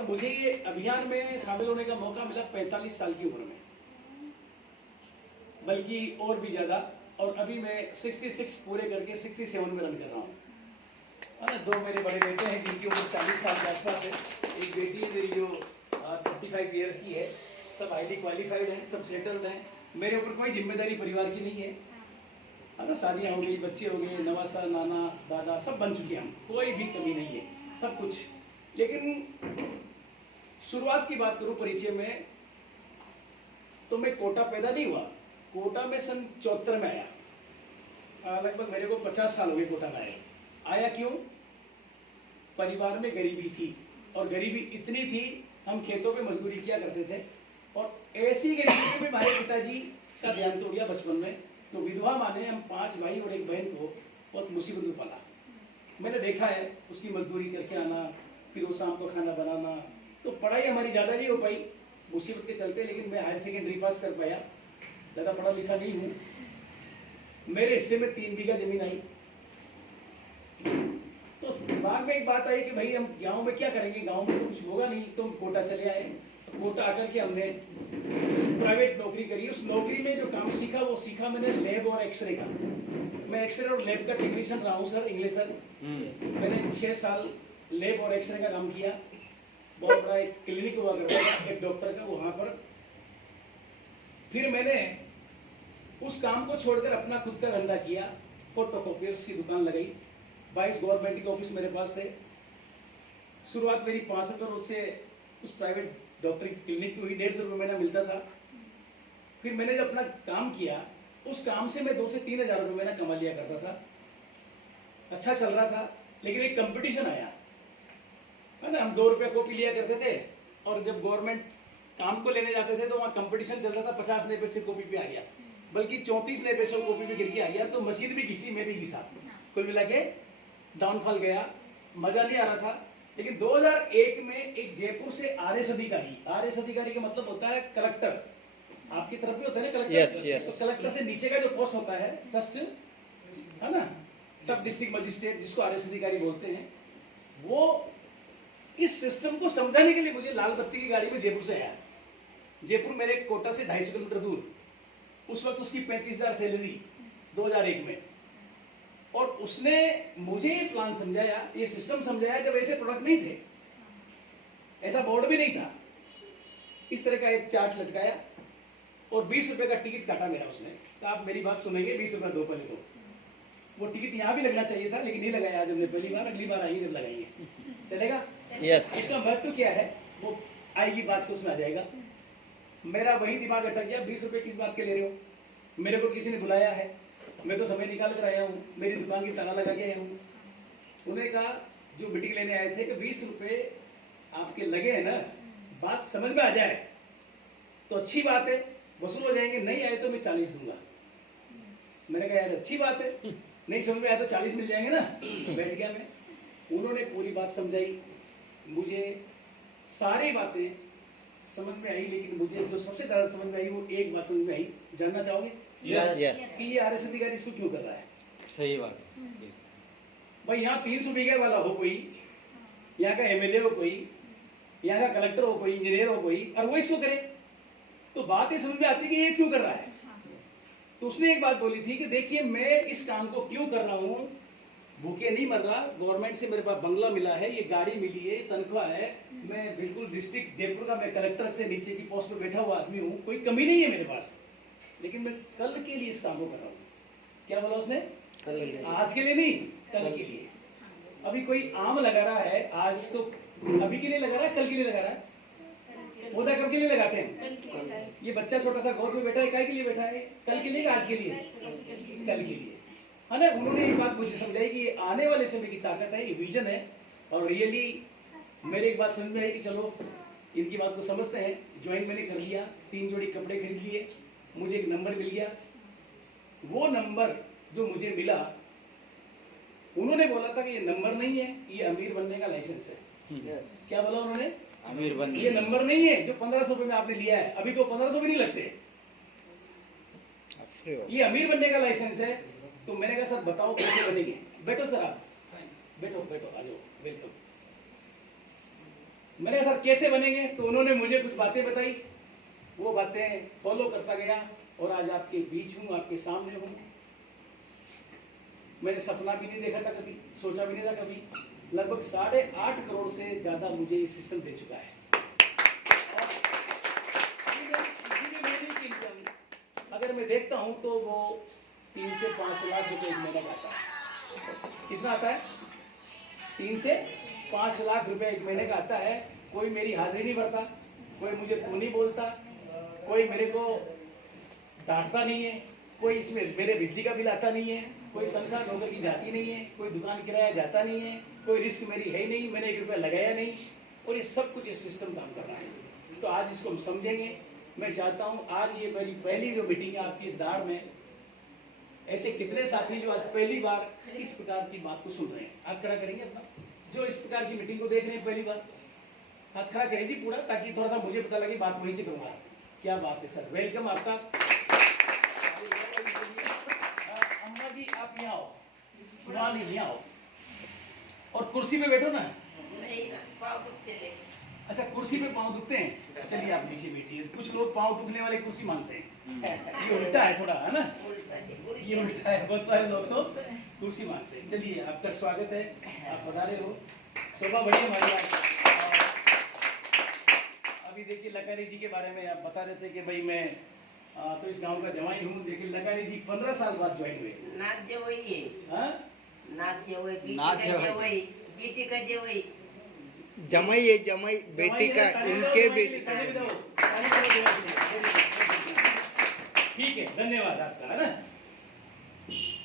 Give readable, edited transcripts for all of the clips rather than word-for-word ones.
और मुझे ये अभियान में शामिल होने का मौका मिला 45 साल की उम्र में, बल्कि और भी ज़्यादा। और अभी मैं 66 पूरे करके 67 में रन कर रहा हूँ। और 2 मेरे बड़े बेटे हैं जिनकी उम्र 40 साल के आसपास है। एक बेटी है मेरी जो 35 ईयर्स की है। सब हाईली क्वालिफाइड हैं, सब सेटल्ड हैं। मेरे ऊपर कोई जिम्मेदारी परिवार की नहीं है ना। शादियाँ हो गई, बच्चे हो गए, नवासा, नाना, दादा सब बन चुके हैं हम, कोई भी कमी नहीं है, सब कुछ। लेकिन शुरुआत की बात करूं परिचय में, तो मैं कोटा पैदा नहीं हुआ। कोटा में सन 74 में आया। लगभग मेरे को 50 साल हो गए कोटा में आया क्यों? परिवार में गरीबी थी, और गरीबी इतनी थी हम खेतों पे मजदूरी किया करते थे। और ऐसी गरीबी में हमारे पिताजी का ध्यान तो गया बचपन में। तो विधवा माने हम 5 भाई और 1 बहन को बहुत मुसीबत में पाला। मैंने देखा है उसकी मजदूरी करके आना, फिर वो शाम को खाना बनाना। तो पढ़ाई हमारी ज़्यादा नहीं हो पाई मुसीबत के चलते, लेकिन मैं हायर सेकेंडरी पास कर पाया। ज़्यादा पढ़ा लिखा नहीं हूँ। मेरे हिस्से में 3 बीघा जमीन आई। तो दिमाग में एक बात आई कि भाई हम गांव में क्या करेंगे, गांव में तो कुछ होगा नहीं। तो हम कोटा चले आए। तो कोटा आकर के हमने प्राइवेट नौकरी करी। उस नौकरी में जो काम सीखा वो सीखा मैंने लैब और एक्सरे का। मैं एक्सरे और लैब का टेक्नीशियन रहा हूँ सर, इंग्लिश सर। मैंने 6 साल लैब और एक्सरे का काम किया। बहुत बड़ा एक क्लिनिक हुआ करता था एक डॉक्टर का, वहाँ पर। फिर मैंने उस काम को छोड़कर अपना खुद का धंधा किया। फोटोकॉपियर्स की दुकान लगाई। 22 गवर्नमेंट के ऑफिस मेरे पास थे। शुरुआत मेरी 65 रुपये से उस प्राइवेट डॉक्टर की क्लिनिक की हुई। 150 रुपये महीना मिलता था। फिर मैंने जब अपना काम किया, उस काम से मैं 2 से 3 हज़ार रुपये महीना कमा लिया करता था। अच्छा चल रहा था। लेकिन एक कंपटीशन आया है ना। हम 2 रुपये कॉपी लिया करते थे, और जब गवर्नमेंट काम को लेने जाते थे तो वहाँ कंपटीशन चलता था। 50 नए पैसे कॉपी पे आ गया, बल्कि 34 नए पैसों कॉपी पे गिर के आ गया। तो मशीन भी घिसी, मैं भी घिसा। कुल मिला के डाउनफॉल गया। मजा नहीं आ रहा था। लेकिन 2001 में एक जयपुर से आरएस अधिकारी का मतलब होता है कलेक्टर। आपकी तरफ भी होता है ना कलेक्टर? yes. तो कलेक्टर से नीचे का जो पोस्ट होता है जस्ट, है ना, सब डिस्ट्रिक्ट मजिस्ट्रेट, जिसको आरएस अधिकारी बोलते हैं, वो इस सिस्टम को समझाने के लिए मुझे लाल बत्ती की गाड़ी में जयपुर से आया। जयपुर मेरे कोटा से 250 किलोमीटर दूर। उस वक्त उसकी 35,000 सैलरी 2001 में। और उसने मुझे ये प्लान समझाया, ये सिस्टम समझाया, जब ऐसे प्रोडक्ट नहीं थे, ऐसा बोर्ड भी नहीं था। इस तरह का एक चार्ट लटकाया और 20 रुपए का टिकट काटा मेरा उसने। तो आप मेरी बात सुनेंगे, 20 रुपए दो पहले तो। वो टिकट यहाँ भी लगना चाहिए था, लेकिन नहीं लगाया आज हमने। पहली बार, अगली बार आएंगे जब लगाएंगे। चलेगा? यस। इसका महत्व क्या है वो आएगी बात तो उसमें आ जाएगा। मेरा वही दिमाग अटक गया, 20 रुपए किस बात के ले रहे हो? मेरे को किसी ने बुलाया है, मैं तो समय निकाल कर आया हूँ, मेरी दुकान की ताला लगा के आया हूँ। उन्होंने कहा, जो मीटिंग लेने आए थे, कि 20 रुपए आपके लगे हैं ना, बात समझ में आ जाए तो अच्छी बात है, वसूल हो जाएंगे। नहीं आए तो मैं 40 दूंगा। मैंने कहा यार अच्छी बात है, नहीं समझ में आया तो 40 मिल जाएंगे ना। बैठ गया मैं। उन्होंने पूरी बात समझाई मुझे, सारी बातें समझ में आई। लेकिन मुझे जो सबसे ज्यादा समझ में आई वो एक बात समझ में आई। जानना चाहोगे? Yes yes. कि ये आरएस अधिकारी इसको क्यों कर रहा है? सही बात है भाई, यहाँ 300 बीघे वाला हो कोई, यहाँ का एमएलए हो कोई, यहाँ का कलेक्टर हो कोई, इंजीनियर हो कोई, और वो इसको करे, तो बात ये समझ में आती है कि ये क्यों कर रहा है। तो उसने एक बात बोली थी कि देखिए, मैं इस काम को क्यों कर रहा हूँ, भूखे नहीं मर रहा। गवर्नमेंट से मेरे पास बंगला मिला है, ये गाड़ी मिली है, तनख्वाह है, मैं बिल्कुल डिस्ट्रिक्ट जयपुर का, मैं कलेक्टर से नीचे की पोस्ट पे बैठा हुआ आदमी हूँ, कोई कमी नहीं है मेरे पास। लेकिन मैं कल के लिए इस काम को कर रहा हूँ। क्या बोला उसने? आज के लिए नहीं, कल के लिए। अभी कोई आम लगा रहा है, आज तो अभी के लिए लगा रहा है, कल के लिए लगा रहा है। पौधा कब के लिए लगाते हैं? ये बच्चा छोटा सा गोद में बैठा है, काय के लिए बैठा है? कल के लिए, आज के लिए? कल के लिए, है ना। उन्होंने एक बात मुझे समझाई कि ये आने वाले समय की ताकत है, ये विजन है। और रियली मेरे एक बात समझ में आई कि चलो इनकी बात को समझते हैं। ज्वाइन मैंने कर लिया, 3 जोड़ी कपड़े खरीद लिए, मुझे एक नंबर मिल गया। वो नंबर जो मुझे मिला, उन्होंने बोला था कि ये नंबर नहीं है, ये अमीर बनने का लाइसेंस है। क्या बोला उन्होंने? अमीर बन। ये नंबर नहीं है जो 1500 रुपए में आपने लिया है, अभी तो 1500 भी नहीं लगते, ये अमीर बनने का लाइसेंस है। तो मैंने कहा सर बताओ कैसे बनेंगे? बैठो सर, आप बैठो बैठो, आ जाओ, वेलकम। मैंने कहा सर कैसे बनेंगे, तो उन्होंने मुझे कुछ बातें बताई, वो बातें फॉलो करता गया और आज आपके बीच हूँ, आपके सामने हूँ। मैंने सपना भी नहीं देखा था कभी, सोचा भी नहीं था कभी। लगभग 8.5 करोड़ से ज़्यादा मुझे ये सिस्टम दे चुका है। और इसी में महीने की इनकम अगर मैं देखता हूँ तो वो 3 से 5 लाख रुपए एक महीने का आता है। कितना आता है? 3 से 5 लाख रुपए एक महीने का आता है। कोई मेरी हाजिरी नहीं भरता, कोई मुझे तो नहीं बोलता, कोई मेरे को डांटता नहीं है, कोई इसमें मेरे बिजली का बिल आता नहीं है, कोई तनख्वाह नौकर की जाती नहीं है, कोई दुकान किराया जाता नहीं है, कोई रिस्क मेरी है ही नहीं, मैंने 1 रुपया लगाया नहीं, और ये सब कुछ ये सिस्टम काम कर रहा है। तो आज इसको हम समझेंगे। मैं चाहता हूँ आज ये मेरी पहली जो मीटिंग है आपकी इस दाड़ में, ऐसे कितने साथी जो आज पहली बार इस प्रकार की बात को सुन रहे हैं, हाथ खड़ा करेंगे अपना। जो इस प्रकार की मीटिंग को देख रहे हैं पहली बार, हाथ खड़ा करें जी पूरा, ताकि थोड़ा सा मुझे पता लगे बात वहीं से करूँगा। क्या बात है सर, वेलकम आपका। अम्मा जी आप यहाँ आओ, नहीं यहाँ आओ, और कुर्सी पे बैठो ना। अच्छा कुर्सी पे पाँव दुखते हैं, चलिए आप नीचे बैठिए। कुछ लोग पाँव दुखने वाले कुर्सी मांगते हैं, ये उल्टा है थोड़ा, है ना, ये उल्टा है। बहुत सारे लोग तो कुर्सी मांगते हैं। चलिए आपका स्वागत है, आप पधारे हो, शोभा बढ़िया हमारी आज। अभी देखिए लकारी जी के बारे में आप बता रहे थे कि भाई मैं तो इस गांव का जवाई हूँ। देखिए लकारी जी 15 साल बाद ज्वाइन हुए। नाथ जेवई है, हाँ नाथ जेवई, नाथ बीटी का जेवई, बीटी का जेवई, जमाई है, जमाई बेटी का, उनके बेटी का। ठीक है, धन्यवाद आपका, है ना।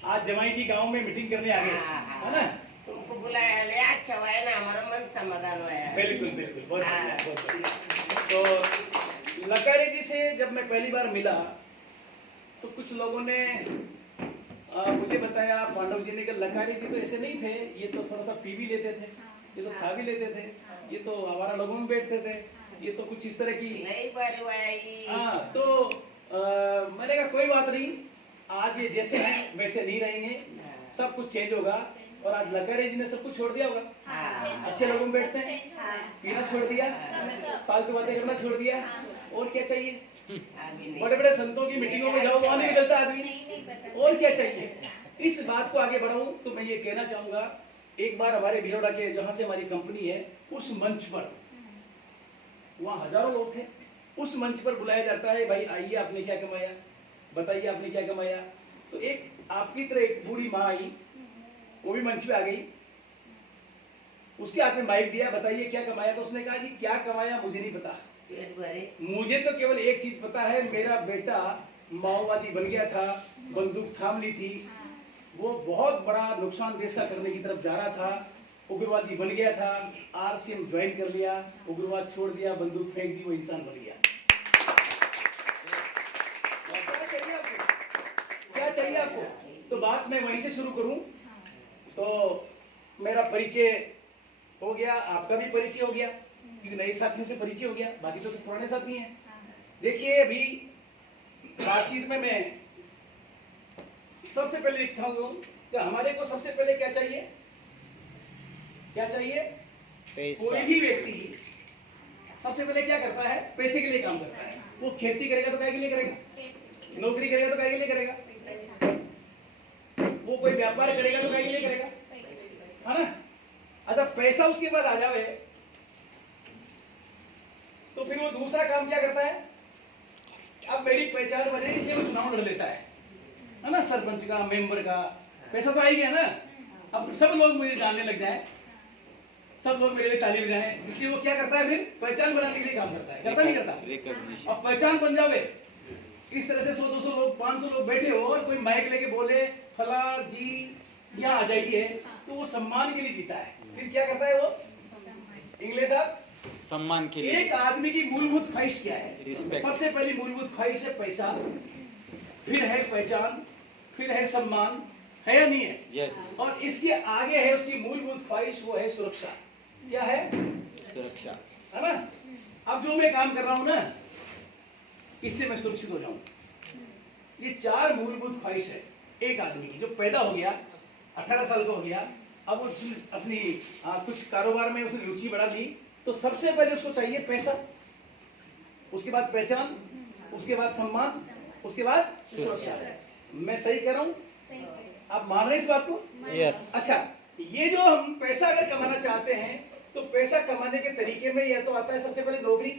आज जमाई जी गांव में मीटिंग करने आ गए, है ना। तुमको बुलाया ले, अच्छा हुआ है ना, हमारा मन समाधान हुआ है। बिल्कुल बिल्कुल, बहुत बढ़िया, बहुत बढ़िया। तो लकारी जी से जब मैं पहली बार मिला तो कुछ लोगों ने मुझे बताया, पांडव जी ने, कि लकारी जी तो ऐसे नहीं थे, ये तो थोड़ा सा पी भी लेते थे, ये तो खा भी लेते थे, ये तो आवारा लोगों में बैठते थे, ये तो कुछ इस तरह की नहीं बार हुआ है ये। हाँ। तो मैंने कहा कोई बात नहीं, आज ये जैसे हैं वैसे नहीं रहेंगे, सब कुछ चेंज होगा। और आज लकारी जी ने सब कुछ छोड़ दिया होगा, अच्छे लोगों में बैठते हैं, पीना छोड़ दिया, फालतू बातें करना छोड़ दिया, और क्या चाहिए। बड़े बड़े संतों की मीटिंगों में जाओ, वहां नहीं निकलता आदमी, और क्या चाहिए। इस बात को आगे बढ़ाऊं तो मैं ये कहना चाहूंगा, एक बार हमारे भिलोड़ा के जहां से हमारी कंपनी है, उस मंच पर वहां हजारों लोग थे, उस मंच पर बुलाया जाता है, भाई आइए आपने क्या कमाया, बताइए आपने क्या कमाया। तो एक आपकी तरह एक बूढ़ी माँ आई, वो भी मंच पे आ गई, उसके हाथ में माइक दिया, बताइए क्या कमाया। तो उसने कहा जी क्या कमाया मुझे नहीं पता, पेट भरे, मुझे तो केवल एक चीज पता है, मेरा बेटा माओवादी बन गया था, बंदूक थाम ली थी, वो बहुत बड़ा नुकसान देश का करने की तरफ जा रहा था, उग्रवादी बन गया था, आरसीएम ज्वाइन कर लिया, उग्रवाद छोड़ दिया, बंदूक फेंक दी, वो इंसान बन गया। क्या चाहिए आपको? तो बात मैं वहीं से शुरू करूं। तो मेरा परिचय हो गया, आपका भी परिचय हो गया, क्योंकि नए साथियों से परिचय हो गया, बाकी तो सब पुराने साथी हैं। देखिए अभी बातचीत में मैं सबसे पहले लिखता हूँ कि हमारे को सबसे पहले क्या चाहिए, क्या चाहिए। कोई भी व्यक्ति सबसे पहले क्या करता है, पैसे के लिए काम करता है। वो खेती करेगा तो काय के लिए करेगा, नौकरी करेगा तो काय के लिए करेगा, वो कोई व्यापार करेगा तो काय के लिए करेगा, है ना। अच्छा पैसा उसके पास आ जावे तो फिर वो दूसरा काम क्या करता है, अब मेरी पहचान बने इसलिए वो चुनाव लड़ लेता है ना, सरपंच का, मेंबर का, पैसा तो आ ही गया ना। अब सब लोग मुझे जानने लग जाए, सब लोग मेरे लिए ताली बजाएं, इसलिए वो क्या करता है, फिर पहचान बनाने के लिए काम करता है, करता नहीं करता। अब पहचान बन जावे, इस तरह से 100-200 लोग, 500 लोग बैठे हो और कोई माइक लेके बोले फला जी यहाँ आ जाइए, तो वो सम्मान के लिए जीता है। फिर क्या करता है वो, इंग्लिश आप सम्मान के लिए। एक आदमी की मूलभूत ख्वाहिश क्या है, रिस्पेक्ट। सबसे पहली मूलभूत ख्वाहिश है पैसा, फिर है पहचान, फिर है सम्मान, है या नहीं है। यस। और इसके आगे है उसकी मूलभूत ख्वाहिश, वो है सुरक्षा। क्या है, सुरक्षा, है ना। अब जो मैं काम कर रहा हूं ना, इससे मैं सुरक्षित हो जाऊं। ये 4 मूलभूत ख्वाहिश है एक आदमी की, जो पैदा हो गया, 18 साल का हो गया, अब उसने अपनी कुछ कारोबार में उसने रुचि बढ़ा ली, तो सबसे पहले उसको चाहिए पैसा, उसके बाद पहचान, उसके बाद सम्मान, उसके बाद सुरक्षा। मैं सही कह रहा हूं? आप मान रहे हैं इस बात को? यस। अच्छा, ये जो हम पैसा अगर कमाना चाहते हैं तो पैसा कमाने के तरीके में यह तो आता है सबसे पहले नौकरी,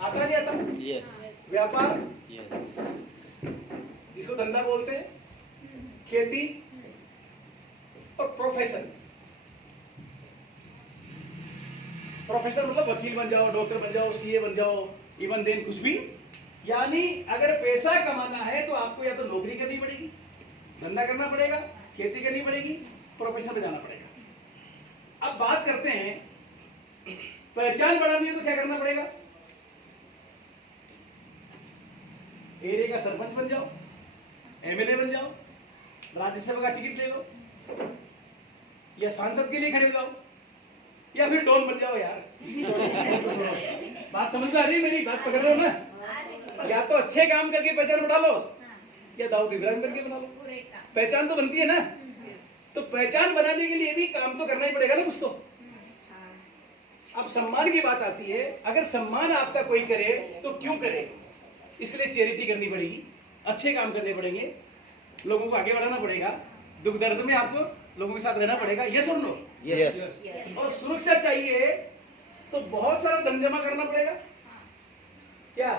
आता नहीं आता? यस व्यापार, यस जिसको धंधा बोलते हैं, खेती और प्रोफेशन। प्रोफेशन मतलब वकील बन जाओ, डॉक्टर बन जाओ, सीए बन जाओ, इवन देन कुछ भी। यानी अगर पैसा कमाना है तो आपको या तो नौकरी करनी पड़ेगी, धंधा करना पड़ेगा, खेती करनी पड़ेगी, प्रोफेशन में जाना पड़ेगा। अब बात करते हैं, पहचान बढ़ानी है तो क्या करना पड़ेगा? एरिया का सरपंच बन जाओ, एमएलए बन जाओ, राज्यसभा का टिकट ले लो, या सांसद के लिए खड़े हो जाओ, या फिर डॉन बन जाओ यार। बात समझ में आ रही है मेरी? बात पकड़ रहे हो ना? या तो अच्छे काम करके पहचान बढ़ा लो, या दाऊद इब्राहिम करके बना लो। पहचान तो बनती है ना? तो पहचान बनाने के लिए भी काम तो करना ही पड़ेगा ना कुछ तो। अब सम्मान की बात आती है, अगर सम्मान आपका कोई करे तो क्यों करे? इसके लिए चैरिटी करनी पड़ेगी, अच्छे काम करने पड़ेंगे, लोगों को आगे बढ़ाना पड़ेगा, दुख दर्द में आपको लोगों के साथ रहना पड़ेगा। ये सुन लो। यस। और सुरक्षा चाहिए तो बहुत सारा धन जमा करना पड़ेगा, क्या?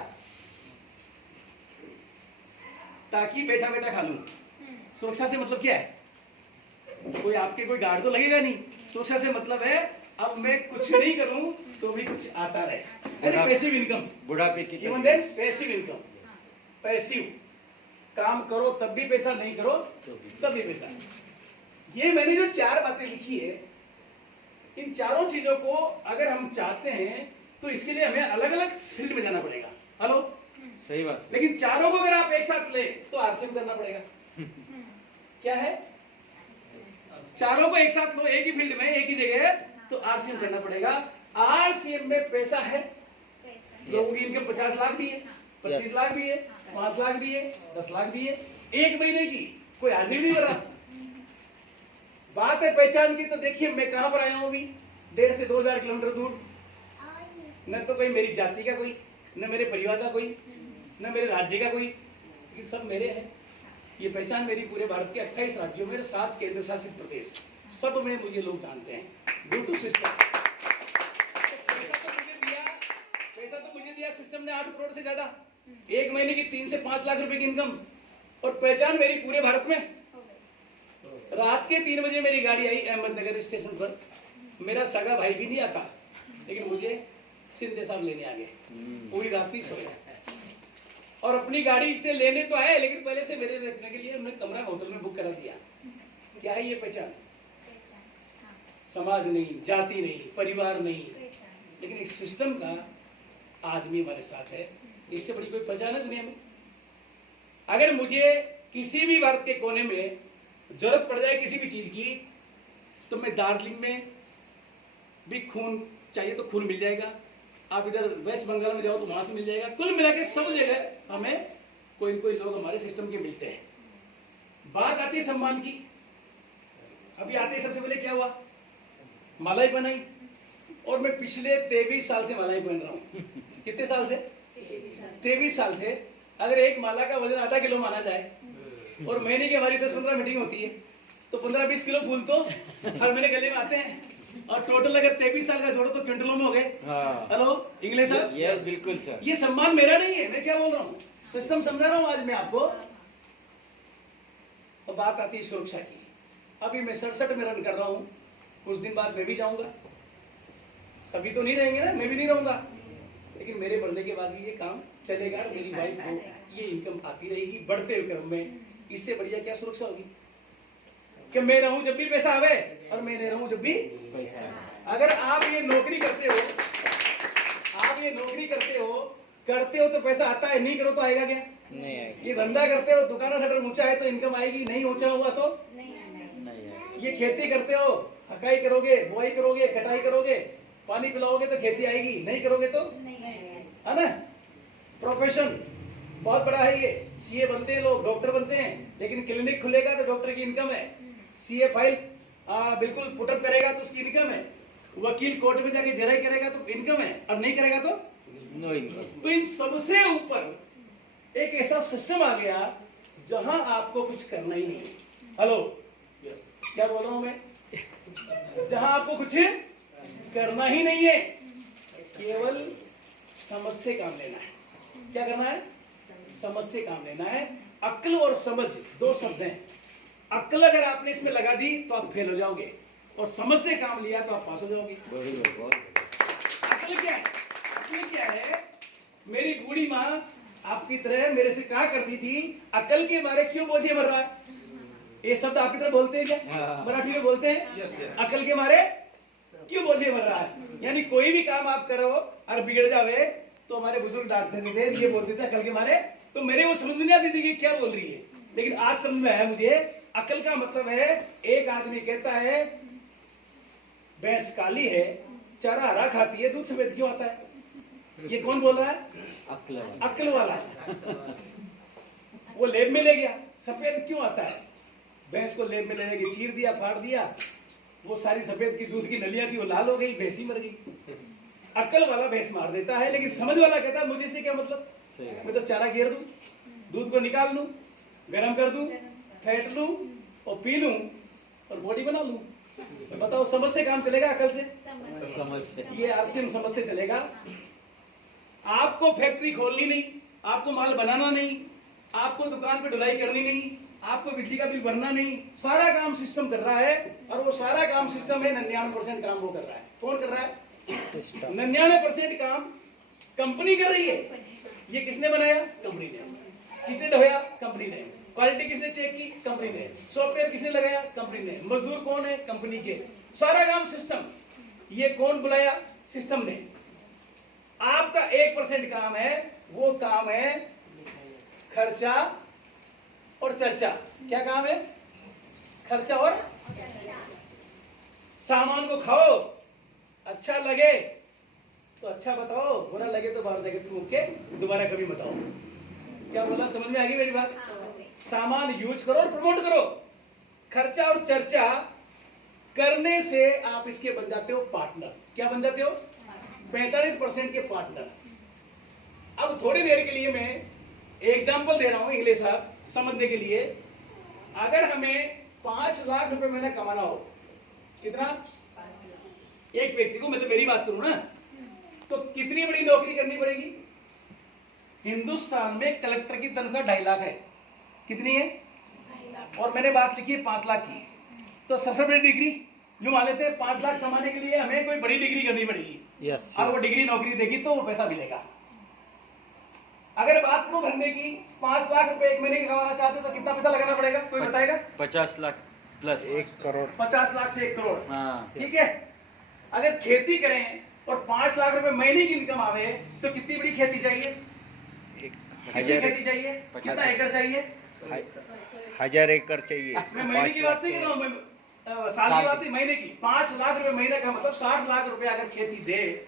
ताकि बैठा बैठा खा लूं। सुरक्षा से मतलब क्या है? कोई आपके कोई गार्ड तो लगेगा नहीं। सुरक्षा से मतलब है अब मैं कुछ नहीं करूं तो भी कुछ आता रहे, पैसिव इनकम। बुढ़ापे की even then passive income. Passive काम करो तब भी पैसा, नहीं करो तब भी पैसा। ये मैंने जो 4 बातें लिखी है, इन चारों चीजों को अगर हम चाहते हैं तो इसके लिए हमें अलग अलग फील्ड में जाना पड़ेगा। हेलो, सही बात। लेकिन चारों को अगर आप एक साथ ले तो आरसीएम करना पड़ेगा। क्या है? चारों को एक साथ लो, एक ही फील्ड में, एक ही जगह, तो आरसीएम करना पड़ेगा। आरसीएम में पैसा है, लोगों की इनकम 50 लाख भी है, 25 लाख भी है, 5 लाख भी है, 10 लाख भी है। एक महीने की कोई हाजिरी नहीं हो रहा। बात है पहचान की, तो देखिए मैं कहां पर आया हूं अभी, 1,500 से 2,000 किलोमीटर दूर। न तो कोई मेरी जाति का कोई, न मेरे परिवार का कोई, न मेरे राज्य का कोई, ये सब मेरे हैं। ये पहचान मेरी पूरे भारत के 28 राज्यों में, 7 केंद्र शासित प्रदेश, सब में मुझे लोग जानते हैं ड्यू टू सिस्टम। पैसा तो मुझे दिया सिस्टम ने 8 करोड़ से ज्यादा, एक महीने की 3 से 5 लाख रुपए की इनकम, और पहचान मेरी पूरे भारत में। रात के 3 बजे मेरी गाड़ी आई अहमदनगर स्टेशन पर। मेरा सगा भाई भी नहीं आता, लेकिन मुझे सिंधे साहब लेने आ गए, पूरी रात ही सोया। और अपनी गाड़ी से लेने तो आए, लेकिन पहले से मेरे रखने के लिए उन्होंने कमरा होटल में बुक करा दिया। क्या है ये पहचान? समाज नहीं, जाति नहीं, परिवार नहीं, लेकिन एक सिस्टम का आदमी हमारे साथ है। इससे बड़ी कोई पहचान है दुनिया में? अगर मुझे किसी भी भारत के कोने में जरूरत पड़ जाए किसी भी चीज की, तो मैं दार्जिलिंग में भी खून चाहिए तो खून मिल जाएगा, आप इधर वेस्ट बंगाल में जाओ तो वहां से मिल जाएगा। कुल मिला के सब जगह हमें कोई न कोई लोग हमारे सिस्टम के मिलते हैं। बात आती है सम्मान की। अभी आते ही सबसे पहले क्या हुआ? मालाई बनाई, और मैं पिछले 23 साल से मालाई पहन रहा हूँ। कितने साल से? 23 साल से। अगर एक माला का वजन आधा किलो माना जाए, और महीने की हमारी 10-15 मीटिंग होती है, तो 15-20 किलो फूल तो हर महीने गले में आते हैं। और टोटल अगर 23 साल का जोड़ो तो क्विंटलों में हो गए। हेलो इंग्लिश साहब? यस बिल्कुल सर। ये सम्मान मेरा नहीं है, मैं क्या बोल रहा हूँ, सिस्टम समझा रहा हूँ आज मैं आपको। और बात आती है सुरक्षा की। अभी मैं 67 में रन कर रहा हूँ, कुछ दिन बाद मैं भी जाऊंगा। सभी तो नहीं रहेंगे ना, मैं भी नहीं रहूंगा, लेकिन मेरे बढ़ने के बाद भी ये काम चलेगा, मेरी वाइफ को ये इनकम आती रहेगी बढ़ते हुए क्रम में। इससे बढ़िया क्या सुरक्षा होगी कि मैं रहूं जब भी पैसा आवे, और मैं नहीं रहूं जब भी पैसा आवे। अगर आप ये नौकरी करते हो, करते हो तो पैसा आता है, नहीं करो तो आएगा क्या? नहीं आएगा। ये धंधा करते हो, दुकान शटर ऊंचा है तो इनकम आएगी, नहीं ऊंचा हुआ तो नहीं आएगा। ये खेती करते हो, हकाई करोगे, बुआई करोगे, कटाई करोगे, पानी पिलाओगे तो खेती आएगी, नहीं करोगे तो है ना। प्रोफेशन बहुत बड़ा है ये। सीए बनते हैं लोग, डॉक्टर बनते हैं, लेकिन क्लिनिक खुलेगा तो डॉक्टर की इनकम है। सीए फाइल बिल्कुल पुटअप करेगा तो उसकी इनकम है। वकील कोर्ट में जाके जराई करेगा तो इनकम है, और नहीं करेगा तो नो इनकम। तो इन सबसे ऊपर एक ऐसा सिस्टम आ गया जहां आपको कुछ करना ही नहीं। हेलो, क्या बोल रहा हूं मैं? जहां आपको कुछ करना ही नहीं है, केवल समझ से काम लेना है। क्या करना है? समझ से काम लेना है। अक्ल और समझ दो शब्द हैं। अक्ल अगर आपने इसमें लगा दी तो आप फेल हो जाओगे, और समझ से काम लिया तो आप पास हो जाओगे। अक्ल क्या है? अक्ल क्या है? मेरी बूढ़ी माँ आपकी तरह मेरे से कहा करती थी, अकल के मारे क्यों बोझे मर रहा है? ये शब्द आपकी तरह बोलते हैं क्या? मराठी में बोलते हैं, अकल के मारे क्यों बोझे मर रहा है। यानी कोई भी काम आप करो और बिगड़ जावे तो हमारे बुजुर्ग डांटते थे, ये बोलते थे अकल के मारे। तो मेरे वो समझ में नहीं आती थी कि क्या बोल रही है, लेकिन आज समझ में आया मुझे। अकल का मतलब है, एक आदमी कहता है भैंस काली है, चारा हरा खाती है, दूध सफेद क्यों आता है? ये कौन बोल रहा है? अक्ल वाला। वो लेब में ले गया, सफेद क्यों आता है? भैंस को लेब में ले गया, चीर दिया, फाड़ दिया, वो सारी सफेद की दूध की नलियां थी वो लाल हो गई, भैंस ही मर गई। अक्ल वाला भैंस मार देता है, लेकिन समझ वाला कहता है मुझे इससे क्या मतलब, मैं तो चारा घेर दूं, दूध को निकाल लूं, गर्म कर दूं, फेंट लूं और पी लूं और बॉडी बना लूं। तो बताओ, समझ से काम चलेगा? अकल से? समझ से। ये आरसीएम समझ से चलेगा। आपको फैक्ट्री खोलनी नहीं, आपको माल बनाना नहीं, आपको दुकान पे ढुलाई करनी नहीं, आपको बिजली का बिल भरना नहीं, सारा काम सिस्टम कर रहा है। और वो सारा काम सिस्टम है, 99% काम वो कर रहा है। कौन कर रहा है? 99% काम कंपनी कर रही है। ये किसने बनाया? कंपनी ने। किसने ढोया? कंपनी ने। क्वालिटी किसने चेक की? कंपनी ने। सॉफ्टवेयर किसने लगाया? कंपनी ने। मजदूर कौन है? कंपनी के। सारा काम सिस्टम। ये कौन बुलाया? सिस्टम ने। आपका 1% काम है, वो काम है खर्चा और चर्चा। क्या काम है? खर्चा और सामान को खाओ, अच्छा लगे तो अच्छा बताओ, बुरा लगे तो बाहर जाके थूक के दोबारा कभी बताओ। क्या बोला? समझ में आ गई मेरी बात? सामान यूज करो और प्रमोट करो। खर्चा और चर्चा करने से आप इसके बन जाते हो पार्टनर। क्या बन जाते हो? 45% के पार्टनर। अब थोड़ी देर के लिए मैं एग्जांपल दे रहा हूं इंग्लिश साहब समझने के लिए। अगर हमें 5 लाख रुपए महीने कमाना हो, कितना? एक व्यक्ति को, मैं तो मेरी बात करूं ना, तो कितनी बड़ी नौकरी करनी पड़ेगी? हिंदुस्तान में कलेक्टर की तनख्वाह 2.5 लाख है। कितनी है? और मैंने बात लिखी है 5 लाख की। तो सबसे बड़ी डिग्री जो मान लेते हैं, 5 लाख कमाने के लिए हमें कोई बड़ी डिग्री करनी पड़ेगी। और वो डिग्री नौकरी देगी तो वो पैसा मिलेगा। अगर बात करो धंधे की, 5 लाख रुपए एक महीने की कमाना चाहते तो कितना पैसा लगाना पड़ेगा? कोई बताएगा? 50 लाख प्लस 1 करोड़। 50 लाख से 1 करोड़। हाँ। ठीक है। अगर खेती करें और 5 लाख रुपए महीने की इनकम आवे तो कितनी बड़ी खेती चाहिए? कितनी खेती चाहिए? कितना एकड़ चाहिए? 1000 एकड़ चाहिए। मैं महीने की बात नहीं कर रहा हूं, मैं साल की बात नहीं, महीने की। 5 लाख रुपए महीने का मतलब 60 लाख रुपए अगर खेती दे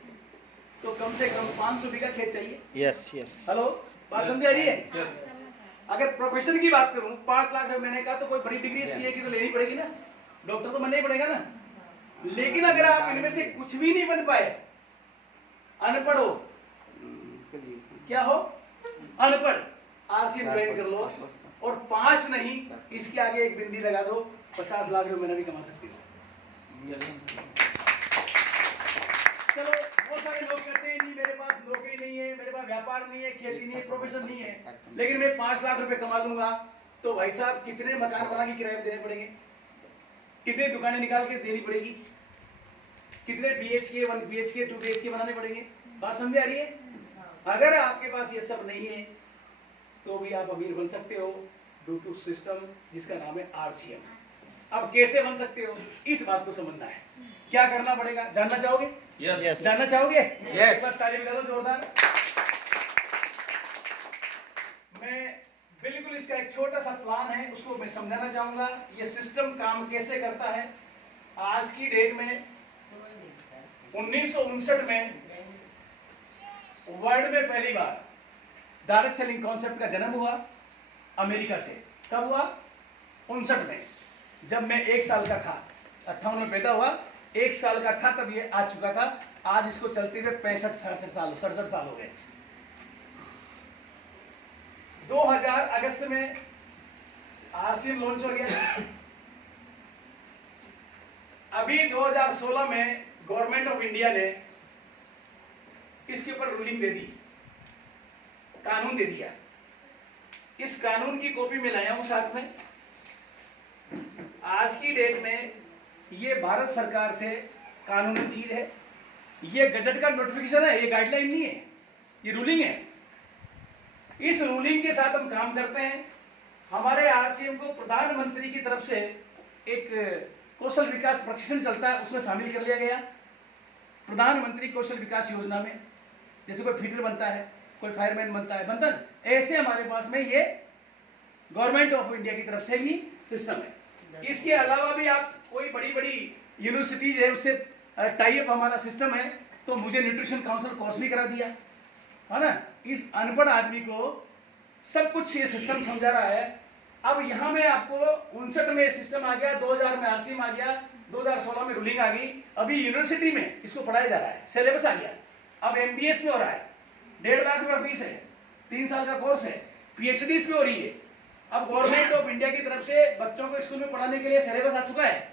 तो कम से कम 500 बीघा खेत चाहिए। Yes yes. हेलो, बात समझ आ रही है? अगर प्रोफेशन की बात करूं, 5 लाख रुपए महीने का, तो कोई बड़ी डिग्री सीए की तो लेनी पड़ेगी ना, डॉक्टर तो बनना ही पड़ेगा ना। लेकिन अगर आप इनमें से कुछ भी नहीं बन पाए, अनपढ़ हो, क्या हो? अनपढ़, आरसीएम ज्वाइन कर लो और 5 नहीं, इसके आगे एक बिंदी लगा दो, 50 लाख रुपए महीना भी कमा सकते हो। चलो, बहुत सारे लोग कहते हैं जी मेरे पास नौकरी नहीं है, मेरे पास व्यापार नहीं है, खेती नहीं है, प्रोफेशन नहीं है, लेकिन मैं 5 लाख रुपए कमा लूंगा। तो भाई साहब, कितने मकान बना के किराए में देने पड़ेंगे? कितनी दुकानें निकाल के देनी पड़ेगी? कितने BHK, 1 BHK, 2 BHK बनाने पड़ेंगे? बात समझ आ रही है? अगर आपके पास ये सब नहीं है तो भी आप अमीर बन सकते हो ड्यू टू सिस्टम जिसका नाम है आरसीएम। अब कैसे बन सकते हो, इस बात को समझना है। क्या करना पड़ेगा, जानना चाहोगे? यस। जानना चाहोगे? Yes. एक बार ताली बजा दो जोरदार। मैं बिल्कुल इसका एक छोटा सा प्लान है, उसको मैं समझाना चाहूंगा। ये सिस्टम काम कैसे करता है। आज की डेट में 1959 में वर्ल्ड में पहली बार डायरेक्ट सेलिंग कॉन्सेप्ट का जन्म हुआ अमेरिका से। कब हुआ? 59 में, जब मैं 1 साल का था। 58 में पैदा हुआ, 1 साल का था तब ये आ चुका था। आज इसको चलते हुए 65-67 साल हो गए। 2000 अगस्त में आरसीएम लॉन्च हो गया। अभी 2016 में गवर्नमेंट ऑफ इंडिया ने इसके ऊपर रूलिंग दे दी, कानून दे दिया। इस कानून की कॉपी में लाया हूं साथ में। आज की डेट में ये भारत सरकार से कानूनी चीज है। ये गजट का नोटिफिकेशन है, ये गाइडलाइन नहीं है, ये रूलिंग है। इस रूलिंग के साथ हम काम करते हैं। हमारे आरसीएम को प्रधानमंत्री की तरफ से एक कौशल विकास प्रशिक्षण चलता है, उसमें शामिल कर लिया गया। प्रधानमंत्री कौशल विकास योजना में जैसे कोई फीटर बनता है, कोई फायरमैन बनता है, ऐसे हमारे पास में ये गवर्नमेंट ऑफ इंडिया की तरफ से भी सिस्टम है। इसके अलावा भी आप कोई बड़ी बड़ी यूनिवर्सिटीज है उससे टाई अप हमारा सिस्टम है। तो मुझे न्यूट्रिशन काउंसिल कोर्स भी करा दिया है ना। इस अनपढ़ आदमी को सब कुछ ये सिस्टम समझा रहा है। अब यहाँ में आपको 59 में सिस्टम आ गया, 2000 में आरसीएम आ गया, 2016 में रूलिंग आ गई। अभी यूनिवर्सिटी में इसको पढ़ाया जा रहा है, सिलेबस आ गया। अब एमबीएस में हो रहा है, 1.5 लाख रुपया फीस है, 3 साल का कोर्स है, पीएचडी पे हो रही है। अब गवर्नमेंट ऑफ इंडिया की तरफ से बच्चों को स्कूल में पढ़ाने के लिए सिलेबस आ चुका है।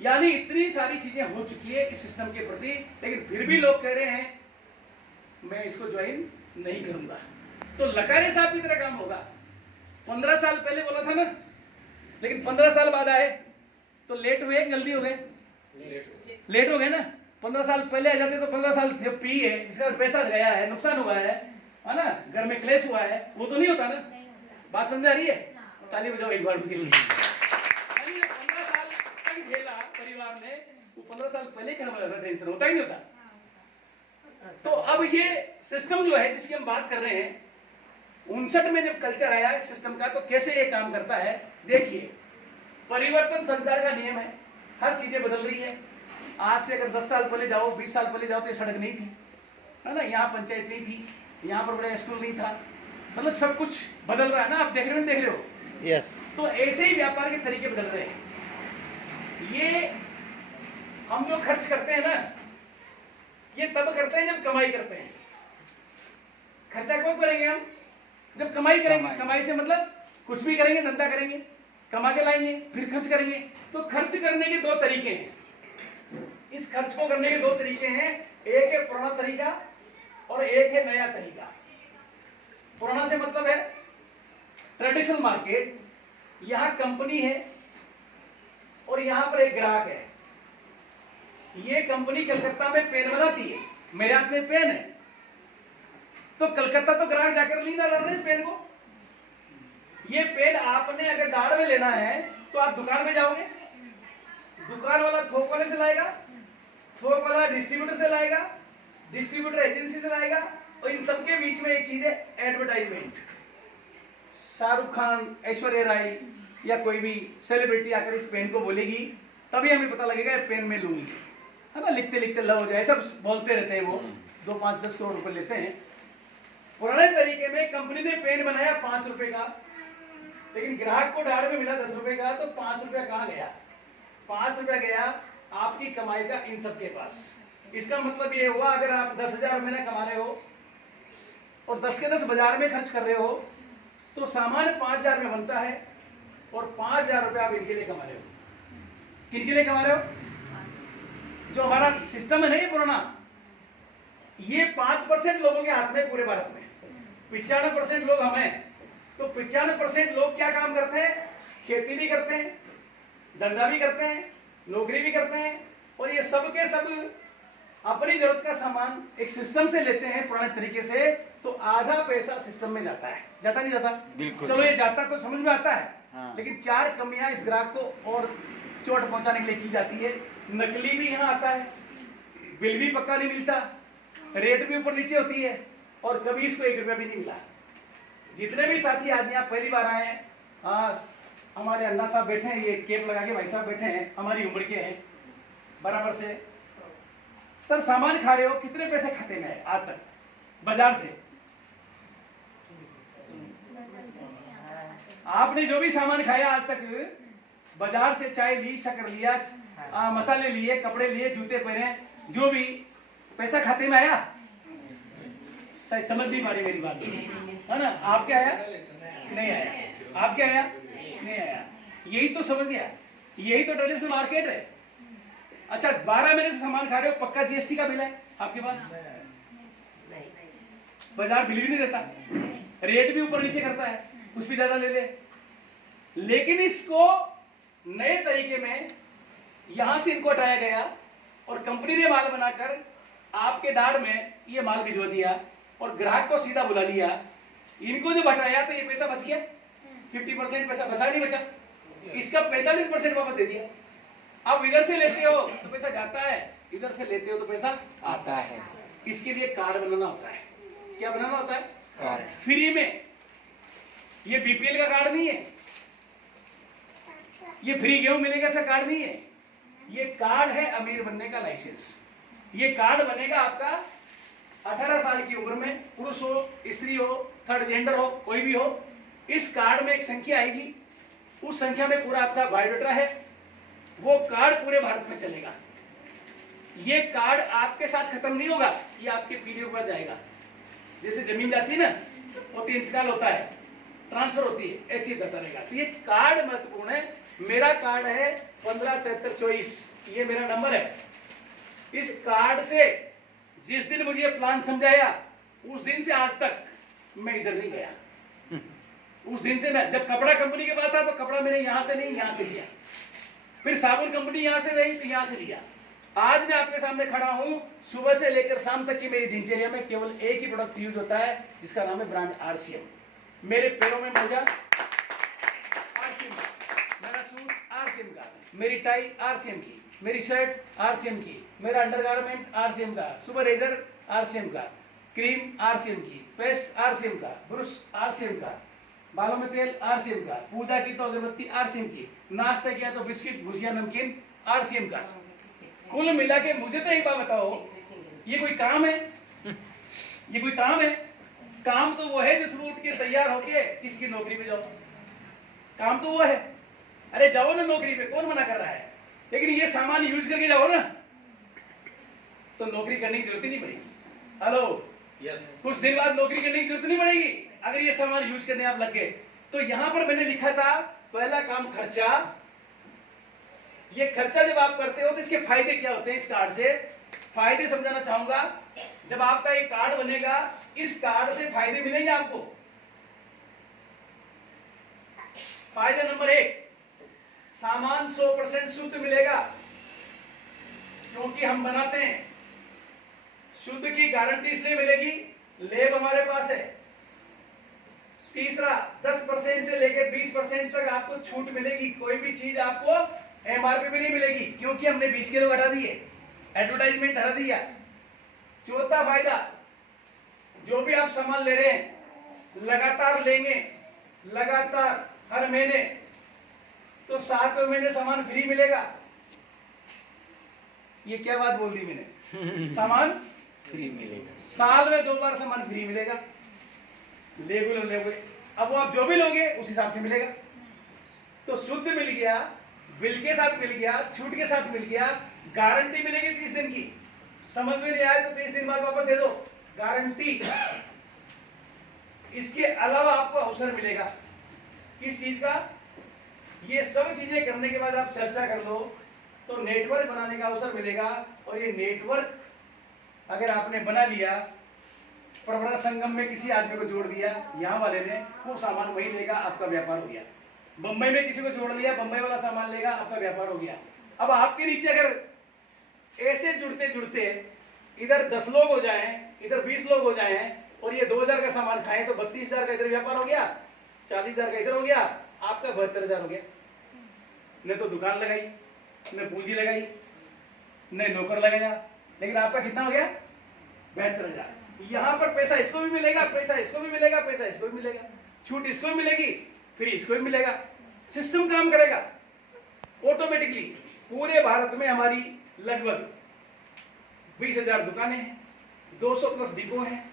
यानी इतनी सारी चीजें हो चुकी है इस सिस्टम के प्रति, लेकिन फिर भी लोग कह रहे हैं मैं इसको ज्वाइन नहीं करूंगा। तो लकारे साहब की तरह काम होगा। 15 साल पहले बोला था ना, लेकिन 15 साल बाद आए तो लेट हुए, जल्दी हो गए, लेट हो गए ना। 15 साल पहले आ जाते तो 15 साल पी है, इसका पैसा गया है, नुकसान हुआ है ना, घर में क्लेश हुआ है, वो तो नहीं होता ना। बात समझ आ रही है? ताली बजाओ एक बार के लिए। 15 साल तक झेला परिवार ने, वो 15 साल पहले क्या होता था, टेंशन होता ही नहीं होता। तो अब ये सिस्टम जो है जिसकी हम बात कर रहे हैं, 59 में जब कल्चर आया इस सिस्टम का, तो कैसे ये काम करता है देखिए। परिवर्तन संसार का नियम है, हर चीजें बदल रही है। आज से अगर 10 साल पहले जाओ, 20 साल पहले जाओ तो ये सड़क नहीं थी, है ना, यहाँ पंचायत नहीं थी, यहाँ पर बड़ा स्कूल नहीं था, मतलब सब कुछ बदल रहा है ना। आप देख रहे हो यस। तो ऐसे ही व्यापार के तरीके बदल रहे हैं। ये हम जो खर्च करते हैं ना, ये तब करते हैं जब कमाई करते हैं। खर्चा कब करेंगे हम? जब कमाई करेंगे। कमाई से मतलब कुछ भी करेंगे, धंधा करेंगे, कमा के लाएंगे, फिर खर्च करेंगे। तो खर्च करने के 2 तरीके हैं। इस खर्च को करने के 2 तरीके हैं, एक है पुराना तरीका और एक है नया तरीका। पुराना से मतलब है ट्रेडिशनल मार्केट, यहां कंपनी है और यहां पर एक ग्राहक है। ये कंपनी कलकत्ता में पेन बनाती है, मेरे हाथ में पेन है, तो कलकत्ता तो ग्राहक जाकर नहीं ना लाना इस पेन को। ये पेन आपने अगर दाड़ में लेना है तो आप दुकान में जाओगे, दुकान वाला थोक वाले से लाएगा, थोक वाला डिस्ट्रीब्यूटर से लाएगा, डिस्ट्रीब्यूटर एजेंसी से लाएगा, और इन सबके बीच में एक चीज है एडवर्टाइजमेंट। शाहरुख खान, ऐश्वर्या राय या कोई भी सेलिब्रिटी आकर इस पेन को बोलेगी, तभी हमें पता लगेगा ये पेन में लूंगी, है ना। लिखते लिखते लव हो जाए, सब बोलते रहते हैं वो, 2, 5, 10 करोड़ रुपए लेते हैं। पुराने तरीके में कंपनी ने पेन बनाया 5 रुपए का, लेकिन ग्राहक को दाड़ में मिला 10 रुपए का, तो 5 रुपया कहाँ गया? 5 रुपया गया आपकी कमाई का इन सबके पास। इसका मतलब ये हुआ, अगर आप 10,000 महीना कमा रहे हो और 10 के 10 बाजार में खर्च कर रहे हो, तो सामान 5,000 में बनता है और 5,000 रुपये आप इनके लिए कमा रहे हो। किनके लिए कमा रहे हो? जो हमारा सिस्टम है ना ये पुराना, ये 5% लोगों के हाथ में पूरे भारत में, 95% लोग हम हैं। तो 95% लोग क्या काम करते हैं? खेती भी करते हैं, धंधा भी करते हैं, नौकरी भी करते हैं, और ये सब के सब अपनी जरूरत का सामान एक सिस्टम से लेते हैं पुराने तरीके से। तो आधा पैसा सिस्टम में जाता है, जाता नहीं जाता? बिल्कुल। चलो ये जाता तो समझ में आता है, हाँ। लेकिन 4 कमियां इस ग्राहक को और चोट पहुंचाने के लिए की जाती है। नकली भी यहाँ आता है, बिल भी पक्का नहीं मिलता, रेट भी ऊपर नीचे होती है, और कभी इसको 1 रुपया भी नहीं मिला। जितने भी साथी आज यहाँ पहली बार आए हैं, हमारे अन्ना साहब बैठे हैं, ये कैप लगा के भाई साहब बैठे हैं, हमारी उम्र के हैं बराबर से। सर सामान खा रहे हो, कितने पैसे खाते में आज तक बाजार से? आपने जो भी सामान खाया आज तक बाजार से चाय ली, शक्कर लिया, मसाले लिए, कपड़े लिए, जूते पहने, जो भी पैसा खाते में आया, सही समझ नहीं पा रही मेरी बात, है ना? आप क्या आया? नहीं आया। आप क्या आया? नहीं आया। यही तो समझ गया, यही तो ट्रेडिशनल मार्केट है। अच्छा, 12 महीने से सामान खा रहे हो, पक्का जीएसटी का बिल है आपके पास? बाजार बिल भी नहीं देता, रेट भी ऊपर नीचे करता है, कुछ भी ज्यादा ले ले। लेकिन इसको नए तरीके में यहां से इनको हटाया गया और कंपनी ने माल बनाकर आपके डाड़ में ये माल भिजवा दिया और ग्राहक को सीधा बुला लिया। इनको जब हटाया तो ये पैसा बच गया, 50% पैसा बचा, नहीं बचा? इसका 45% वापस दे दिया। अब इधर से लेते हो तो पैसा जाता है, इधर से लेते हो तो पैसा आता है। इसके लिए कार्ड बनाना होता है। क्या बनाना होता है? कार्ड। फ्री में। ये बीपीएल का कार्ड नहीं है, ये फ्री गेहूं मिलेगा ऐसा कार्ड नहीं है। ये कार्ड है अमीर बनने का लाइसेंस। ये कार्ड बनेगा आपका 18 साल की उम्र में, पुरुष हो, स्त्री हो, थर्ड जेंडर हो, कोई भी हो। इस कार्ड में एक संख्या आएगी, उस संख्या में पूरा आपका बायोडाटा है। वो कार्ड पूरे भारत में चलेगा। ये कार्ड आपके साथ खत्म नहीं होगा, ये आपके पीढ़ियों पर जाएगा। जैसे जमीन जाती है ना, वो इंतकाल होता है, ट्रांसफर होती है, ऐसे ही जाता रहेगा। तो ये कार्ड महत्वपूर्ण है। मेरा कार्ड है 157324, ये मेरा नंबर है। इस कार्ड से जिस दिन मुझे प्लान समझाया, उस दिन से आज तक मैं इधर नहीं गया। उस दिन से मैं, जब कपड़ा कंपनी के बात था तो कपड़ा मैंने यहां से नहीं, यहां से लिया। फिर साबुन कंपनी यहां से रही तो यहां से लिया। आज मैं आपके सामने खड़ा हूं, सुबह से लेकर शाम तक की मेरी दिनचर्या में केवल एक ही प्रोडक्ट यूज होता है, जिसका नाम है ब्रांड आरसीएम। मेरे पैरों में मोजा आरसीएम का, मेरा सूट आरसीएम का, मेरी टाई आरसीएम की, मेरी शर्ट आरसीएम की, मेरा अंडरगारमेंट आरसीएम का, सुबह रेजर आरसीएम का, क्रीम आरसीएम की, पेस्ट आरसीएम का, ब्रश आरसीएम का, बालों में तेल आरसीएम का, पूजा की तो अगरबत्ती आरसीएम की, नाश्ता किया तो बिस्किट, भुजिया, नमकीन आरसीएम का। कुल मिला के मुझे तो एक बात बताओ, ये कोई काम है? ये कोई काम है? काम तो वो है जिस रूट के तैयार होके किसी की नौकरी पे जाओ। काम तो वो है। अरे जाओ ना नौकरी पे, कौन मना कर रहा है? लेकिन ये सामान यूज करके जाओ ना, तो नौकरी करने की जरूरत ही नहीं पड़ेगी। हेलो, कुछ दिन बाद नौकरी करने की जरूरत नहीं पड़ेगी अगर ये सामान यूज करने आप लग गए। तो यहां पर मैंने लिखा था, पहला काम खर्चा। ये खर्चा जब आप करते हो तो इसके फायदे क्या होते हैं? इस कार्ड से फायदे समझाना चाहूंगा। जब आपका एक कार्ड बनेगा, इस कार्ड से फायदे मिलेंगे आपको। फायदा नंबर 1, सामान 100% शुद्ध मिलेगा, क्योंकि हम बनाते हैं। शुद्ध की गारंटी इसलिए मिलेगी, लेब हमारे पास है। तीसरा, 10% से लेकर 20% तक आपको छूट मिलेगी। कोई भी चीज आपको एमआरपी में नहीं मिलेगी, क्योंकि हमने 20 किलो हटा दिए, एडवर्टाइजमेंट हटा दिया। चौथा फायदा, जो भी आप सामान ले रहे हैं, लगातार लेंगे, लगातार हर महीने, तो 7वें महीने सामान फ्री मिलेगा। ये क्या बात बोल दी मैंने? सामान फ्री मिलेगा। साल में 2 बार सामान फ्री मिलेगा। ले। अब वो आप जो भी लोगे उस हिसाब से मिलेगा। तो शुद्ध मिल गया, बिल के साथ मिल गया, छूट के साथ मिल गया, गारंटी मिलेगी 30 दिन की। समझ में नहीं आए तो 30 दिन बाद वापस दे दो, गारंटी। इसके अलावा आपको अवसर मिलेगा किस चीज का? ये सब चीजें करने के बाद आप चर्चा कर लो तो नेटवर्क बनाने का अवसर मिलेगा। और ये नेटवर्क अगर आपने बना लिया, प्रवरा संगम में किसी आदमी को जोड़ दिया, यहाँ वाले ने, वो सामान वही लेगा, आपका व्यापार हो गया। बंबई में किसी को जोड़ लिया, बंबई वाला सामान लेगा, आपका व्यापार हो गया। अब आपके नीचे अगर ऐसे जुड़ते जुड़ते इधर 10 लोग हो जाएं, इधर 20 लोग हो जाएं, और ये 2000 का सामान खाएं, तो 32,000 का इधर व्यापार हो गया, 40,000 का इधर हो गया, आपका 72,000 हो गया। न तो दुकान लगाई, न पूंजी लगाई, न नौकर लगाया, लेकिन आपका कितना हो गया? 72,000। यहाँ पर पैसा इसको भी मिलेगा, पैसा इसको भी मिलेगा, पैसा इसको भी मिलेगा, छूट इसको भी मिलेगी, फिर इसको भी मिलेगा। सिस्टम काम करेगा ऑटोमेटिकली। पूरे भारत में हमारी लगभग 20,000 दुकानें हैं, 200 प्लस डिपो हैं।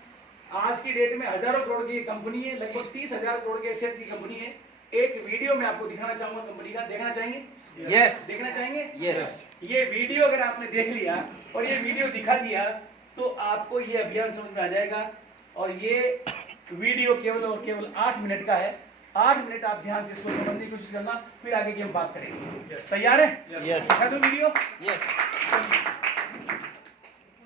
आज की डेट में हजारों करोड़ की कंपनी है, लगभग 30,000 करोड़ के शेयर की कंपनी है। एक वीडियो में आपको दिखाना चाहूंगा कंपनी का, देखना चाहेंगे? Yes. देखना चाहेंगे? Yes. ये वीडियो अगर आपने देख लिया और ये वीडियो दिखा दिया तो आपको ये अभियान समझ में आ जाएगा। और ये वीडियो केवल और केवल 8 मिनट का है। 8 मिनट आप ध्यान से इसको समझने की कोशिश करना, फिर आगे की हम बात करेंगे। तैयार है? Yes. दिखा दूं वीडियो? Yes.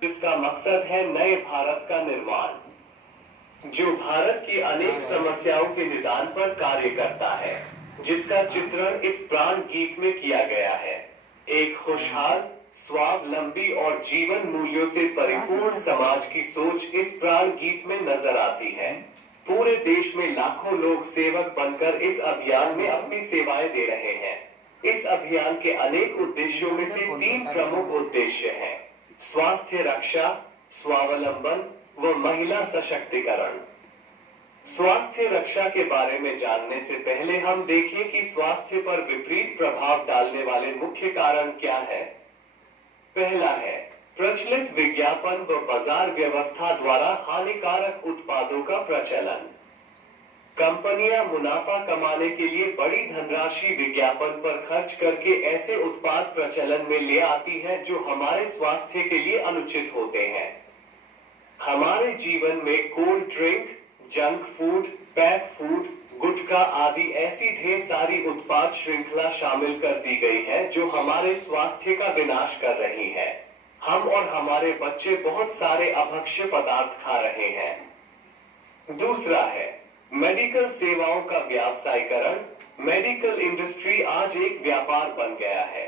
जिसका मकसद है नए भारत का निर्माण, जो भारत की अनेक समस्याओं के निदान पर कार्य करता है, जिसका चित्रण इस प्राण गीत में किया गया है। एक खुशहाल, स्वावलंबी और जीवन मूल्यों से परिपूर्ण समाज की सोच इस प्राण गीत में नजर आती है। पूरे देश में लाखों लोग सेवक बनकर इस अभियान में अपनी सेवाएं दे रहे हैं। इस अभियान के अनेक उद्देश्यों में से 3 प्रमुख उद्देश्य हैं: स्वास्थ्य रक्षा, स्वावलंबन व महिला सशक्तिकरण। स्वास्थ्य रक्षा के बारे में जानने से पहले हम देखें कि स्वास्थ्य पर विपरीत प्रभाव डालने वाले मुख्य कारण क्या है। पहला है प्रचलित विज्ञापन व बाजार व्यवस्था द्वारा हानिकारक उत्पादों का प्रचलन। कंपनियां मुनाफा कमाने के लिए बड़ी धनराशि विज्ञापन पर खर्च करके ऐसे उत्पाद प्रचलन में ले आती है जो हमारे स्वास्थ्य के लिए अनुचित होते हैं। हमारे जीवन में cold drink, junk food, pack food, गुटखा आदि ऐसी ढेर सारी उत्पाद श्रृंखला शामिल कर दी गई है जो हमारे स्वास्थ्य का विनाश कर रही है। हम और हमारे बच्चे बहुत सारे अभक्ष्य पदार्थ खा रहे हैं। दूसरा है मेडिकल सेवाओं का व्यावसायीकरण। मेडिकल इंडस्ट्री आज एक व्यापार बन गया है,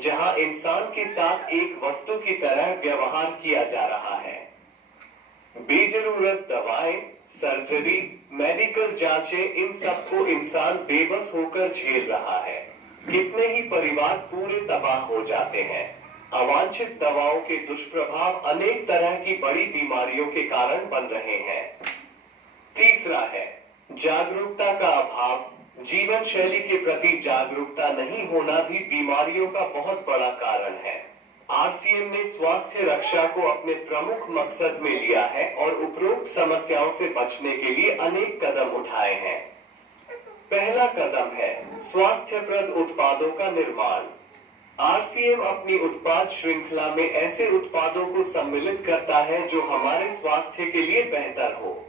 जहां इंसान के साथ एक वस्तु की तरह व्यवहार किया जा रहा है। बेजरूरत दवाएं, सर्जरी, मेडिकल जांचें, इन सबको इंसान बेबस होकर झेल रहा है। कितने ही परिवार पूरे तबाह हो जाते हैं। अवांछित दवाओं के दुष्प्रभाव अनेक तरह की बड़ी बीमारियों के कारण बन रहे हैं। तीसरा है जागरूकता का अभाव। जीवन शैली के प्रति जागरूकता नहीं होना भी बीमारियों का बहुत बड़ा कारण है। आरसीएम ने स्वास्थ्य रक्षा को अपने प्रमुख मकसद में लिया है और उपरोक्त समस्याओं से बचने के लिए अनेक कदम उठाए हैं। पहला कदम है स्वास्थ्यप्रद उत्पादों का निर्माण। आरसीएम अपनी उत्पाद श्रृंखला में ऐसे उत्पादों को सम्मिलित करता है जो हमारे स्वास्थ्य के लिए बेहतर हो।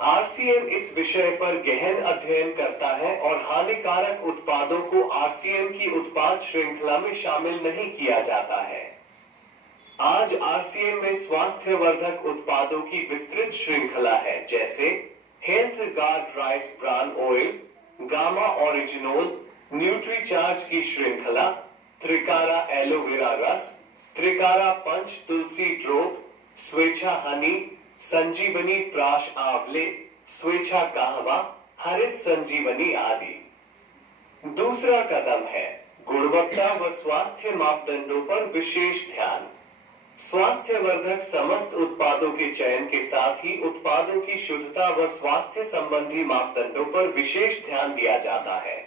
आरसीएम इस विषय पर गहन अध्ययन करता है और हानिकारक उत्पादों को आरसीएम की उत्पाद श्रृंखला में शामिल नहीं किया जाता है। आज आरसीएम में स्वास्थ्यवर्धक उत्पादों की विस्तृत श्रृंखला है, जैसे health guard rice bran oil, gamma oryzanol, Nutricharge की श्रृंखला, त्रिकारा एलोवेरा रस, त्रिकारा पंच तुलसी ड्रॉप, स्वेच्छा हनी, संजीवनी प्राश आंवले, स्वेच्छा कहवा, हरित संजीवनी आदि। दूसरा कदम है गुणवत्ता व स्वास्थ्य मापदंडों पर विशेष ध्यान। स्वास्थ्यवर्धक समस्त उत्पादों के चयन के साथ ही उत्पादों की शुद्धता व स्वास्थ्य संबंधी मापदंडों पर विशेष ध्यान दिया जाता है,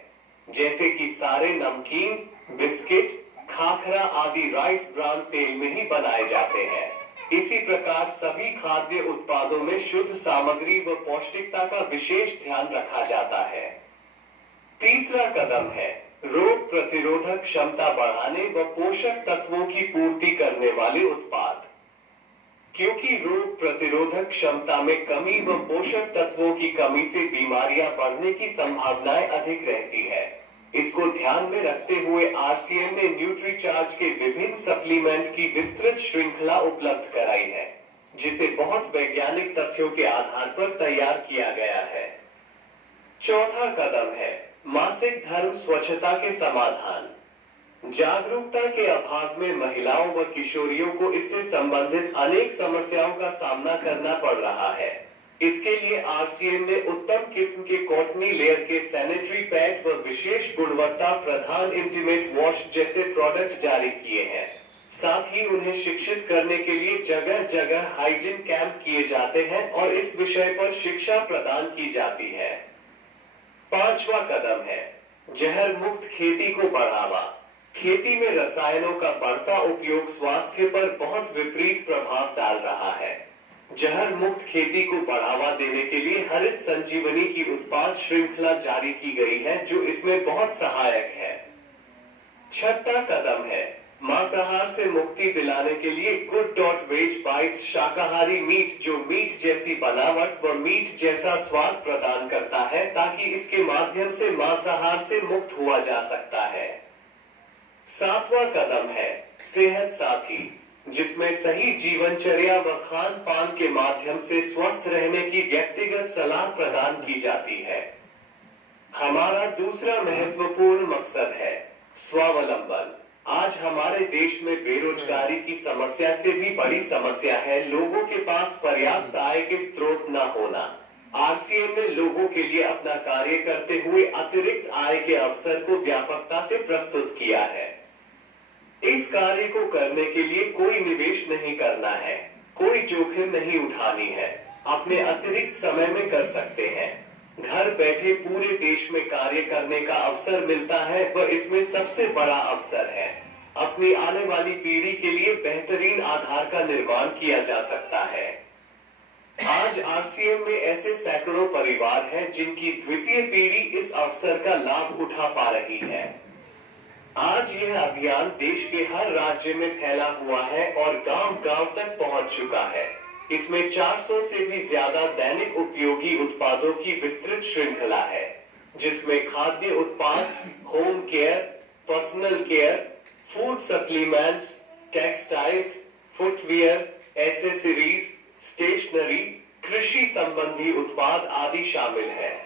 जैसे कि सारे नमकीन, बिस्किट, खाखरा आदि राइस ब्रान तेल में ही बनाए जाते हैं। इसी प्रकार सभी खाद्य उत्पादों में शुद्ध सामग्री व पौष्टिकता का विशेष ध्यान रखा जाता है। तीसरा कदम है रोग प्रतिरोधक क्षमता बढ़ाने व पोषक तत्वों की पूर्ति करने वाले उत्पाद। क्योंकि रोग प्रतिरोधक क्षमता में कमी व पोषक तत्वों की कमी से बीमारियां बढ़ने की संभावनाएं अधिक रहती है, इसको ध्यान में रखते हुए आरसीएम ने न्यूट्रीचार्ज के विभिन्न सप्लीमेंट की विस्तृत श्रृंखला उपलब्ध कराई है, जिसे बहुत वैज्ञानिक तथ्यों के आधार पर तैयार किया गया है। चौथा कदम है मासिक धर्म स्वच्छता के समाधान। जागरूकता के अभाव में महिलाओं व किशोरियों को इससे संबंधित अनेक समस्याओं का सामना करना पड़ रहा है। इसके लिए आरसीएम ने उत्तम किस्म के कॉटनी लेयर के सैनिटरी पैड व विशेष गुणवत्ता प्रधान इंटीमेट वॉश जैसे प्रोडक्ट जारी किए हैं। साथ ही उन्हें शिक्षित करने के लिए जगह जगह हाइजीन कैंप किए जाते हैं और इस विषय पर शिक्षा प्रदान की जाती है। पांचवा कदम है जहर मुक्त खेती को बढ़ावा। खेती में रसायनों का बढ़ता उपयोग स्वास्थ्य पर बहुत विपरीत प्रभाव डाल रहा है। जहर मुक्त खेती को बढ़ावा देने के लिए हरित संजीवनी की उत्पाद श्रृंखला जारी की गई है, जो इसमें बहुत सहायक है। छठा कदम है मांसाहार से मुक्ति दिलाने के लिए good.veg bites शाकाहारी मीट, जो मीट जैसी बनावट व मीट जैसा स्वाद प्रदान करता है ताकि इसके माध्यम से मांसाहार से मुक्त हुआ जा सकता है। सातवां कदम है सेहत साथी, जिसमें सही जीवनचर्या व खान पान के माध्यम से स्वस्थ रहने की व्यक्तिगत सलाह प्रदान की जाती है। हमारा दूसरा महत्वपूर्ण मकसद है स्वावलंबन। आज हमारे देश में बेरोजगारी की समस्या से भी बड़ी समस्या है लोगों के पास पर्याप्त आय के स्रोत न होना। आरसीएम ने लोगों के लिए अपना कार्य करते हुए अतिरिक्त आय के अवसर को व्यापकता से प्रस्तुत किया है। इस कार्य को करने के लिए कोई निवेश नहीं करना है, कोई जोखिम नहीं उठानी है, अपने अतिरिक्त समय में कर सकते हैं। घर बैठे पूरे देश में कार्य करने का अवसर मिलता है व इसमें सबसे बड़ा अवसर है अपनी आने वाली पीढ़ी के लिए बेहतरीन आधार का निर्माण किया जा सकता है। आज आरसीएम में ऐसे सैकड़ों परिवार हैं जिनकी द्वितीय पीढ़ी इस अवसर का लाभ उठा पा रही है। आज यह अभियान देश के हर राज्य में फैला हुआ है और गांव-गांव तक पहुंच चुका है। इसमें 400 से भी ज्यादा दैनिक उपयोगी उत्पादों की विस्तृत श्रृंखला है, जिसमें खाद्य उत्पाद, home care, personal care, food supplements, textiles, footwear, accessories, stationery, कृषि संबंधी उत्पाद आदि शामिल है।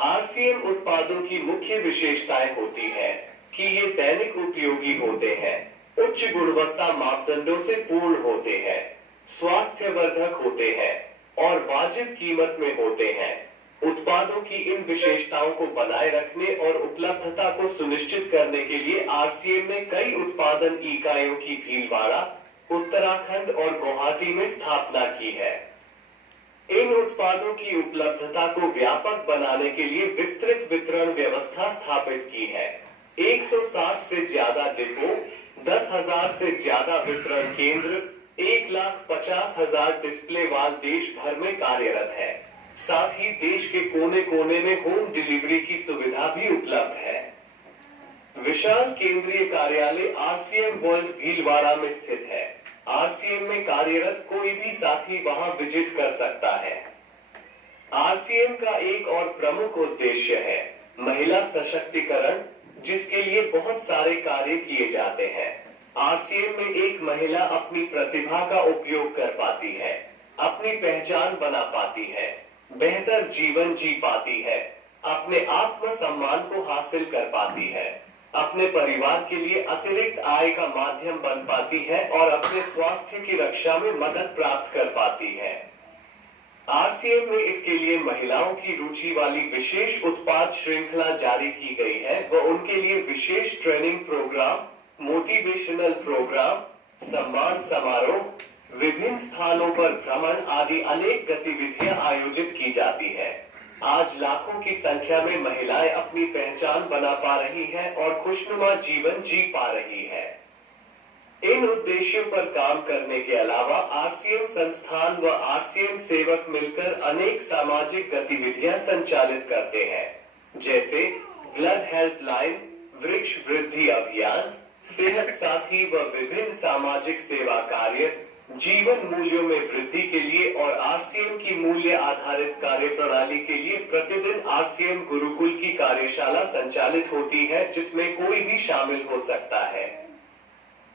आरसीएम उत्पादों की मुख्य विशेषताएं होती है कि ये दैनिक उपयोगी होते हैं, उच्च गुणवत्ता मापदंडों से पूर्ण होते हैं, स्वास्थ्यवर्धक होते हैं और वाजिब कीमत में होते हैं। उत्पादों की इन विशेषताओं को बनाए रखने और उपलब्धता को सुनिश्चित करने के लिए आरसीएम ने कई उत्पादन इकाइयों की भीलवाड़ा, उत्तराखंड और गुवाहाटी में स्थापना की है। इन उत्पादों की उपलब्धता को व्यापक बनाने के लिए विस्तृत वितरण व्यवस्था स्थापित की है। 160 से ज्यादा डिपो, 10,000 से ज्यादा वितरण केंद्र, 1,50,000 डिस्प्ले वाल देश भर में कार्यरत है। साथ ही देश के कोने कोने में होम डिलीवरी की सुविधा भी उपलब्ध है। विशाल केंद्रीय कार्यालय आरसीएम वर्ल्ड भीलवाड़ा में स्थित है। आरसीएम में कार्यरत कोई भी साथी वहां विजिट कर सकता है। आरसीएम का एक और प्रमुख उद्देश्य है महिला सशक्तिकरण, जिसके लिए बहुत सारे कार्य किए जाते हैं। आरसीएम में एक महिला अपनी प्रतिभा का उपयोग कर पाती है, अपनी पहचान बना पाती है, बेहतर जीवन जी पाती है, अपने आत्मसम्मान को हासिल कर पाती है, अपने परिवार के लिए अतिरिक्त आय का माध्यम बन पाती है और अपने स्वास्थ्य की रक्षा में मदद प्राप्त कर पाती है। आरसीएम में इसके लिए महिलाओं की रुचि वाली विशेष उत्पाद श्रृंखला जारी की गई है व उनके लिए विशेष ट्रेनिंग प्रोग्राम, मोटिवेशनल प्रोग्राम, सम्मान समारोह, विभिन्न स्थानों पर भ्रमण आदि अनेक गतिविधियां आयोजित की जाती है। आज लाखों की संख्या में महिलाएं अपनी पहचान बना पा रही हैं और खुशनुमा जीवन जी पा रही है। इन उद्देश्यों पर काम करने के अलावा आरसीएम संस्थान व आरसीएम सेवक मिलकर अनेक सामाजिक गतिविधियां संचालित करते हैं, जैसे ब्लड हेल्पलाइन, वृक्ष वृद्धि अभियान, सेहत साथी व विभिन्न सामाजिक सेवा कार्य, जीवन मूल्यों में वृद्धि के लिए और आरसीएम की मूल्य आधारित कार्य प्रणाली के लिए प्रतिदिन आरसीएम गुरुकुल की कार्यशाला संचालित होती है, जिसमें कोई भी शामिल हो सकता है।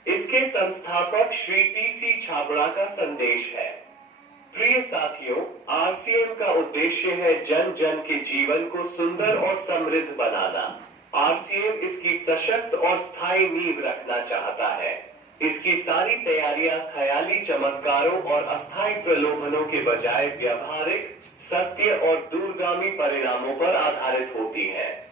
इसके संस्थापक श्री टी.सी. छाबड़ा का संदेश है। प्रिय साथियों, आरसीएम का उद्देश्य है जन जन के जीवन को सुंदर और समृद्ध बनाना। आरसीएम इसकी सशक्त और स्थायी नींव रखना चाहता है। इसकी सारी तैयारियां ख्याली चमत्कारों और अस्थायी प्रलोभनों के बजाय व्यवहारिक, सत्य और दूरगामी परिणामों पर आधारित होती है।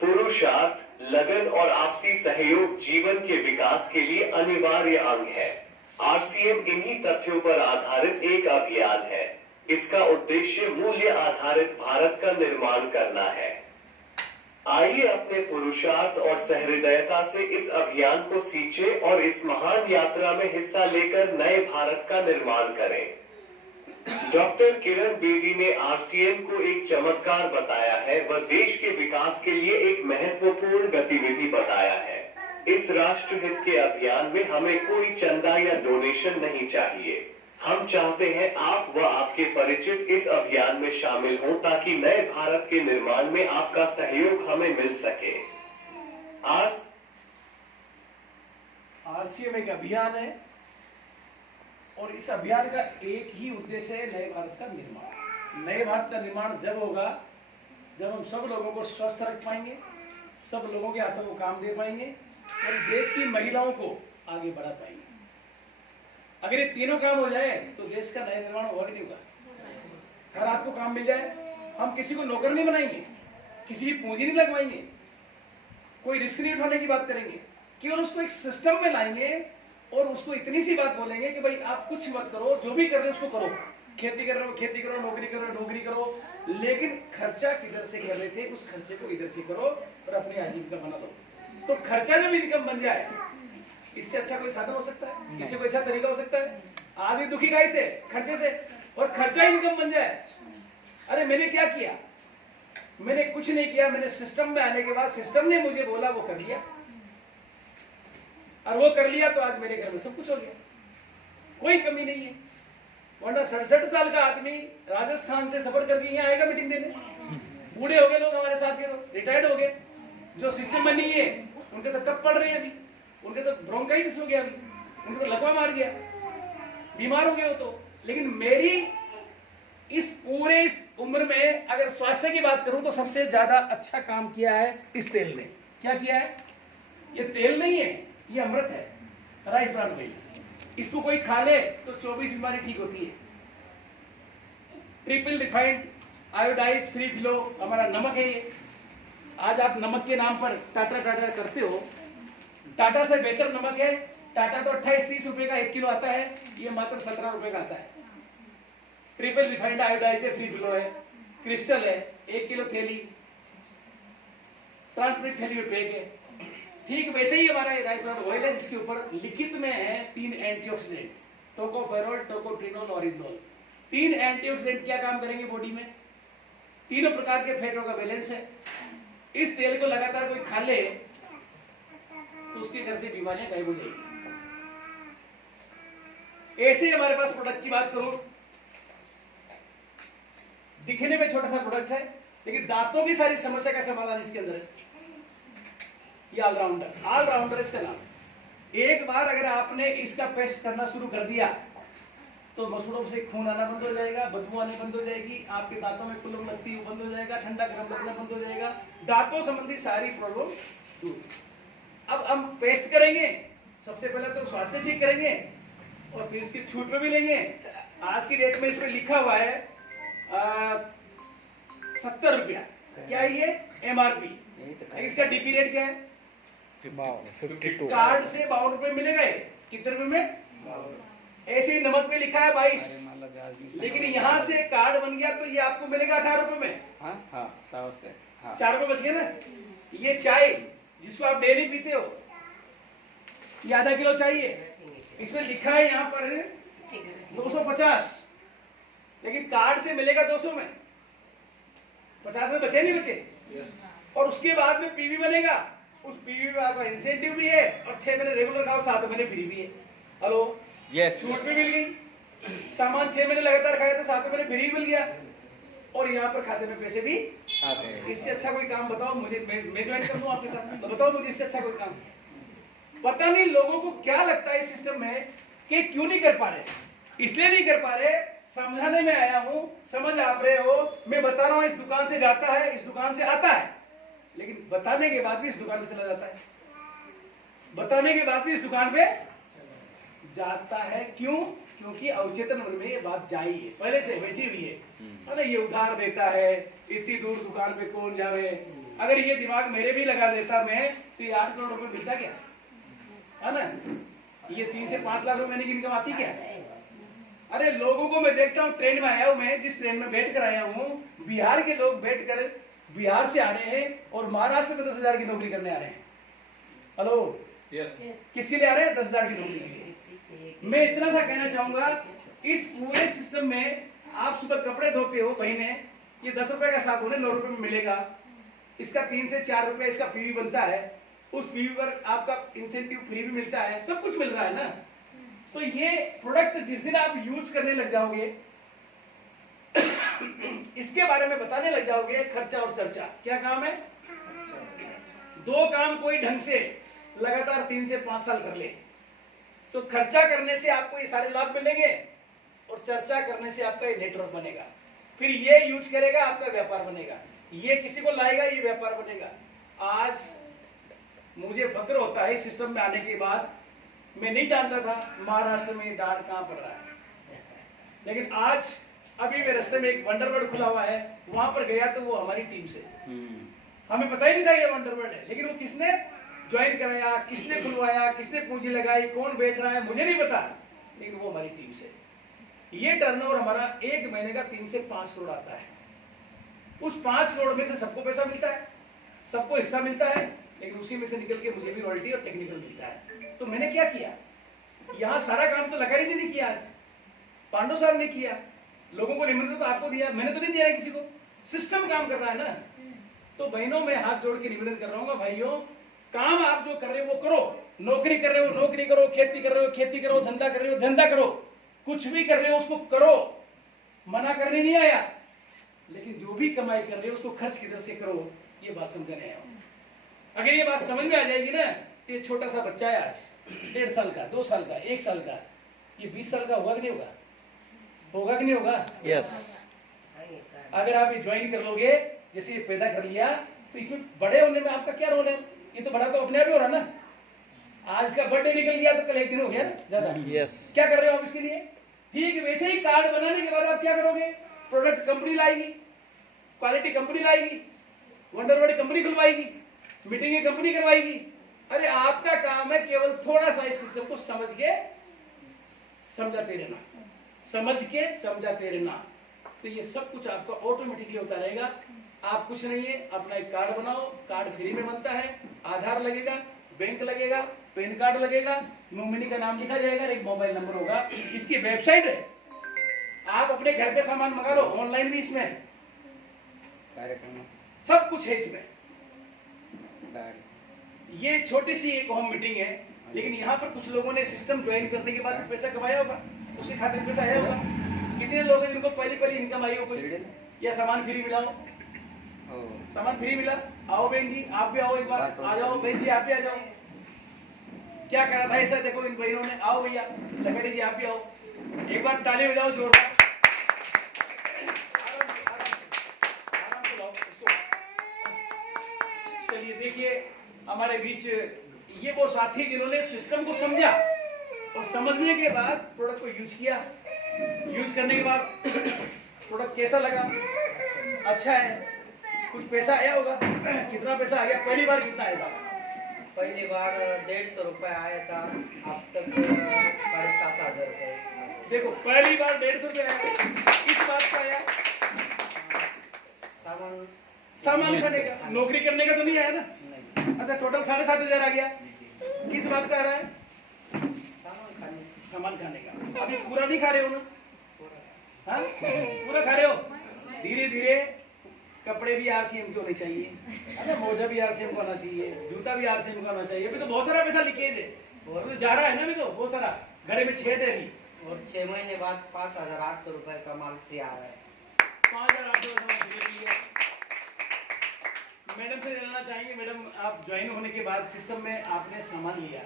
पुरुषार्थ, लगन और आपसी सहयोग जीवन के विकास के लिए अनिवार्य अंग है। आरसीएम इन्हीं तथ्यों पर आधारित एक अभियान है। इसका उद्देश्य मूल्य आधारित भारत का निर्माण करना है। आइए अपने पुरुषार्थ और सहृदयता से इस अभियान को सींचे और इस महान यात्रा में हिस्सा लेकर नए भारत का निर्माण करें। डॉक्टर किरण बेदी ने आरसीएम को एक चमत्कार बताया है व देश के विकास के लिए एक महत्वपूर्ण गतिविधि बताया है। इस राष्ट्रहित के अभियान में हमें कोई चंदा या डोनेशन नहीं चाहिए। हम चाहते हैं आप व आपके परिचित इस अभियान में शामिल हों ताकि नए भारत के निर्माण में आपका सहयोग हमें मिल सके। आज आरसीएम एक अभियान है और इस अभियान का एक ही उद्देश्य है, नए भारत का निर्माण। नए भारत का निर्माण जब होगा जब हम सब लोगों को स्वस्थ रख पाएंगे, सब लोगों के हाथों को काम दे पाएंगे और इस देश की महिलाओं को आगे बढ़ा पाएंगे। अगर ये तीनों काम हो जाए तो देश का नया निर्माण होगा नहीं होगा। हर हाथ को काम मिल जाए, हम किसी को नौकर नहीं बनाएंगे, किसी की पूंजी नहीं लगवाएंगे, कोई रिस्क नहीं उठाने की बात करेंगे, केवल उसको एक सिस्टम में लाएंगे और उसको इतनी सी बात बोलेंगे कि भाई आप कुछ मत करो, जो भी कर रहे हो उसको करो, खेती कर रहे हो खेती करो, नौकरी करो नौकरी करो, लेकिन खर्चा किधर से कर रहे थे उस खर्चे को इधर से करो और अपनी आजीविका बना लो। तो खर्चा जब इनकम बन जाए, इससे अच्छा कोई साधन हो सकता है? इससे कोई अच्छा तरीका हो सकता है? आदमी दुखी का इससे खर्चे से, और खर्चा इनकम बन जाए। अरे मैंने क्या किया? मैंने कुछ नहीं किया, मैंने सिस्टम में आने के बाद सिस्टम ने मुझे बोला वो कर लिया, और वो कर लिया तो आज मेरे घर में सब कुछ हो गया, कोई कमी नहीं है। वरना 67 साल का आदमी राजस्थान से सफर करके यहाँ आएगा मीटिंग देने, बूढ़े हो गए लोग हमारे साथ के, तो रिटायर्ड हो गए, जो सिस्टम में नहीं है उनके तो कब पड़ रहे हैं, अभी उनके तो ब्रोंकाइटिस हो गया, अभी उनको तो लकवा मार गया, बीमार हो गए हो तो। लेकिन मेरी इस पूरे इस उम्र में अगर स्वास्थ्य की बात करूं तो सबसे ज्यादा अच्छा काम किया है इस तेल ने। क्या किया है? ये तेल नहीं है, ये अमृत है, राइस ब्रांड ऑयल। इसको कोई खा ले तो 24 बीमारी ठीक होती है। Triple refined iodise free flow हमारा नमक है ये। आज आप नमक के नाम पर टाटा टाटा करते हो, टाटा से बेहतर नमक है। टाटा तो 28-30 रुपए का 1 किलो आता है, ये मात्र 17 रुपए का आता है। ट्रिपल रिफाइंड आयोडाइज है, फ्री फ्लो है, क्रिस्टल है, 1 किलो थैली, ट्रांसपेरेंट थैली में पैक है। ठीक वैसे ही हमारा राइस ब्रांड ऑयल है जिसके ऊपर लिखित में है 3 एंटीऑक्सीडेंट, टोकोफेरोल, टोकोट्रिनोल और इथनॉल। 3 एंटीऑक्सीडेंट क्या काम करेंगे बॉडी में? तीनों प्रकार के फैटों का बैलेंस है। इस तेल को लगातार कोई खा ले तो उसके घर से बीमारियां गायब हो जाएगी। ऐसे हमारे पास प्रोडक्ट की बात करूं, दिखने में छोटा सा प्रोडक्ट है लेकिन दांतों की सारी समस्या का समाधान इसके अंदर है। ये ऑलराउंडर इसका नाम। एक बार अगर आपने इसका पेस्ट करना शुरू कर दिया तो मसूड़ों से खून आना बंद हो जाएगा, बदबू आने बंद हो जाएगी, आपके दांतों में कुलम लगती बंद हो जाएगा, ठंडा गरम लगना बंद हो जाएगा, दांतों संबंधी सारी प्रॉब्लम दूर। अब हम पेस्ट करेंगे, सबसे पहले तो स्वास्थ्य ठीक करेंगे और फिर इसकी छूट पे भी लेंगे। आज की डेट में इस पे लिखा हुआ है 70 रुपया, क्या है ये MRP। इसका डीपी रेट क्या है? 52। कार्ड से 52 रुपए मिलेगा। कितने रुपए में? ऐसे ही नमक पे लिखा है 22, लेकिन यहाँ से कार्ड बन गया तो ये आपको मिलेगा 18 रुपए में। 4 रुपए बच गए ना। ये चाय जिसको आप डेली पीते हो, ये आधा किलो चाहिए, इसमें लिखा है यहाँ पर 250, लेकिन कार्ड से मिलेगा 200 में। 50 में बचे नहीं बचे। और उसके बाद में पीवी बनेगा, उस पीवी में आपका इंसेंटिव भी है और 6 महीने रेगुलर खाओ, 7 महीने फ्री भी है। हेलो, यस, छूट भी मिल गई। सामान 6 महीने लगातार खाए तो 7 महीने फ्री मिल गया और यहाँ पर खाते में पैसे भी आते हैं। इससे अच्छा कोई काम बताओ मुझे, मैं ज्वाइन कर दूं आपके साथ। तो बताओ मुझे इससे अच्छा कोई काम। पता नहीं लोगों को क्या लगता है इस सिस्टम में कि क्यों नहीं कर पा रहे। इसलिए नहीं कर पा रहे, समझाने में आया हूं, समझ आप रहे हो। मैं बता रहा हूं, इस दुकान से जाता है, इस दुकान से आता है, लेकिन बताने के बाद भी इस दुकान पे चला जाता है, बताने के बाद भी इस दुकान पे जाता है। क्यों? क्योंकि अवचेतन मन में ये बात जाई है, पहले से बैठी हुई है। अरे ये उधार देता है, इतनी दूर दुकान पे कौन जावे। अगर ये दिमाग मेरे भी लगा देता मैं तो ये 8 करोड़ रुपए मिलता क्या है ना। ये 3 से 5 लाख रुपए महीने की इनकम आती क्या? अरे लोगों को मैं देखता हूँ, ट्रेन में आया हूँ मैं, जिस ट्रेन में बैठ कर आया हूँ, बिहार के लोग बैठ कर बिहार से आ रहे हैं और महाराष्ट्र में 10,000 की नौकरी करने आ रहे हैं। हेलो, यस, किसके लिए आ रहे हैं? 10,000 की नौकरी के लिए। मैं इतना सा कहना चाहूंगा, इस पूरे सिस्टम में आप सुबह कपड़े धोते हो महीने, ये 10 रुपए का साबुन है 9 रुपए में मिलेगा, इसका 3 से 4 रुपए इसका पीवी बनता है, उस पीवी पर आपका इंसेंटिव फ्री भी मिलता है, सब कुछ मिल रहा है ना। तो ये प्रोडक्ट जिस दिन आप यूज करने लग जाओगे, इसके बारे में बताने लग जाओगे, खर्चा और चर्चा क्या काम है। दो काम कोई ढंग से लगातार 3 से 5 साल कर ले तो खर्चा करने से आपको ये सारे लाभ मिलेंगे और चर्चा करने से आपका ये नेटवर्क बनेगा, फिर ये यूज करेगा आपका व्यापार बनेगा, ये किसी को लाएगा ये व्यापार बनेगा। आज मुझे फक्र होता है सिस्टम में आने के बाद, मैं नहीं जानता था महाराष्ट्र में डांट कहां पड़ रहा है, लेकिन आज अभी मेरे रास्ते में एक वंडरवर्ल्ड खुला हुआ है, वहां पर गया तो वो हमारी टीम से, हमें पता ही नहीं था ये वंडरवर्ल्ड है, लेकिन वो किसने ज्वाइन कराया, किसने खुलवाया, किसने पूंजी लगाई, कौन बैठ रहा है मुझे नहीं पता, लेकिन वो हमारी टीम से। ये टर्नओवर हमारा एक महीने का 3 से 5 करोड़ आता है। उस 5 करोड़ में से सबको पैसा मिलता है, सबको हिस्सा मिलता है, लेकिन उसी में से निकल के मुझे भी रॉयल्टी और टेक्निकल मिलता है। तो मैंने क्या किया, यहाँ सारा काम तो लकारी जी ने किया, आज पांडु साहब ने किया, लोगों को निमंत्रण तो आपको दिया, मैंने तो नहीं दिया किसी को, सिस्टम काम कर रहा है ना। तो बहनों मैं हाथ जोड़ के निवेदन कर रहा हूँ, भाइयों काम आप जो कर रहे हो वो करो, नौकरी कर रहे हो नौकरी करो, खेती कर रहे हो खेती करो, धंधा कर रहे हो धंधा करो, कुछ भी कर रहे हो उसको करो, मना करने नहीं आया, लेकिन जो भी कमाई कर रहे हो उसको खर्च किधर से करो, ये बात समझने आया हूं। अगर ये बात समझ में आ जाएगी ना, तो ये छोटा सा बच्चा है आज 1.5 साल का, 2 साल का, 1 साल का, ये 20 साल का होगा कि नहीं होगा, होगा कि नहीं होगा। यस, अगर आप ये ज्वाइन कर लोगे, जैसे ये पैदा कर लिया, तो इसमें बड़े होने में आपका क्या रोल है, ये तो बड़ा तो अपने आप ही हो रहा ना। आज इसका बर्थडे निकल गया तो कल एक दिन हो गया ना ज्यादा। यस, क्या कर रहे हो आप इसके लिए, ठीक है। वैसे ही कार्ड बनाने के बाद आप क्या करोगे, प्रोडक्ट कंपनी लाएगी, क्वालिटी कंपनी लाएगी, वंडरवर्ल्ड कंपनी खुलवाएगी, मीटिंग कंपनी करवाएगी। अरे आपका काम है केवल थोड़ा सा इस सिस्टम को समझ के समझाते रहना, समझ के समझाते रहना, तो ये सब कुछ आपको ऑटोमेटिकली होता रहेगा। आप कुछ नहीं है, अपना एक कार्ड बनाओ, कार्ड फ्री में बनता है, आधार लगेगा, बैंक लगेगा, पैन कार्ड लगेगा, नॉमिनी का नाम लिखा जाएगा, एक मोबाइल नंबर होगा, इसकी वेबसाइट है, आप अपने घर पे सामान मंगा लो, ऑनलाइन भी इसमें सब कुछ है इसमें। ये छोटी सी एक होम मीटिंग है, लेकिन यहाँ पर कुछ लोगों ने सिस्टम ज्वाइन करने के बाद पैसा कमाया होगा, उसके खाते में पैसा आया होगा। कितने लोग हैं जिनको पहली इनकम आई हो कोई, या सामान फ्री मिला हो, सामान फ्री मिला। आओ बहन जी आप भी आओ, एक बार आ जाओ बहन जी, आप भी आ जाओ। क्या करा था ऐसा, देखो इन बहनों ने, आओ भैया लकड़ी जी आप भी आओ, एक बार ताली बजाओ जोरदार। चलिए देखिए हमारे बीच ये वो साथी जिन्होंने सिस्टम को समझा और समझने के बाद प्रोडक्ट को यूज किया, यूज करने के बाद प्रोडक्ट कैसा लगा, अच्छा है, कुछ पैसा आया होगा, कितना पैसा आ गया, पहली बार कितना आया था, पहली बार 150 रुपए आया था, अब तक 7,500 रुपए। देखो पहली बार 150 रुपए आया, किस बात का आया, सामान खाने का, नौकरी करने का तो नहीं आया ना। अच्छा टोटल 7,500 आ गया, किस बात का आ रहा है, सामान खाने का। अभी पूरा नहीं खा रहे हो ना, हाँ पूरा खा रहे हो, धीरे धीरे कपड़े भी RCM के होने चाहिए, है ना, मोजा भी RCM का होना चाहिए, जूता भी RCM का होना चाहिए। अभी तो बहुत सारा पैसा लीकेज है, और तो जा रहा है ना, अभी तो बहुत सारा घरे में छेद है अभी, और 6 महीने बाद 5,800 रुपए का माल फ्री आ रहा है। 5,800 मैडम से जानना चाहेंगे, मैडम आप ज्वाइन होने के बाद सिस्टम में आपने सामान लिया,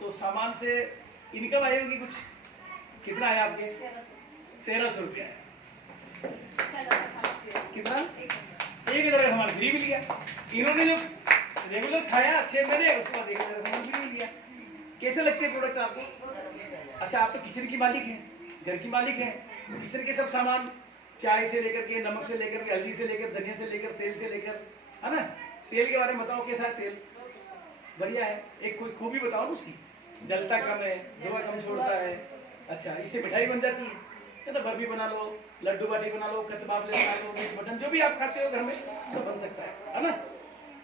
तो सामान से इनकम आई होगी कुछ, कितना आया आपके, 1,300 रुपया है, कितना, 1,000 का सामान फ्री मिल गया। इन्होंने जो रेगुलर खाया 6 महीने, उसके बाद 1,000 का सामान फ्री मिल गया। कैसे लगते हैं प्रोडक्ट आपको। अच्छा आप तो किचन की मालिक हैं, घर की मालिक हैं, किचन के सब सामान, चाय से लेकर के, नमक से लेकर के, हल्दी से लेकर, धनिया से लेकर, तेल से लेकर, है ना। तेल के बारे में बताओ, कैसा है तेल, बढ़िया है, एक कोई खूबी बताओ ना उसकी, जलता कम है, धुआं कम छोड़ता है। अच्छा इससे मिठाई बन जाती है ना, बर्फी बना लो, लड्डू बाटी बना लो, कतबाफले बना लो, मीट मटन, जो भी आप खाते हो घर में सब बन सकता है ना।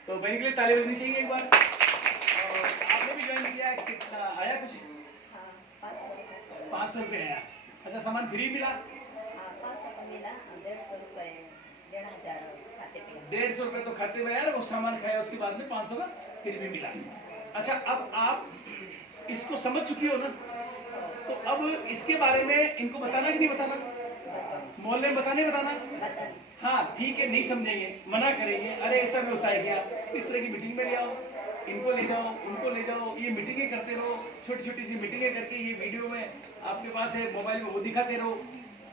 तो बहन के लिए ताली बजनी चाहिए एक बार। और आपने भी ज्वाइन किया है, कितना आया, कुछ 500 रुपये आया। अच्छा अच्छा, सामान फ्री मिला? 500 का मिला, 150 रुपए, 1500 खाते पे। 150 रुपए तो खाते में यार, वो सामान खाया उसके बाद में 500 का फिर भी मिला। अच्छा, अब आप इसको समझ चुकी हो ना, तो अब इसके बारे में इनको बताना कि नहीं बताना? मोहल्ले में बताना? हाँ ठीक है, नहीं समझेंगे, मना करेंगे, अरे ऐसा भी होता है क्या, इस तरह की मीटिंग में ले आओ, इनको ले जाओ, उनको ले जाओ, ये मीटिंगें करते रहो, छोटी छोटी सी मीटिंगें करके ये वीडियो में आपके पास है मोबाइल में वो दिखाते रहो,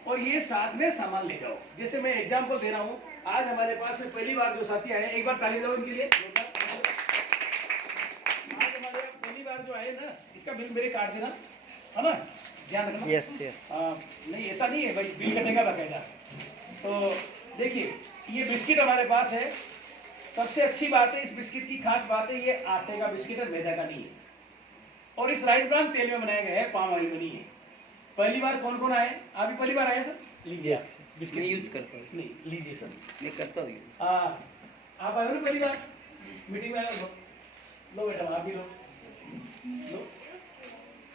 और ये साथ में सामान ले जाओ। जैसे मैं एग्जांपल दे रहा हूँ, आज हमारे पास में पहली बार जो साथी आए, एक बार ताली दो इनके लिए। आज हमारे पहली बार जो आए ना, इसका बिल मेरे काट देना, है ना, ध्यान रखना। Yes yes. नहीं ऐसा नहीं है भाई, बिल कटेगा बाकायदा। तो देखिए, ये बिस्किट हमारे पास है। सबसे अच्छी बात है, इस बिस्किट की खास बात है, ये आटे का बिस्किट है, मैदा का नहीं है, और इस राइस ब्रान तेल में बनाया गया है, पाम ऑयल में नहीं है। पहली बार कौन कौन आए? आप भी पहली बार आए सर? लीजिए यस, बिस्किट। मैं यूज करता हूँ। नहीं, लीजिए सर। मैं करता हूँ यूज। आप आए हो ना पहली बार मीटिंग में? लो बेटा, आप भी लो।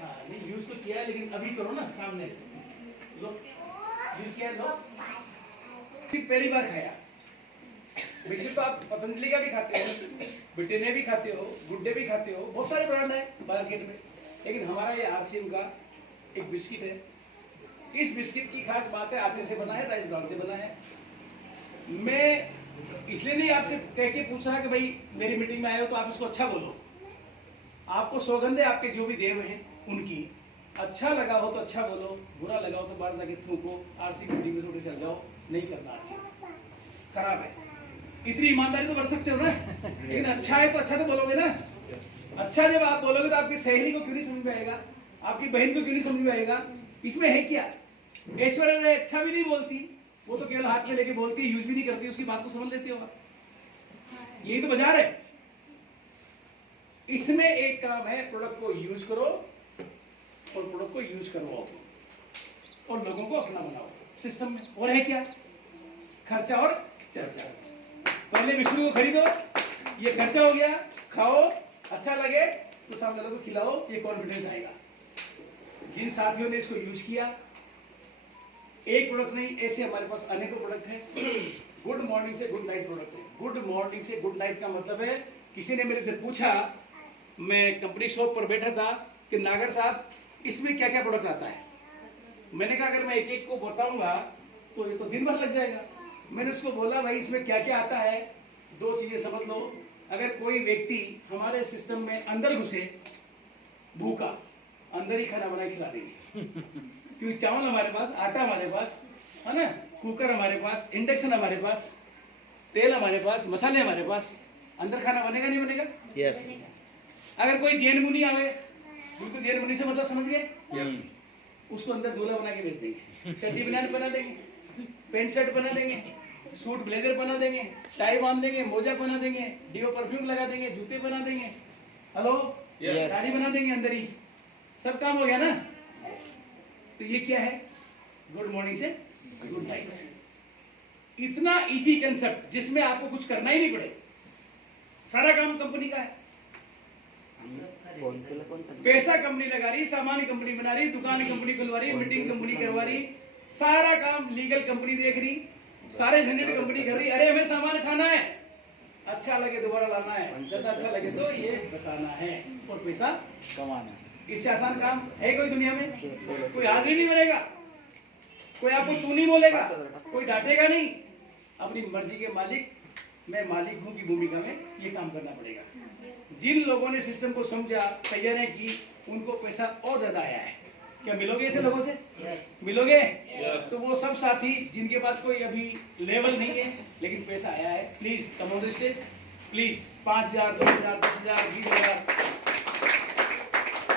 हाँ, नहीं यूज तो किया है, लेकिन अभी करो ना, सामने लो, यूज किया है, लो। फिर पहली बार खाया बिस्किट, तो आप पतंजलि का भी खाते हो, ब्रिटेनिया भी खाते हो, गुड्डे भी खाते हो, बहुत सारे ब्रांड है मार्केट में, लेकिन हमारा ये आरसीएम का एक बिस्किट है। इस बिस्किट की खास बात है, आटे से बना है, राइस ब्रान से बना है। मैं इसलिए नहीं आपसे कह के पूछ रहा कि भाई मेरी मीटिंग में आए हो तो आप इसको अच्छा बोलो, आपको सौगंध है आपके जो भी देव हैं उनकी, अच्छा लगा हो तो अच्छा बोलो, बुरा लगा हो तो बाहर जाके थूको, आरसी मीटिंग में थोड़ी चल जाओ, नहीं करना आरसी, खराब है। इतनी ईमानदारी तो कर सकते हो ना, लेकिन अच्छा है तो अच्छा तो बोलोगे ना। अच्छा जब आप बोलोगे तो आपकी सहेली को क्यों नहीं समझ में आएगा, आपकी बहन को क्यों नहीं समझ में आएगा? इसमें है क्या? ऐश्वर्या राय अच्छा भी नहीं बोलती, वो तो केवल हाथ में लेके बोलती है, यूज भी नहीं करती, उसकी बात को समझ लेते होगा। यही तो बाजार है। इसमें एक काम है, प्रोडक्ट को यूज करो और प्रोडक्ट को यूज करवाओ और लोगों को अपना बनाओ सिस्टम में। और है क्या? खर्चा और चर्चा। पहले विष्णु को खरीदो, ये खर्चा हो गया, खाओ, अच्छा लगे तो सामने वालों को खिलाओ, ये कॉन्फिडेंस आएगा। जिन साथियों ने इसको यूज किया, एक प्रोडक्ट नहीं, ऐसे हमारे पास अनेकों प्रोडक्ट हैं। गुड मॉर्निंग से गुड नाइट प्रोडक्ट है। गुड मॉर्निंग से गुड नाइट का मतलब है, किसी ने मेरे से पूछा, मैं कंपनी शॉप पर बैठा था कि नागर साहब इसमें क्या क्या प्रोडक्ट आता है। मैंने कहा अगर मैं एक एक को बताऊंगा तो ये तो दिन भर लग जाएगा। मैंने उसको बोला भाई इसमें क्या क्या आता है, दो चीजें समझ लो। अगर कोई व्यक्ति हमारे सिस्टम में अंदर घुसे, भूखा, अंदर ही खाना बना के खिला देंगे। क्योंकि चावल हमारे पास, आटा हमारे पास है ना, कुकर हमारे पास, इंडक्शन हमारे पास, तेल हमारे पास, मसाले हमारे पास, अंदर खाना बनेगा नहीं बनेगा? यस। अगर कोई जैन मुनि आवे, बिल्कुल जैन मुनि से मतलब समझ गए, उसको अंदर दूल्हा बना के भेज देंगे, चड्डी बना देंगे, पैंट शर्ट बना देंगे, सूट ब्लेजर बना देंगे, टाई बांध देंगे, मोजा बना देंगे, डिओ परफ्यूम लगा देंगे, जूते बना देंगे, हेलो साड़ी बना देंगे, अंदर ही सब काम हो गया ना। तो ये क्या है? गुड मॉर्निंग से गुड नाइट। इतना इजी कंसेप्ट जिसमें आपको कुछ करना ही नहीं पड़े, सारा काम कंपनी का है। पैसा कंपनी लगा रही, सामान कंपनी बना रही, दुकान कंपनी खुलवा रही, मीटिंग कंपनी करवा रही, सारा काम लीगल कंपनी देख रही, सारे झंझट कंपनी कर रही। अरे हमें सामान खाना है, अच्छा लगे दोबारा लाना है, ज्यादा अच्छा लगे तो ये बताना है और पैसा कमाना। इससे आसान काम है कोई दुनिया में? कोई हाजिरी नहीं बनेगा, कोई आपको तू नहीं बोलेगा, कोई डांटेगा नहीं। अपनी मर्जी के मालिक, मैं मालिक हूं की भूमिका में ये काम करना पड़ेगा। जिन लोगों ने सिस्टम को समझा, तैयारियां की, उनको पैसा और ज्यादा आया है। क्या मिलोगे ऐसे लोगों से? मिलोगे? तो वो सब साथी जिनके पास कोई अभी लेवल नहीं है लेकिन पैसा आया है, please come on the stage, please 5,000, 2,000, 10,000, 20,000।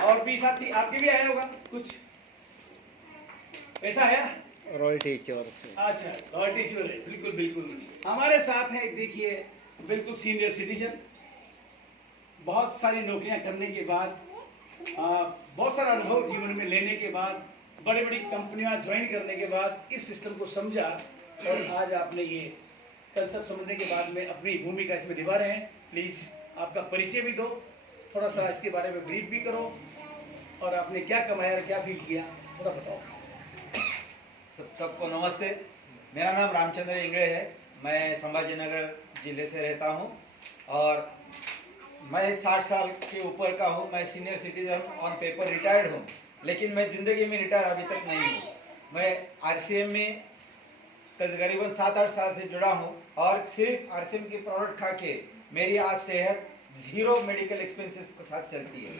और भी साथी आपके भी आया होगा कुछ पैसा आया? रॉयल्टी चोर से। अच्छा, रॉयल्टी श्योर है, बिल्कुल बिल्कुल। हमारे साथ है देखिए बिल्कुल सीनियर सिटीजन, बहुत सारी नौकरियां करने के बाद, बहुत सारा अनुभव जीवन में लेने के बाद, बड़ी बड़ी कंपनियां ज्वाइन करने के बाद इस सिस्टम को समझा और आज आपने ये कंसेप्ट समझने के बाद में अपनी भूमिका इसमें निभा रहे हैं। प्लीज आपका परिचय भी दो, थोड़ा सा इसके बारे में ब्रीफ भी करो और आपने क्या कमाया और क्या फील किया थोड़ा बताओ। सबको नमस्ते। मेरा नाम रामचंद्र इंगड़े है। मैं संभाजीनगर जिले से रहता हूं और मैं 60 साल के ऊपर का हूं। मैं senior citizen on paper retired हूं, लेकिन मैं ज़िंदगी में रिटायर अभी तक नहीं हूं। मैं आरसीएम में तकरीबन 7-8 साल से जुड़ा हूं और सिर्फ आरसीएम के प्रोडक्ट खा के मेरी आज सेहत 0 मेडिकल एक्सपेंसेस के साथ चलती है।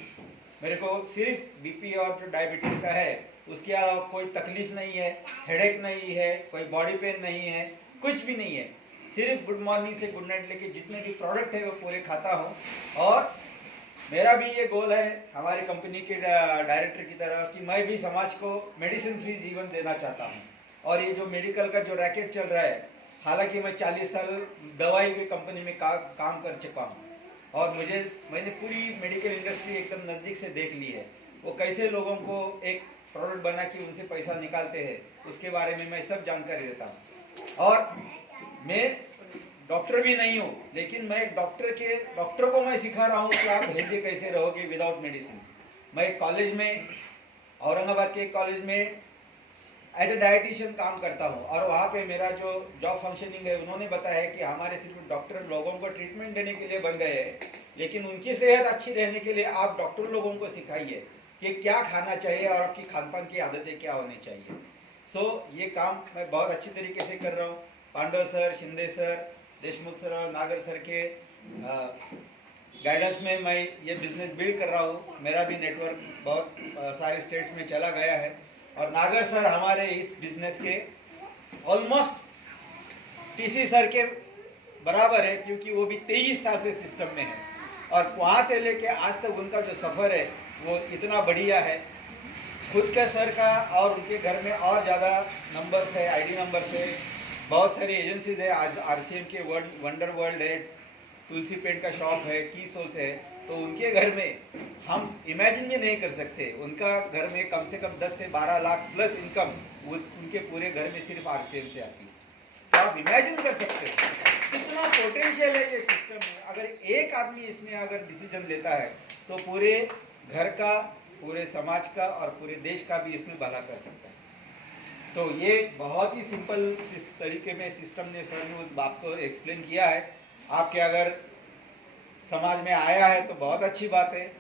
मेरे को सिर्फ बीपी और जो डायबिटीज़ का है उसके अलावा कोई तकलीफ नहीं है, हेडेक नहीं है, कोई बॉडी पेन नहीं है, कुछ भी नहीं है। सिर्फ गुड मॉर्निंग से गुड नाइट लेके जितने भी प्रोडक्ट है वो पूरे खाता हूँ। और मेरा भी ये गोल है हमारी कंपनी के डायरेक्टर की तरह कि मैं भी समाज को मेडिसिन फ्री जीवन देना चाहता हूँ। और ये जो मेडिकल का जो रैकेट चल रहा है, हालांकि मैं 40 साल दवाई की कंपनी में काम कर चुका हूँ और मैंने पूरी मेडिकल इंडस्ट्री एकदम नज़दीक से देख ली है। वो कैसे लोगों को एक प्रोडक्ट बना के उनसे पैसा निकालते हैं, उसके बारे में मैं सब जानकारी देता हूँ। और मैं डॉक्टर भी नहीं हूँ, लेकिन मैं डॉक्टर को मैं सिखा रहा हूँ कि आप हेल्दी कैसे रहोगे विदाउट मेडिसिन। मैं कॉलेज में, औरंगाबाद के कॉलेज में एज ए डाइटिशियन काम करता हूँ और वहाँ पे मेरा जो जॉब फंक्शनिंग है, उन्होंने बताया है कि हमारे सिर्फ डॉक्टर लोगों को ट्रीटमेंट देने के लिए बन गए हैं, लेकिन उनकी सेहत अच्छी रहने के लिए आप डॉक्टर लोगों को सिखाइए कि क्या खाना चाहिए और आपकी खान पान की आदतें क्या होनी चाहिए। ये काम मैं बहुत अच्छी तरीके से कर रहा हूँ। Pandav sir, Shinde sir, Deshmukh sir और नागर सर के गाइडेंस में मैं ये बिजनेस बिल्ड कर रहा हूँ। मेरा भी नेटवर्क बहुत सारे स्टेट्स में चला गया है और नागर सर हमारे इस बिजनेस के ऑलमोस्ट टीसी सर के बराबर है, क्योंकि वो भी 23 साल से सिस्टम में है और वहाँ से लेके आज तक उनका जो सफ़र है वो इतना बढ़िया है। खुद का सर का और उनके घर में और ज़्यादा नंबर्स है, आईडी नंबर्स है, बहुत सारी एजेंसीज है। आज आरसीएम के वंडर वर्ल्ड है, तुलसी पेंट का शॉप है, की सोल्स है। तो उनके घर में हम इमेजिन भी नहीं कर सकते, उनका घर में कम से कम 10 से 12 लाख प्लस इनकम उनके पूरे घर में सिर्फ आरसीएम से आती है। तो आप इमेजिन कर सकते हो कितना पोटेंशियल है ये सिस्टम में। अगर एक आदमी इसमें अगर डिसीजन लेता है तो पूरे घर का, पूरे समाज का और पूरे देश का भी इसमें भला कर सकता है। तो ये बहुत ही सिंपल तरीके में सिस्टम ने सर ने उस बात को एक्सप्लेन किया है। आपके अगर समाज में आया है तो बहुत अच्छी बात है।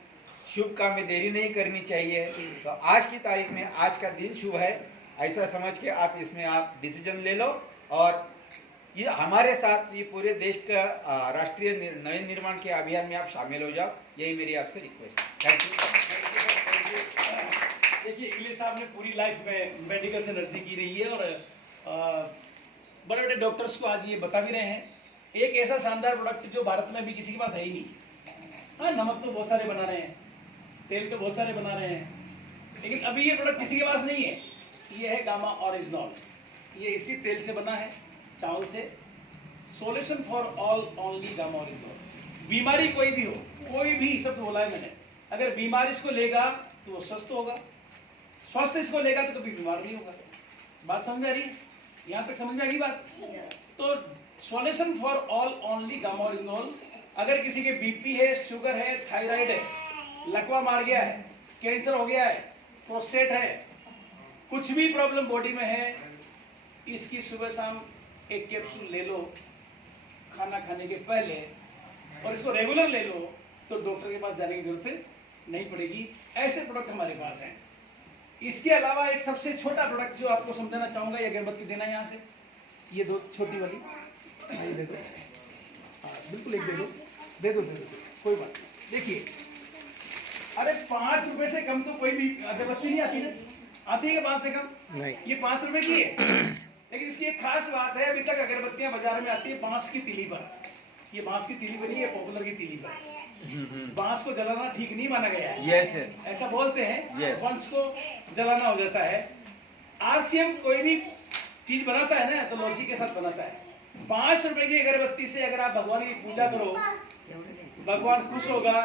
शुभ काम में देरी नहीं करनी चाहिए। तो आज की तारीख में आज का दिन शुभ है, ऐसा समझ के आप इसमें आप डिसीजन ले लो और ये हमारे साथ ये पूरे देश का राष्ट्रीय नए निर्माण के अभियान में आप शामिल हो जाओ। यही मेरी आपसे रिक्वेस्ट है। Thank you. देखिए, इंग्लिश साहब ने पूरी लाइफ में मेडिकल से नज़दीकी रही है और बड़े बड़े डॉक्टर्स को आज ये बता भी रहे हैं। एक ऐसा शानदार प्रोडक्ट जो भारत में भी किसी के पास है ही नहीं। हाँ, नमक तो बहुत सारे बना रहे हैं, तेल तो बहुत सारे बना रहे हैं, लेकिन अभी ये प्रोडक्ट किसी के पास नहीं है। ये है गामा ओरिजिनल। ये इसी तेल से बना है, चावल से। Solution for all only gamma original. बीमारी कोई भी हो, कोई भी शब्द बोला है मैंने, अगर बीमारी इसको लेगा तो वो स्वस्थ होगा, स्वस्थ इसको लेगा तो कभी बीमार नहीं होगा। बात समझ में आ रही है? यहाँ तक समझ में आ गई बात? तो solution for all only gamma original. अगर किसी के बीपी है, शुगर है, थायराइड है, लकवा मार गया है, कैंसर हो गया है, प्रोस्टेट है, कुछ भी प्रॉब्लम बॉडी में है, इसकी सुबह शाम एक कैप्सूल ले लो खाना खाने के पहले और इसको रेगुलर ले लो तो डॉक्टर के पास जाने की जरूरत नहीं पड़ेगी। ऐसे प्रोडक्ट हमारे पास हैं। इसके अलावा एक सबसे छोटा प्रोडक्ट जो आपको समझाना चाहूंगा, ये अगरबत्ती देना यहाँ से, ये दो छोटी वाली, ये दे दो। हाँ, बिल्कुल एक दे दो, कोई बात नहीं। देखिए, अरे 5 रुपए से कम तो कोई भी अगरबत्ती नहीं आती ना, आती है 5 से कम नहीं। ये 5 रुपए की है, लेकिन इसकी एक खास बात है, अभी तक अगरबत्तियां बाजार में आती है बांस की तीली पर। ये बांस की तीली पर नहीं है, पॉपुलर की तीली पर। बांस को जलाना ठीक नहीं माना गया है। यस ऐसा बोलते हैं। Yes. बांस को जलाना हो जाता है। आरसीएम कोई भी चीज बनाता है ना तो लॉजिक के साथ बनाता है। 5 रुपए की अगरबत्ती से अगर आप भगवान की पूजा करो, भगवान खुश होगा,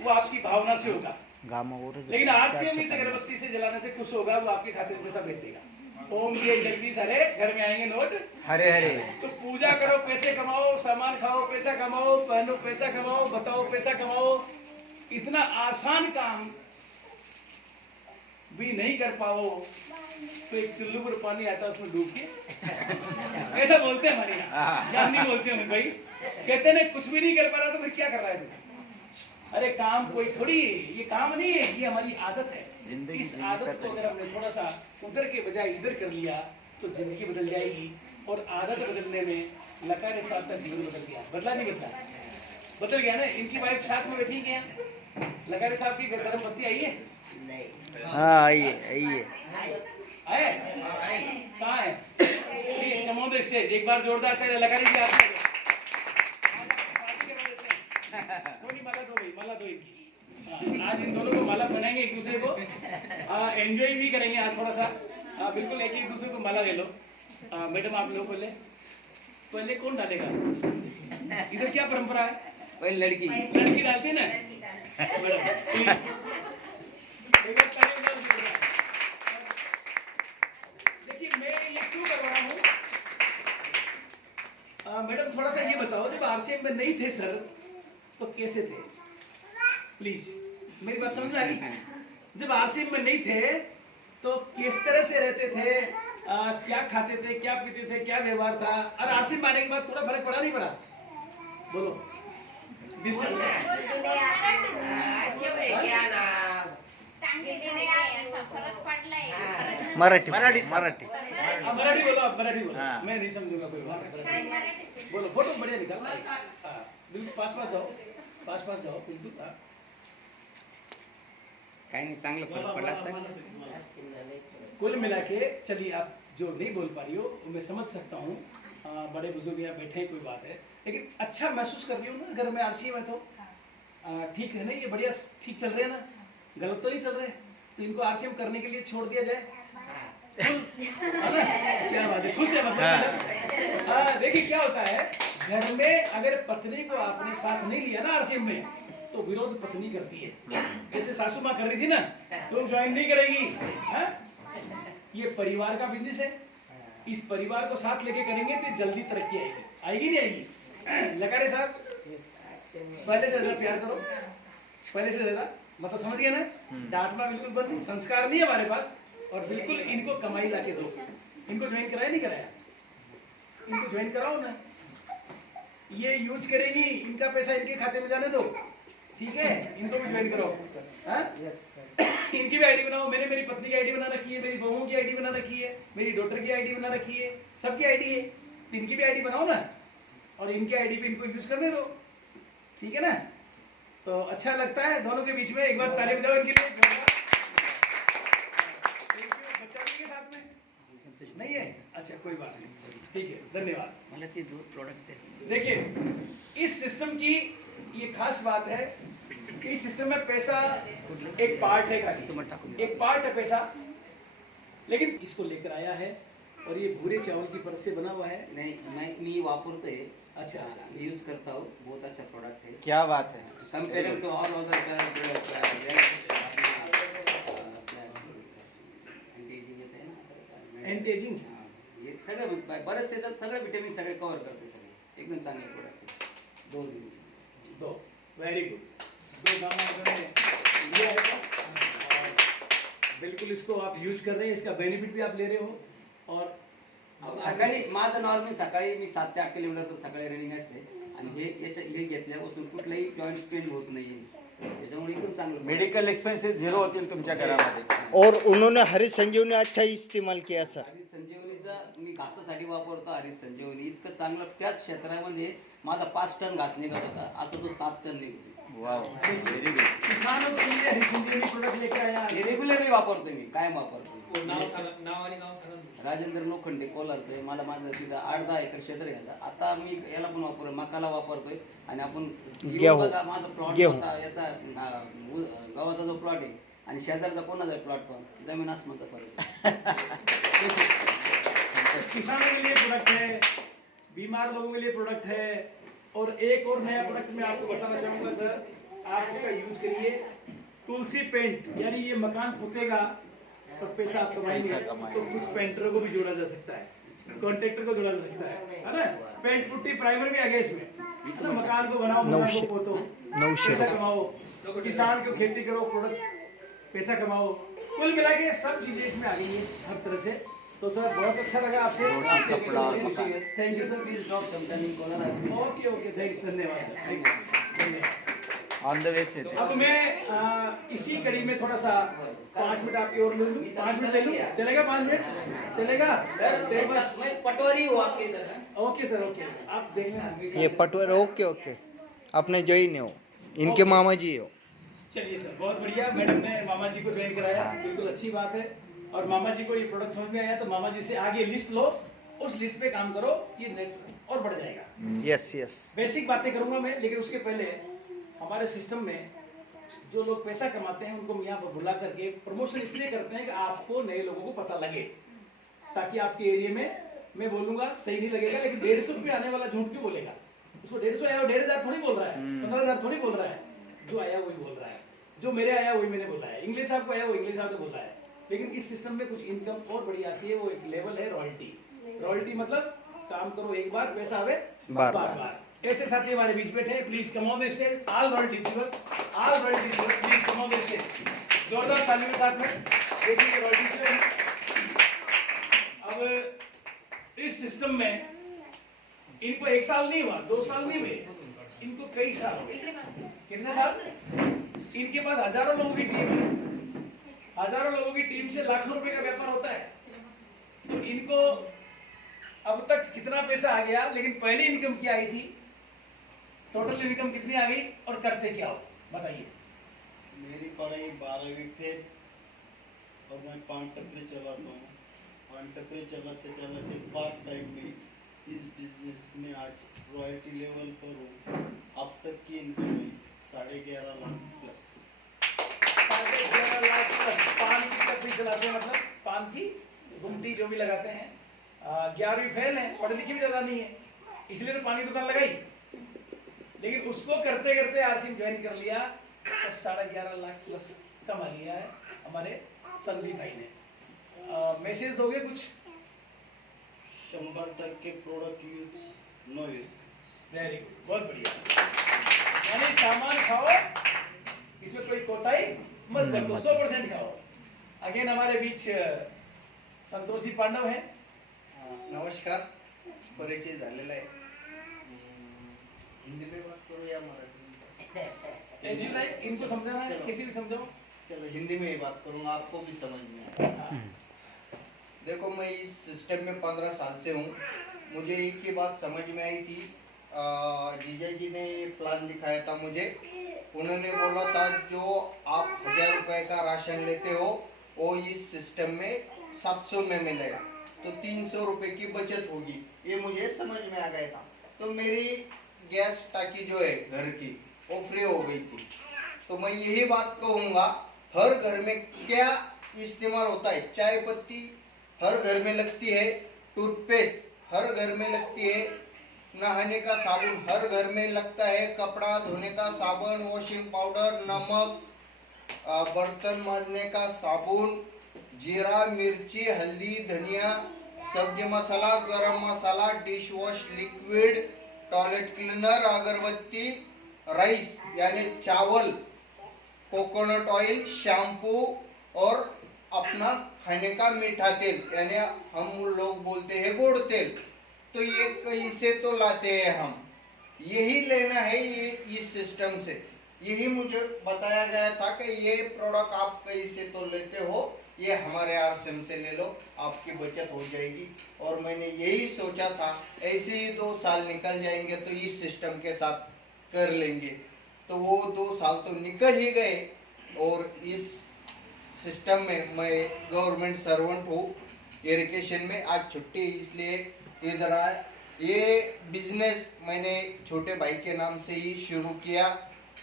वो आपकी भावना से होगा। लेकिन आरसीएम इस अगरबत्ती से जलाने से खुश होगा, वो आपके खाते में पैसा भेज देगा। ओम ये जगदीश हरे, घर में आएंगे नोट हरे हरे। तो पूजा करो, पैसे कमाओ, सामान खाओ, पैसा कमाओ, पहनो, पैसा कमाओ, बताओ, पैसा कमाओ। इतना आसान काम भी नहीं कर पाओ तो एक चुल्लू पर पानी आता है उसमें डूब के ऐसा बोलते हैं हमारे यहाँ, या नहीं बोलते हैं भाई? कहते हैं कुछ भी नहीं कर पा रहा तो फिर क्या कर रहा है तू? अरे काम कोई थोड़ी, ये काम नहीं है, ये हमारी आदत है। जिंदगी इस जीने आदत का को अगर हमने थोड़ा सा उधर के बजाय इधर कर लिया तो जिंदगी बदल जाएगी। और आदत बदलने में लकारे साहब का जीवन बदल गया। बदला नहीं बदला? बदल गया ना। इनकी वाइफ साथ में बैठी क्या? लकारे साहब की गर्म पत्ती आई है? हाँ आइए आइए। आए? कहाँ है? Please come on the stage. एक बार जोरदार ताली लकारे जी आप थोड़ी माला दो भाई, माला दो इनकी। आज इन दोनों को माला पहनाएंगे एक दूसरे को। एंजॉय भी करेंगे आज थोड़ा सा। बिल्कुल एक एक दूसरे को माला दे लो। मैडम आप लोग पहले कौन डालेगा? इधर क्या परंपरा है? पहले लड़की डालती है ना मैडम, प्लीज एक बार ताली बजाओ। देखिए मैं ये क्यों कर रहा हूँ, मैडम थोड़ा सा ये बताओ, जब आरसीएम में नहीं थे सर तो कैसे थे? प्लीज मेरी बात समझ में आ रही? जब आरसीएम में नहीं थे तो किस तरह से रहते थे? क्या खाते थे, क्या पीते थे, क्या व्यवहार था? और आरसीएम में आने के बाद थोड़ा फर्क पड़ा नहीं पड़ा? बोलो दिल से बोलो। अच्छे हुए क्या ना? मराठी मराठी मराठी मराठी बोलो, आप मराठी बोलो। हाँ। मैं नहीं समझूंगा कोई बात। बोलो फोटो बढ़िया निकालना है। बिल्कुल पास जाओ बिल्कुल। काही नाही चांगलं फरक पडला सर। कुल मिला के चलिए, आप जो नहीं बोल पा रही हो वो मैं समझ सकता हूँ। बड़े बुजुर्ग यहाँ बैठे हैं, कोई बात है, लेकिन अच्छा महसूस कर रही हूँ ना घर में आरसीएम है तो? ठीक है ना? ये बढ़िया ठीक चल रहे हैं ना? गलत तो नहीं चल रहे? तो इनको आरसीएम करने के लिए छोड़ दिया जाए। क्या बात है, खुश है मतलब। देखिए क्या होता है, घर में अगर पत्नी को आपने साथ नहीं लिया ना आरसीएम में तो विरोध पत्नी करती है। जैसे सासू माँ कर रही थी ना, तुम ज्वाइन नहीं करेगी। ये परिवार का बिजनेस है, इस परिवार को साथ लेके करेंगे तो जल्दी तरक्की आएगी। आएगी नहीं आएगी? लकारे साहब पहले से ज्यादा प्यार करो, पहले से ज्यादा, मतलब समझ गए ना? डांटना बिल्कुल बंद, संस्कार नहीं है हमारे पास। और बिल्कुल इनको कमाई ला के दो। इनको ज्वाइन कराया नहीं कराया? इनको ज्वाइन कराओ ना, ये यूज करेंगी, इनका पैसा इनके खाते में जाने दो, ठीक है? इनको भी ज्वाइन कराओ। इनकी भी आईडी बनाओ। मैंने मेरी पत्नी की आईडी बना रखी है, मेरी बहुओं की आईडी बना रखी है, मेरी डॉटर की आईडी बना रखी है, सबकी आईडी है। तो इनकी भी आईडी बनाओ ना, और इनकी आईडी पे इनको यूज करने दो, ठीक है ना? तो अच्छा लगता है दोनों के बीच में। एक बार ताली बजाओ इनके लिए। बच्चा भी है साथ में? नहीं है? अच्छा कोई बात नहीं, ठीक है, धन्यवाद। मला ते दो प्रोडक्ट देखिए इस सिस्टम की ये खास बात है कि इस सिस्टम में पैसा एक पार्ट है, खाली एक पार्ट है पैसा, लेकिन इसको लेकर आया है और ये भूरे चावल की परत से बना हुआ है। नहीं मी वापरतोय। अच्छा मी यूज करता हूँ, बहुत अच्छा प्रोडक्ट है। क्या बात है। Compare to all other anti ageing हे सगळं बरेचसे सगळे विटामिन सगळे कव्हर करते, सगळे एकदम चांगले प्रोडक्ट आहे। दो वेरी गुड, दो गाना आपने लिया है और बिल्कुल इसको आप यूज कर रहे हैं, इसका बेनिफिट भी आप ले रहे हो। और सकाळी माझं नॉर्मली सकाळी मी 7 ते 8 किलोमीटर तर सकाळी रनिंग असते आणि हे घेतल्यापासून कुठलाही जॉईंट पेन होत नाही, त्याच्यामुळे एकदम चांगलं। मेडिकल एक्सपेंसेस झिरो होतील तुमच्या घरामध्ये। और उन्होंने हरीश संजीवनी अच्छा इस्तेमाल किया सर। हरीश संजीवनीचा मी घासासाठी वापरतो। हरीश संजीवनी इतकं चांगलं, त्याच क्षेत्रामध्ये माझा 5 टन घास निघत होता, आता तो 7 टन निघतो। Wow very good. किसानों के लिए हरिसिंह प्रोडक्ट लेकर आया। हे रेग्युलरली वापरतोय मी, कायम वापरतो। नाव आणि नाव सांगा। राजेंद्र लोखंडे कोलारतोय। मला माझं तिथं 8-10 एकर क्षेत्र आहे आता। आता मी याला पण वापरतोय, मकाला वापरतोय आणि आपण बघा माझा प्लॉट होता याचा गावाचा जो प्लॉट आहे आणि शेजारचा कोणाचा प्लॉट पण जमीन आसमानचा फरक। किसानों के लिए प्रोडक्ट है, बीमार लोगों के लिए प्रोडक्ट है। और एक और नया प्रोडक्ट मैं आपको बताना चाहूंगा सर, आप उसका यूज करिए। तुलसी पेंट, यानी ये मकान पुतेगा तो पैसा आप कमाएंगे, तो कुछ पेंटरों को भी जोड़ा जा सकता है, कॉन्ट्रैक्टर को जोड़ा जा सकता है ना? पेंट पुट्टी प्राइमर भी आ गया इसमें, है ना? मकान को बनाओ, मकान को पोतो, पैसा कमाओ। किसान को खेती करो, प्रोडक्ट पैसा कमाओ। कुल मिला के सब चीजें इसमें आ गई है हर तरह से। तो सर बहुत अच्छा लगा आपसे। रोटी, कपड़ा और मकान। Thank you sir. Please drop some time in corner. Okay okay thanks, धन्यवाद सर, थैंक यू, धन्यवाद। ऑन द वे से अब मैं इसी कड़ी में थोड़ा सा 5 मिनट आपकी और ले लूँ, 5 मिनट ले लूँ, चलेगा? 5 मिनट चलेगा? सर मैं पटवारी हूँ आपके इधर का। ओके सर, ओके, आप देख लेना। ये पटवर ओके ओके आपने ज्वाइन हो, इनके मामा जी हो। चलिए सर, बहुत बढ़िया। मैडम ने मामा जी को ज्वाइन कराया, बिल्कुल अच्छी बात है। और मामा जी को ये प्रोडक्ट समझ में आया तो मामा जी से आगे लिस्ट लो, उस लिस्ट पे काम करो, ये नेट और बढ़ जाएगा। Yes yes. बेसिक बातें करूंगा मैं, लेकिन उसके पहले हमारे सिस्टम में जो लोग पैसा कमाते हैं उनको यहाँ पर बुला करके प्रमोशन इसलिए करते हैं कि आपको नए लोगों को पता लगे, ताकि आपके एरिया में, मैं बोलूंगा सही नहीं लगेगा लेकिन 150 रुपये आने वाला झूठ क्यों बोलेगा? उसको 150 आया, 1500 थोड़ी बोल रहा है, 15000 थोड़ी बोल रहा है। जो आया वही बोल रहा है, जो मेरे आया वही मैंने बोला है, इंग्लिश आपको आया वो इंग्लिश आपने बोला है। लेकिन इस सिस्टम में कुछ इनकम और बड़ी आती है, वो एक लेवल है रॉयल्टी। रॉयल्टी मतलब काम करो एक बार, पैसा आवे बार बार। ऐसे साथी हमारे बीच बैठे हैं, please come on the stage, all royalty receiver, all royalty receiver, please come on the stage. जोरदार ताली के साथ में देखिए रॉयल्टी रिसीवर। अब इस सिस्टम में इनको 1 साल नहीं हुआ, 2 साल नहीं हुए, इनको कई साल हो गए। कितने साल? इनके पास हजारों लोगों की टीम है, हजारों लोगों की टीम से लाखों रुपए का व्यापार होता है। तो इनको अब तक कितना पैसा आ गया, लेकिन पहली इनकम क्या आई थी, टोटल इनकम कितनी आ गई और करते क्या हो, बताइए। मेरी पढ़ाई 12वीं फेल और मैं पान टपरी चलाता हूँ। पान टपरी चलाते चलाते पार्ट टाइम में इस बिजनेस में आज रॉयल्टी लेवल पर हूँ। अब तक की इनकम है 11.5 लाख प्लस। 11.5 लाख प्लस। पान की टपरी चलाते हैं, मतलब पान की गुमटी जो भी लगाते हैं। 11वीं फेल है, पढ़े लिखे भी ज्यादा नहीं है, इसलिए तो पानी की दुकान लगाई। लेकिन उसको करते करते आरसी ज्वाइन कर लिया और 11.5 लाख प्लस कमा लिया है हमारे संदीप भाई ने। मैसेज दोगे कुछ? 100% product use, no use. Very good, बहुत बढ़िया। यानी सामान खाओ, इसमें कोई कोताही मत कर दो, 100% खाओ। अगेन हमारे बीच संतोषी पांडव है। नमस्कार, परिचय झालेला आहे। हिंदी में बात करो या मराठी? एज यू लाइक, इनको समझाना है, चलो। किसी भी समझाओ। चलो हिंदी में ही बात करूंगा, आपको भी समझ में आए। देखो मैं इस सिस्टम में 15 साल से हूँ। मुझे एक ही बात समझ में आई थी, जीजा जी ने ये प्लान दिखाया था मुझे। उन्होंने बोला था जो आप 1000 रुपए का राशन लेते हो वो इस सिस्टम में 700 में मिलेगा, तो 300 रुपए की बचत होगी। ये मुझे समझ में आ गया था। तो मेरी गैस टाकी जो है घर की वो फ्री हो गई थी। तो मैं यही बात कहूँगा, हर घर में क्या इस्तेमाल होता है, चाय पत्ती हर घर में लगती है, टूथपेस्ट हर घर में लगती है, नहाने का साबुन हर घर में लगता है, कपड़ा धोने का साबुन, वॉशिंग पाउडर, नमक, बर्तन मांजने का साबुन, जीरा, मिर्ची, हल्दी, धनिया, सब्जी मसाला, गरम मसाला, dish wash liquid, toilet cleaner, अगरबत्ती, राइस यानी चावल, कोकोनट ऑयल, शैम्पू और अपना खाने का मीठा तेल यानी हम लोग बोलते हैं गोड़ तेल। तो ये कहीं से तो लाते हैं हम, यही लेना है ये इस सिस्टम से। यही मुझे बताया गया था कि ये प्रोडक्ट आप कहीं से तो लेते हो, ये हमारे आरसीएम से ले लो, आपकी बचत हो जाएगी। और मैंने यही सोचा था, ऐसे ही 2 साल निकल जाएंगे तो इस सिस्टम के साथ कर लेंगे। तो वो 2 साल तो निकल ही गए और इस सिस्टम में मैं गवर्नमेंट सर्वेंट हूँ इरिगेशन में। आज छुट्टी इसलिए इधर आया। ये बिजनेस मैंने छोटे भाई के नाम से ही शुरू किया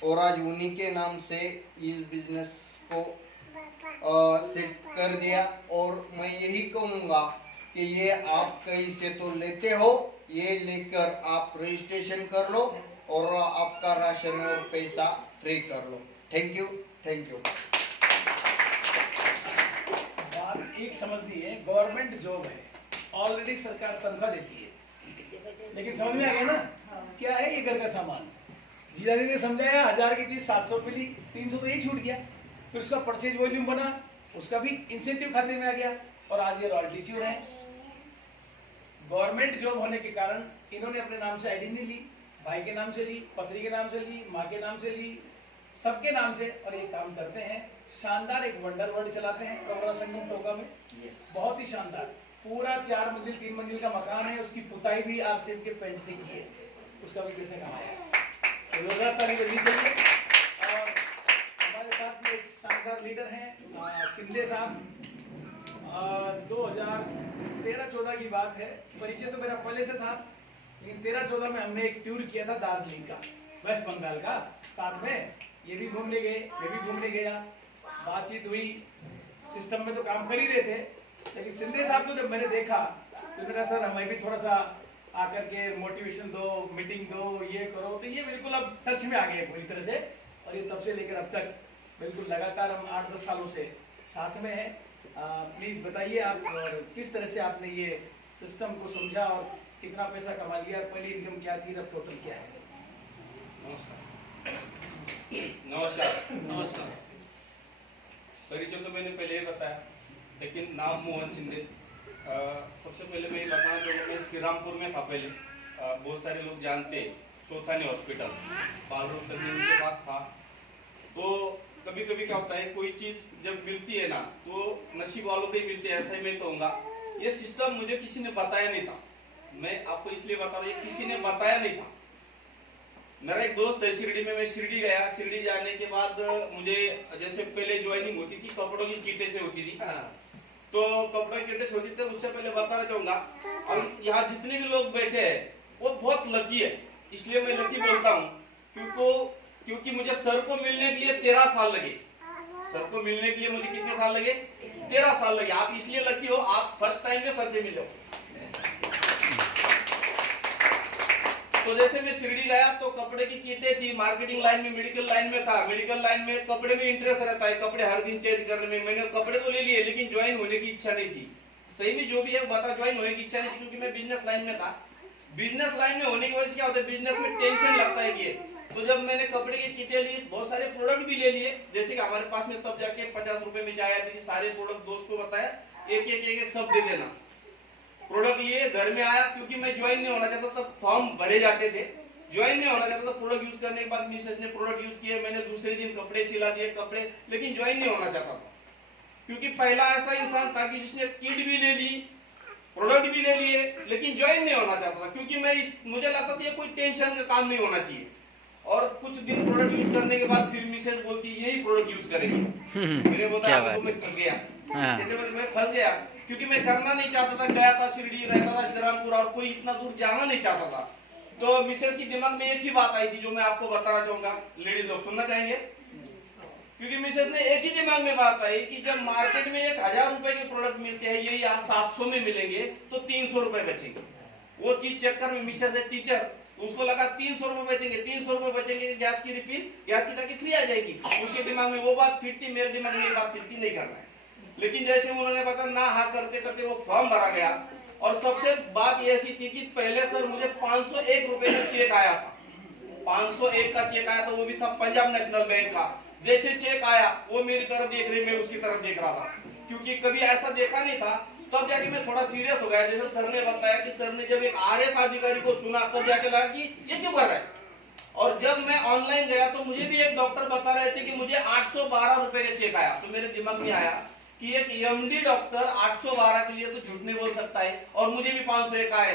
और आज उन्हीं के नाम से इस बिजनेस को सेट कर दिया। और मैं यही कहूँगा कि ये आप कहीं से तो लेते हो, ये लेकर आप रजिस्ट्रेशन कर लो और आपका राशन और पैसा फ्री कर लो। Thank you, thank you. बात एक समझनी है, गवर्नमेंट जॉब है, ऑलरेडी सरकार तनख्वाह देती है, लेकिन समझ में आ गया ना क्या है ये घर का सामान। जीजाजी ने समझाया 1000 की चीज 700 मिली, 300 तो यही छूट गया। फिर उसका परचेज वॉल्यूम बना, उसका भी इंसेंटिव खाते में आ गया और आज ये रॉयल्टी चूर है। गवर्नमेंट जॉब होने के कारण इन्होंने अपने नाम से आईडी नहीं ली, भाई के नाम से ली, पत्नी के नाम से ली, माँ के नाम से ली, सबके नाम से, और ये काम करते हैं। शानदार एक वंडर वर्ल्ड चलाते हैं कमरा संगम टोका में, बहुत ही शानदार। पूरा 4 मंजिल 3 मंजिल का मकान है, उसकी पुताई भी आरसीएफ के पेंट से की है, उसका भी पैसे कमाया है। तो जोरदार ताली बजनी चाहिए। और हमारे साथ में एक शानदार लीडर हैं शिंदे साहब। 2013-14 की बात है, परिचय तो मेरा पहले से था, लेकिन 13-14 में हमने एक टूर किया था दार्जिलिंग का, वेस्ट बंगाल का, साथ में ये भी घूमने गए, मैं भी घूमने गया, बातचीत हुई, सिस्टम में तो काम कर ही रहे थे। लेकिन शिंदे साहब को जब मैंने देखा तो मैंने कहा सर हमें भी थोड़ा सा आकर के मोटिवेशन दो, मीटिंग दो, ये करो। तो ये बिल्कुल अब टच में आ गए पूरी तरह से, और ये तब से लेकर अब तक बिल्कुल लगातार हम 8-10 सालों से साथ में हैं। प्लीज बताइए आप किस तरह से आपने ये सिस्टम को समझा और कितना पैसा कमा लिया, पहली इनकम क्या थी, अब टोटल क्या है? नमस्कार। परिचय तो मैंने पहले ही बताया, लेकिन नाम मोहन शिंदे। सबसे पहले मैं ये बताना चाहूँगा, मैं श्री रामपुर में था पहले, बहुत सारे लोग जानते, चौथानी हॉस्पिटल बाल रोग तज्ञ के पास था। तो कभी कभी क्या होता है, कोई चीज जब मिलती है ना तो नसीब वालों को ही मिलती है, ऐसा ही मैं कहूँगा। ये सिस्टम मुझे किसी ने बताया नहीं था, मैं आपको इसलिए बता रहा हूँ, किसी ने बताया नहीं था। मेरा एक दोस्त है शिरडी में, मैं शिरडी गया, शिरडी जाने के बाद मुझे जैसे पहले ज्वाइनिंग होती थी कपड़ों की कीटे से होती थी, तो कपड़ों की कीटे से होती थी। उससे पहले बताना चाहूंगा, और यहाँ जितने भी लोग बैठे हैं वो बहुत लकी है। इसलिए मैं लकी बोलता हूँ क्योंकि मुझे सर को मिलने के लिए 13 साल लगे। सर को मिलने के लिए मुझे कितने साल लगे? 13 साल लगे। आप इसलिए लकी हो, आप फर्स्ट टाइम में सर से मिले हो। तो जैसे मैं शिरडी गया तो कपड़े की किटें थी, मार्केटिंग लाइन में, मेडिकल लाइन में था। मेडिकल लाइन में कपड़े में इंटरेस्ट रहता है, कपड़े हर दिन चेंज करने में। मैंने कपड़े तो ले लिए, लेकिन ज्वाइन होने की इच्छा नहीं थी। सही में जो भी है बता, ज्वाइन होने की इच्छा नहीं थी, क्योंकि मैं बिजनेस लाइन में था। बिजनेस लाइन में होने की वजह से क्या होता है, बिजनेस में टेंशन लगता है कि। तो जब मैंने कपड़े की किटें ली, बहुत सारे प्रोडक्ट भी ले लिए, जैसे कि हमारे पास में तब जाके 50 रुपए में चाय आती थी। सारे प्रोडक्ट दोस्त को बताया, एक सब दे देना। प्रोडक्ट लिए, घर में आया, क्योंकि मैं ज्वाइन नहीं होना चाहता, तब फॉर्म भरे जाते थे। ज्वाइन नहीं होना चाहता था। प्रोडक्ट यूज करने के बाद मिसेस ने प्रोडक्ट यूज किए, मैंने दूसरे दिन कपड़े सिला दिए कपड़े, लेकिन ज्वाइन नहीं होना चाहता था। क्योंकि पहला ऐसा इंसान था कि जिसने किट भी ले ली, प्रोडक्ट भी ले लिए, लेकिन ज्वाइन नहीं होना चाहता था। क्योंकि मुझे लगता था ये कोई टेंशन का काम नहीं होना चाहिए। और कुछ दिन प्रोडक्ट यूज करने के बाद फिर मिसेस बोलती यही प्रोडक्ट यूज करेंगे। मैंने बोला मैं फंस गया। जैसे मैं फंस गया, क्योंकि मैं करना नहीं चाहता था। गया था शिरडी, रहता था श्री रामपुर, और कोई इतना दूर जाना नहीं चाहता था। तो मिसेस की दिमाग में एक ही बात आई थी, जो मैं आपको बताना चाहूंगा। लेडीज लोग सुनना चाहेंगे? क्योंकि मिसेस ने एक ही दिमाग में बात आई कि जब मार्केट में 1000 रुपए के प्रोडक्ट मिलते हैं, ये यहाँ 700 में मिलेंगे, तो 300 रुपए बचेंगे। वो चीज चक्कर में मिसेस है टीचर, उसको लगा 300 रुपए बचेंगे, 300 रुपए बचेंगे, गैस की रिफिल, गैस की टंकी फ्री आ जाएगी। उसके दिमाग में वो बात फिट थी, मेरे दिमाग में ये बात फिट थी, नहीं करना है। लेकिन जैसे उन्होंने बताया ना, हाँ करते करते वो फॉर्म भरा गया। और सबसे बात ये ऐसी थी कि पहले सर मुझे 501 रुपए का चेक आया था। 501 का चेक आया था, वो भी था पंजाब नेशनल बैंक का। जैसे चेक आया, वो मेरी तरफ देख रही, मैं उसकी तरफ देख रहा था, क्योंकि कभी ऐसा देखा नहीं था। तब जाके मैं थोड़ा सीरियस हो गया। जैसे सर ने बताया कि सर ने जब एक आरएस अधिकारी को सुना, तब जाके लगा कि ये क्यों कर रहा है। और जब मैं ऑनलाइन गया तो मुझे भी एक डॉक्टर बता रहे थे कि मुझे 812 रुपए का चेक आया। तो मेरे दिमाग में आया कि एक एमडी डॉक्टर 812 के लिए तो झूठ नहीं बोल सकता है, और मुझे भी 501 आए।